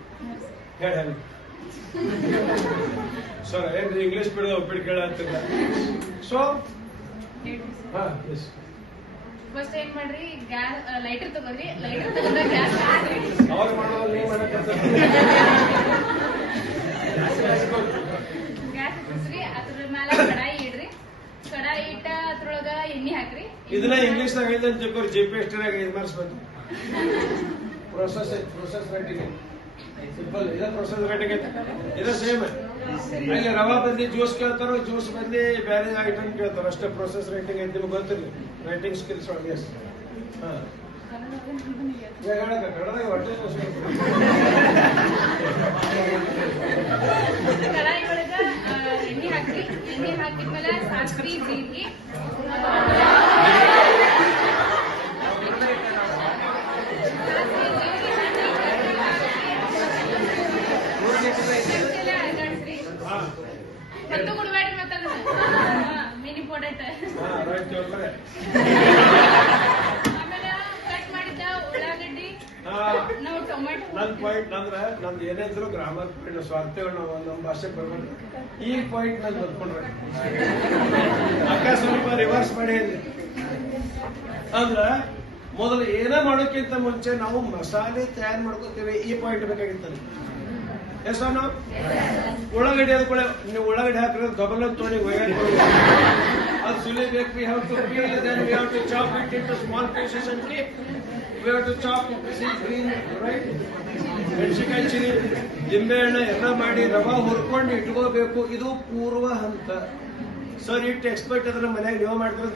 ಹೇಳಿ. ಸರ್ ಏನ್ರಿ ಇಂಗ್ಲಿಷ್ ಬಿಡದ ಉಪ್ಪಿಟ್ಟು ಕೇಳ ಅಂತಿಲ್ಲ. ಸೊ ಫಸ್ಟ್ ಏನ್ ಮಾಡ್ರಿ, ಲೈಟರ್ ತಗೋರಿ. ಲೈಟರ್ ತಗೊಂಡ್ರೆ ಗ್ಯಾಸ್ ಅವಾಗ ಮಾಡೋದು ನೀವು ಮಾಡಕ್ ಗ್ಯಾಸ್ ಹಚ್ಚಿಸ್ರಿ. ಅದ್ರ ಮೇಲೆ ಕಡಾಯಿ ಇಡ್ರಿ. ಕಡಾಯಿ ಇಟ್ಟ ಅದ್ರೊಳಗ ಎಣ್ಣೆ ಹಾಕ್ರಿ. ಇದನ್ನ ಇಂಗ್ಲಿಷ್ ನಾಗ ಐತೆ ಅಂತ ತಿಳ್ಕೊರಿ. GPS ಇದು ಮಾಡಿಸ್ಬೇಕು. Process writing simple. ಇದ ಪ್ರೋಸೆಸ್ ರೈಟಿಂಗ್ ಐತೆ. ಇದ ಸೇಮ್. ಅಲ್ಲಿ ರವಾ ಬಂದಿ ಜ್ಯೂಸ್ ಕೇಳ್ತಾರೋ, ಜ್ಯೂಸ್ ಬಂದಿ ಬೇರೆ ಐಟಮ್ ಕೇಳ್ತಾರ ಅಷ್ಟೇ. ಪ್ರೋಸೆಸ್ ರೈಟಿಂಗ್ ಐತೆ. ನಿಮ್ಗೆ ಗೊತ್ತಿರಲಿ ರೈಟಿಂಗ್ ಸ್ಕಿಲ್ಸ್ ಒಳಗೆ. ಎಸ್ ಕನ್ನಡದಾಗ ಹೊಟ್ಟೆ ಕಡಾಯಿ ಒಳಗ ಎಣ್ಣೆ ಹಾಕ್ರಿ. ಎಣ್ಣೆ ಹಾಕಿದ್ಮೇಲೆ ಸಾಸ್ವಿ, ಜೀರಿಗೆ, ಅಳಗಾಡ್ಸ್ರಿ. ಮತ್ತು ಕೊಡ್ಬೇಡ್ರಿ. ಮತ್ತ ಮೇನ್ ಇಂಪಾರ್ಟೆಂಟ್. ಆಮೇಲೆ ಕಟ್ ಮಾಡಿದ್ದ ಉಳ್ಳಾಗಡ್ಡಿ, ನಾವು ಟೊಮೆಟೊ. ನನ್ ಪಾಯಿಂಟ್ ಅಂದ್ರೆ ನಮ್ದು ಏನೇ ಇದ್ರು ಗ್ರಾಮರ್ ಪಾಯಿಂಟ್ ಸ್ವಾರ್ಥಗಳು ನಾವು ನಮ್ಮ ಭಾಷೆಗೆ ಬರ್ಬೋದು. ಈ ಪಾಯಿಂಟ್ ನಾನು ಬರ್ಕೊಂಡ್ರೆ ಅಕ್ಕ ಸ್ವಲ್ಪ ರಿವರ್ಸ್ ಮಾಡಿ ಅಂದ್ರ ಮೊದಲು ಏನೇ ಮಾಡೋಕ್ಕಿಂತ ಮುಂಚೆ ನಾವು ಮಸಾಲೆ ತಯಾರು ಮಾಡ್ಕೋತೇವೆ. ಈ ಪಾಯಿಂಟ್ ಬೇಕಾಗಿತ್ತು. ಎಸೋನು ಉಳ್ಳಾಗಡ್ಡಿ ಅದ ಕೂಡ ನೀವು ಉಳ್ಳಾಗಡ್ಡಿ ಹಾಕಿರೋದು ಡಬಲ್ ಅಂತ ತೊಗೊಂಡು ಅದು ಸುಲಿಬೇಕು. We have to peel, then we have to chop it into small pieces and keep. We have to chop green right, ಮೆಣಸಿನಕಾಯಿ, ಚಿಲ್ಲಿ, ನಿಂಬೆಹಣ್ಣು ಎಲ್ಲ ಮಾಡಿ ರವಾ ಹುರ್ಕೊಂಡು ಇಟ್ಕೋಬೇಕು. ಇದು ಪೂರ್ವ ಹಂತ. ಸರ್ ಇಟ್ಟು ಎಕ್ಸ್ಪರ್ಟ್ ಅದನ್ನ ಮನ್ಯಾಗ ನೀವು ಮಾಡ್ತಾರೆ.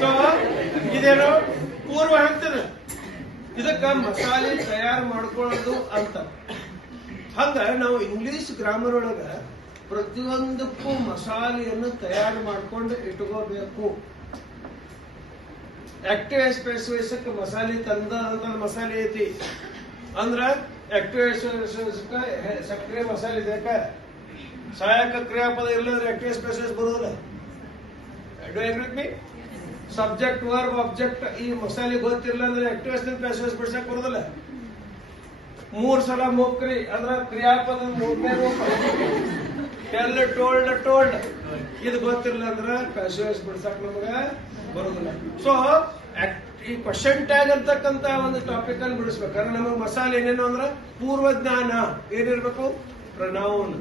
ಸೊ ಇದೇನು ಪೂರ್ವ ಹಂತದ. ಇದಕ್ಕ ಮಸಾಲೆ ತಯಾರು ಮಾಡ್ಕೊಳ್ಳೋದು ಅಂತ. ಹಂಗ ನಾವು ಇಂಗ್ಲಿಷ್ ಗ್ರಾಮರ್ ಒಳಗ ಪ್ರತಿಯೊಂದಕ್ಕೂ ಮಸಾಲೆಯನ್ನು ತಯಾರು ಮಾಡ್ಕೊಂಡು ಇಟ್ಕೋಬೇಕು. ಆಕ್ಟಿವ್ ಎಕ್ಸ್ಪ್ರೆಸ್ ಮಸಾಲೆ ತಂದ ಮಸಾಲೆ ಐತಿ ಅಂದ್ರ ಆಕ್ಟಿವ್ ಸಕ್ರಿಯ ಮಸಾಲೆ ಬೇಕ. ಸಹಾಯಕ ಕ್ರಿಯಾಪದ ಇಲ್ಲಂದ್ರೆ ಆಕ್ಟಿವ್ ಎಕ್ಸ್ಪ್ರೆಸ್ ಬರೋದಿಲ್ಲ. Do you agree with me? Subject, verb, object ಈ ಮಸಾಲೆ ಗೊತ್ತಿಲ್ಲ ಅಂದ್ರೆ ಆಕ್ಟಿವ್ ಎಕ್ಸ್ಪ್ರೆಸ್ ಬಿಡ್ಸಕ್ ಬರೋದಿಲ್ಲ. 3 ಸಲ ಮೊಕ್ರಿ ಅಂದ್ರ ಕ್ರಿಯಾಪದ ಮೂರನೇ ರೂಪ. ಟೆಲ್, ಟೋಲ್ಡ್, ಟೋಲ್ಡ್ ಇದು ಗೊತ್ತಿಲ್ಲ ಅಂದ್ರ ಪ್ಯಾಸಿವ್ ಬಿಡ್ಸಕ್ ನಮಗ ಬರೋದಿಲ್ಲ. ಸೊ ಈ ಕ್ವಶನ್ ಟ್ಯಾಗ್ ಅಂತಕ್ಕಂತ ಒಂದು ಟಾಪಿಕ್ ಅಲ್ಲಿ ಬಿಡಿಸ್ಬೇಕಾದ್ರೆ ನಮಗ್ ಮಸಾಲೆ ಏನೇನು ಅಂದ್ರ ಪೂರ್ವ ಜ್ಞಾನ ಏನಿರ್ಬೇಕು? ಪ್ರನೌನ್.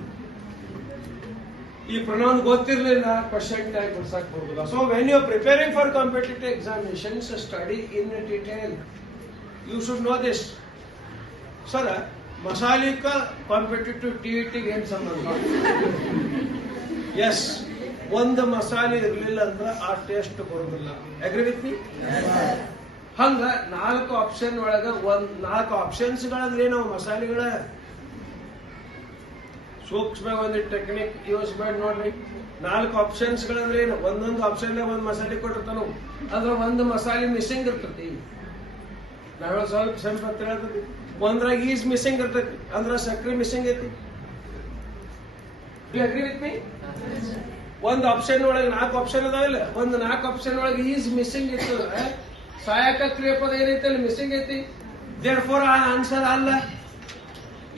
ಈ ಪ್ರನೌನ್ ಗೊತ್ತಿರ್ಲಿಲ್ಲ, ಕ್ವಶನ್ ಟ್ಯಾಗ್ ಬಿಡ್ಸಕ್ ಬರೋದಿಲ್ಲ. So when you preparing for competitive examinations, study in detail. You should know this. Sir ಮಸಾಲೆ का ಕಾಂಪಿಟೇಟಿವ್ ಟಿಇಟಿಗೆ ಏನ್ ಸಂಬಂಧ? ಎಸ್, ಒಂದು ಮಸಾಲೆ ಇರ್ಲಿಲ್ಲ ಅಂದ್ರೆ ಆ ಟೇಸ್ಟ್ ಬರೋದಿಲ್ಲ. Agri with me? ಹಂಗ 4 ಆಪ್ಷನ್ ಒಳಗ 4 ಆಪ್ಷನ್ಸ್ ಗಳಂದ್ರೆ ನಾವು ಮಸಾಲೆಗಳ ಸೂಕ್ಷ್ಮ ಒಂದು ಟೆಕ್ನಿಕ್ ಯೂಸ್ ಮಾಡಿ ನೋಡ್ರಿ. 4 ಆಪ್ಷನ್ಸ್ ಗಳಂದ್ರೆ ಏನು? ಒಂದೊಂದು ಆಪ್ಷನ್ ಒಂದ್ ಮಸಾಲೆ ಕೊಟ್ಟಿರ್ತಾನ, ಅದ್ರ ಒಂದು ಮಸಾಲೆ ಮಿಸ್ಸಿಂಗ್ ಇರ್ತೈತಿ. ನಾವ್ ಸ್ವಲ್ಪ ಹೇಳ್ತೀವಿ ಒಂದ್ರಾಗ ಈಸ್ ಮಿಸ್ಸಿಂಗ್ ಇರ್ತೈತಿ ಅಂದ್ರ ಸಕ್ರಿ ಮಿಸ್ಸಿಂಗ್ ಐತಿ. Agri with me? ಒಂದ್ ಆಪ್ಷನ್ ಒಳಗೆ 4 ಆಪ್ಷನ್ ಅದಾವಿಲ್ಲ, ಒಂದ್ 4 ಆಪ್ಷನ್ ಒಳಗೆ ಈಸ್ ಮಿಸ್ಸಿಂಗ್ ಇತ್ತು. ಸಹಾಯಕ ಕ್ರಿಯಾಪದ ಏನೈತಿ ಅಲ್ಲಿ ಮಿಸ್ಸಿಂಗ್ ಐತಿ. ದೇರ್ ಫೋರ್ ಆ ಆನ್ಸರ್ ಅಲ್ಲ.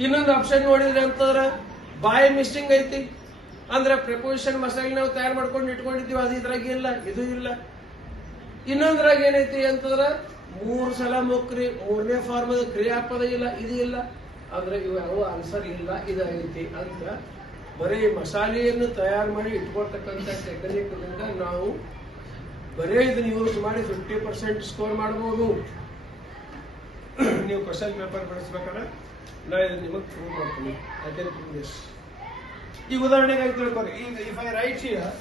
ಇನ್ನೊಂದು ಆಪ್ಷನ್ ನೋಡಿದ್ರೆ ಅಂತಂದ್ರ ಬಾಯ್ ಮಿಸ್ಸಿಂಗ್ ಐತಿ ಅಂದ್ರೆ ಪ್ರಿಪೋಸಿಷನ್ ಮಸಾಲೆ ನಾವು ತಯಾರು ಮಾಡ್ಕೊಂಡು ಇಟ್ಕೊಂಡಿದ್ದೀವಿ, ಅದು ಇದ್ರಾಗ ಇಲ್ಲ, ಇದು ಇಲ್ಲ. ಇನ್ನೊಂದ್ರಾಗ ಏನೈತಿ ಅಂತಂದ್ರ 3 ಸಲ ಮೊಕ್ರಿ, 3ನೇ ಫಾರ್ಮದ ಕ್ರಿಯಾಪದ ಇಲ್ಲ, ಇದು ಇಲ್ಲ ಅಂದ್ರೆ ಇವು ಯಾವ ಆನ್ಸರ್ ಇಲ್ಲ, ಇದು ಐತಿ ಅಂತ. ಬರೀ ಮಸಾಲೆಯನ್ನು ತಯಾರು ಮಾಡಿ ಇಟ್ಕೊಳ್ತಕ್ಕಂಥ ಟೆಕ್ನಿಕ್ ನಾವು ಬರೀ ಇದನ್ನ ಯೂಸ್ ಮಾಡಿ 50% ಸ್ಕೋರ್ ಮಾಡಬಹುದು. ನೀವು ಕ್ವಶನ್ ಪೇಪರ್ ಬಿಡಿಸ್ಬೇಕಾದ್ರೆ ನಾ ಇದನ್ನ ನಿಮಗೆ ಪ್ರೂವ್ ಮಾಡ್ತೀನಿ. ಈ ಉದಾಹರಣೆಗೆ ಆಗಿ ತಿಳ್ಕೊರಿ. ಈಗ ಇಫ್ ಐ ರೈಟ್ ಹಿಯರ್,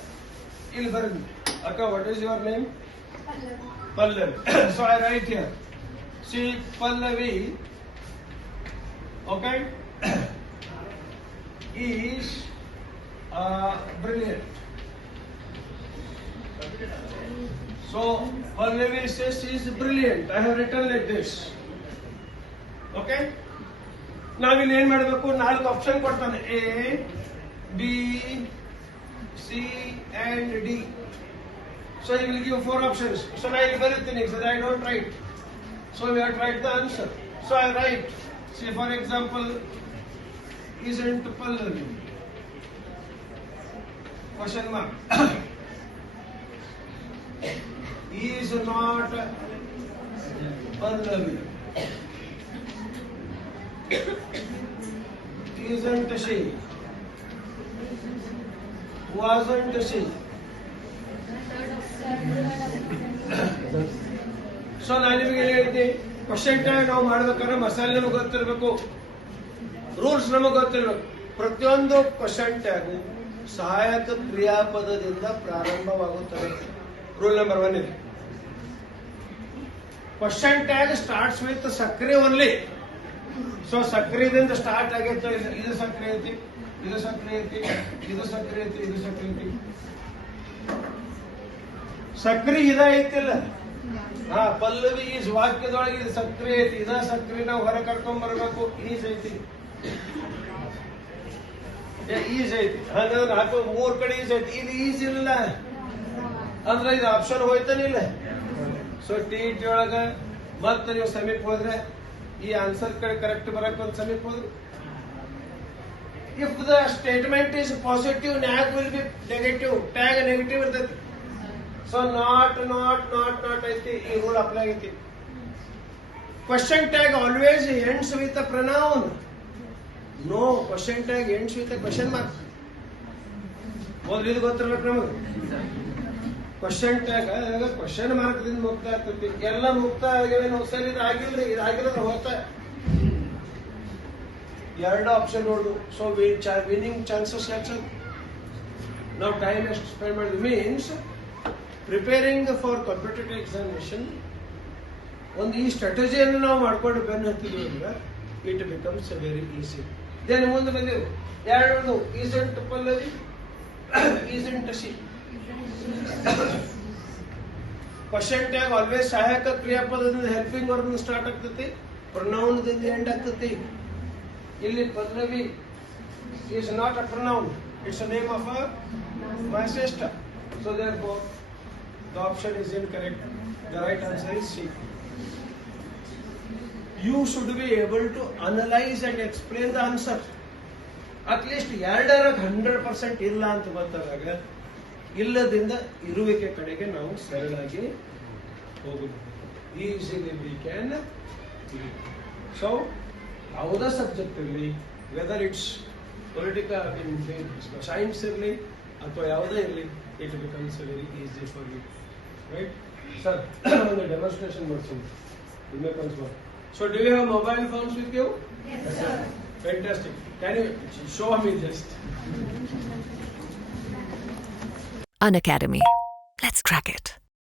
ಇಲ್ಲಿ ಬರೀ ಅಕ್ಕ, what is your name? Pallavi. So I write here. See, Pallavi, okay, is brilliant. So Pallavi says she is brilliant. I have written like this. Okay. ನಾವಿಲ್ಲಿ ಏನ್ ಮಾಡಬೇಕು? 4 ಆಪ್ಷನ್ ಕೊಡ್ತಾನೆ, A, B, C and D. So he will give 4 options. So now I will everything. So I don't write. So we have to write the answer. So I write. See, for example, isn't Pallavi? Question mark. Is not Pallavi. Isn't she? Wasn't she? So ನಾನು ನಿಮಗೆ ಹೇಳಿದ್ದೆ, question tag ನಾವು ಮಾಡ್ಬೇಕಾದ್ರೆ ಮಸಾಲೆ ನಮಗೆ ಗೊತ್ತಿರಬೇಕು, rules ನಮಗೆ ಗೊತ್ತಿರಬೇಕು. ಪ್ರತಿಯೊಂದು ಕ್ವಶನ್ ಟ್ಯಾಗ್ ಸಹಾಯಕ ಕ್ರಿಯಾಪದದಿಂದ ಪ್ರಾರಂಭವಾಗುತ್ತದೆ. ರೂಲ್ ನಂಬರ್ 1 ಇದೆ. ಕ್ವಶನ್ ಟ್ಯಾಗ್ ಸ್ಟಾರ್ಟ್ಸ್ ವಿತ್ ಸಕ್ರಿಯ ಓನ್ಲಿ. ಸೊ ಸಕ್ರಿಯದಿಂದ ಸ್ಟಾರ್ಟ್ ಆಗೈತೆ. ಇದು ಸಕ್ರಿಯ ಐತಿ, ಇದು ಸಕ್ರಿಯ ಐತಿ, ಇದು ಸಕ್ರಿಯ ಐತಿ, ಇದು ಸಕ್ರಿಯ ಐತಿ. ಸಕ್ರಿ ಇದ ಐತಿಲ್ಲ, ಪಲ್ಲವಿ ಈಸ್ ವಾಕ್ಯದೊಳಗೆ ಇದು ಸಕ್ರಿ ಐತಿ, ಇದ ಸಕ್ರಿ ನಾವು ಹೊರ ಕರ್ಕೊಂಡ್ ಬರ್ಬೇಕು. ಈಸ್ ಐತಿ, ಈಸ್ ಐತಿ. ಹಂಗಂದ್ರೆ 3 ಕಡೆ ಈಸ್ ಐತಿ, ಇದು ಈಸ್ ಇಲ್ಲ ಅಂದ್ರೆ ಇದು ಆಪ್ಷನ್ ಹೋಯ್ತಾನಿಲ್ಲ. ಸೊ ಟಿ ಒಳಗ ಮತ್ತೆ ನೀವು ಸಮೀಪ ಹೋದ್ರೆ ಈ ಆನ್ಸರ್ ಕಡೆ ಕರೆಕ್ಟ್ ಬರಕ್ ಒಂದು ಸಮೀಪ ಹೋದ್ರೆ. If the statement is positive, tag will be negative, tag negative ಇರ್ತೈತಿ. ಸೊ ನಾಟ್ ಐತಿ, ಈ ರೂಲ್ ಅಪ್ಲೈ ಆಗೈತಿ. Question tag always ends with a pronoun. No, question tag ends with a question mark. ಮೊದಲಿದು ಗೊತ್ತಿರ್ಬೇಕು ನಮಗೆ. ಕ್ವಶನ್ ಟ್ಯಾಗ್ ಕ್ವಶನ್ ಮಾರ್ಕ್ ದಿಂದ ಮುಕ್ತ ಆಗ್ತೈತಿ. ಎಲ್ಲ ಮುಕ್ತ ಆಗಿವೆ ಸರ್, ಇದು ಆಗಿಲ್ರಿ, ಇದು ಆಗಿರೋದು ಹೋಗ್ತಾ. ಎರಡು ಆಪ್ಷನ್ ನೋಡು. ಸೊ ವಿನ್ನಿಂಗ್ ಚಾನ್ಸಸ್ ಹೆಚ್ಚು. ನಾವು ಟೈಮ್ ಎಷ್ಟು ಸ್ಪೆಂಡ್ ಮಾಡಿದ್ವಿ means preparing for competitive examination ಒಂದು ಈ ಸ್ಟ್ರಾಟಜಿಯನ್ನು ನಾವು ಮಾಡ್ಕೊಂಡು ಬೆನ್ನು ಹತ್ತಿದ್ವಿ ಅಂದ್ರೆ it becomes very easy. Then ಮುಂದೆ ಬಂದೆವು ಎರಡು isn't Pallavi isn't she. Question tag always ಸಹಾಯಕ ಕ್ರಿಯಾಪದದಿಂದ ಹೆಲ್ಪಿಂಗ್ ವರ್ಬ್ ಸ್ಟಾರ್ಟ್ ಆಗ್ತೈತಿ, ಪ್ರೊನೌನ್ ದಿಂದ ಎಂಡ್ ಆಗ್ತೈತಿ. ಇಲ್ಲಿ Pallavi is not a pronoun, it's a name of my sister. So therefore the option is incorrect. The right answer is C. You should be able to analyze and explain the answer. At least ಎರಡರಾಗ 100% ಇಲ್ಲ ಅಂತ ಗೊತ್ತಾದಾಗ ಇಲ್ಲದಿಂದ ಇರುವಿಕೆ ಕಡೆಗೆ ನಾವು ಸರಳಾಗಿ ಹೋಗಬಹುದು. Easily we can. So ಯಾವುದೇ subject ಇರಲಿ, ವೆದರ್ ಇಟ್ಸ್ ಪೊಲಿಟಿಕಲ್ ಸೈನ್ಸ್ ಇರಲಿ ಅಥವಾ ಯಾವುದೇ ಇರಲಿ, it becomes very easy for you. Right sir, ಒಂದು ಡೆಮಾನ್ಸ್ಟ್ರೇಷನ್ ಮಾಡ್ತೀನಿ. So do you have mobile phones with you? Yes, sir. Fantastic. Can you show me just? An Academy. Let's crack it.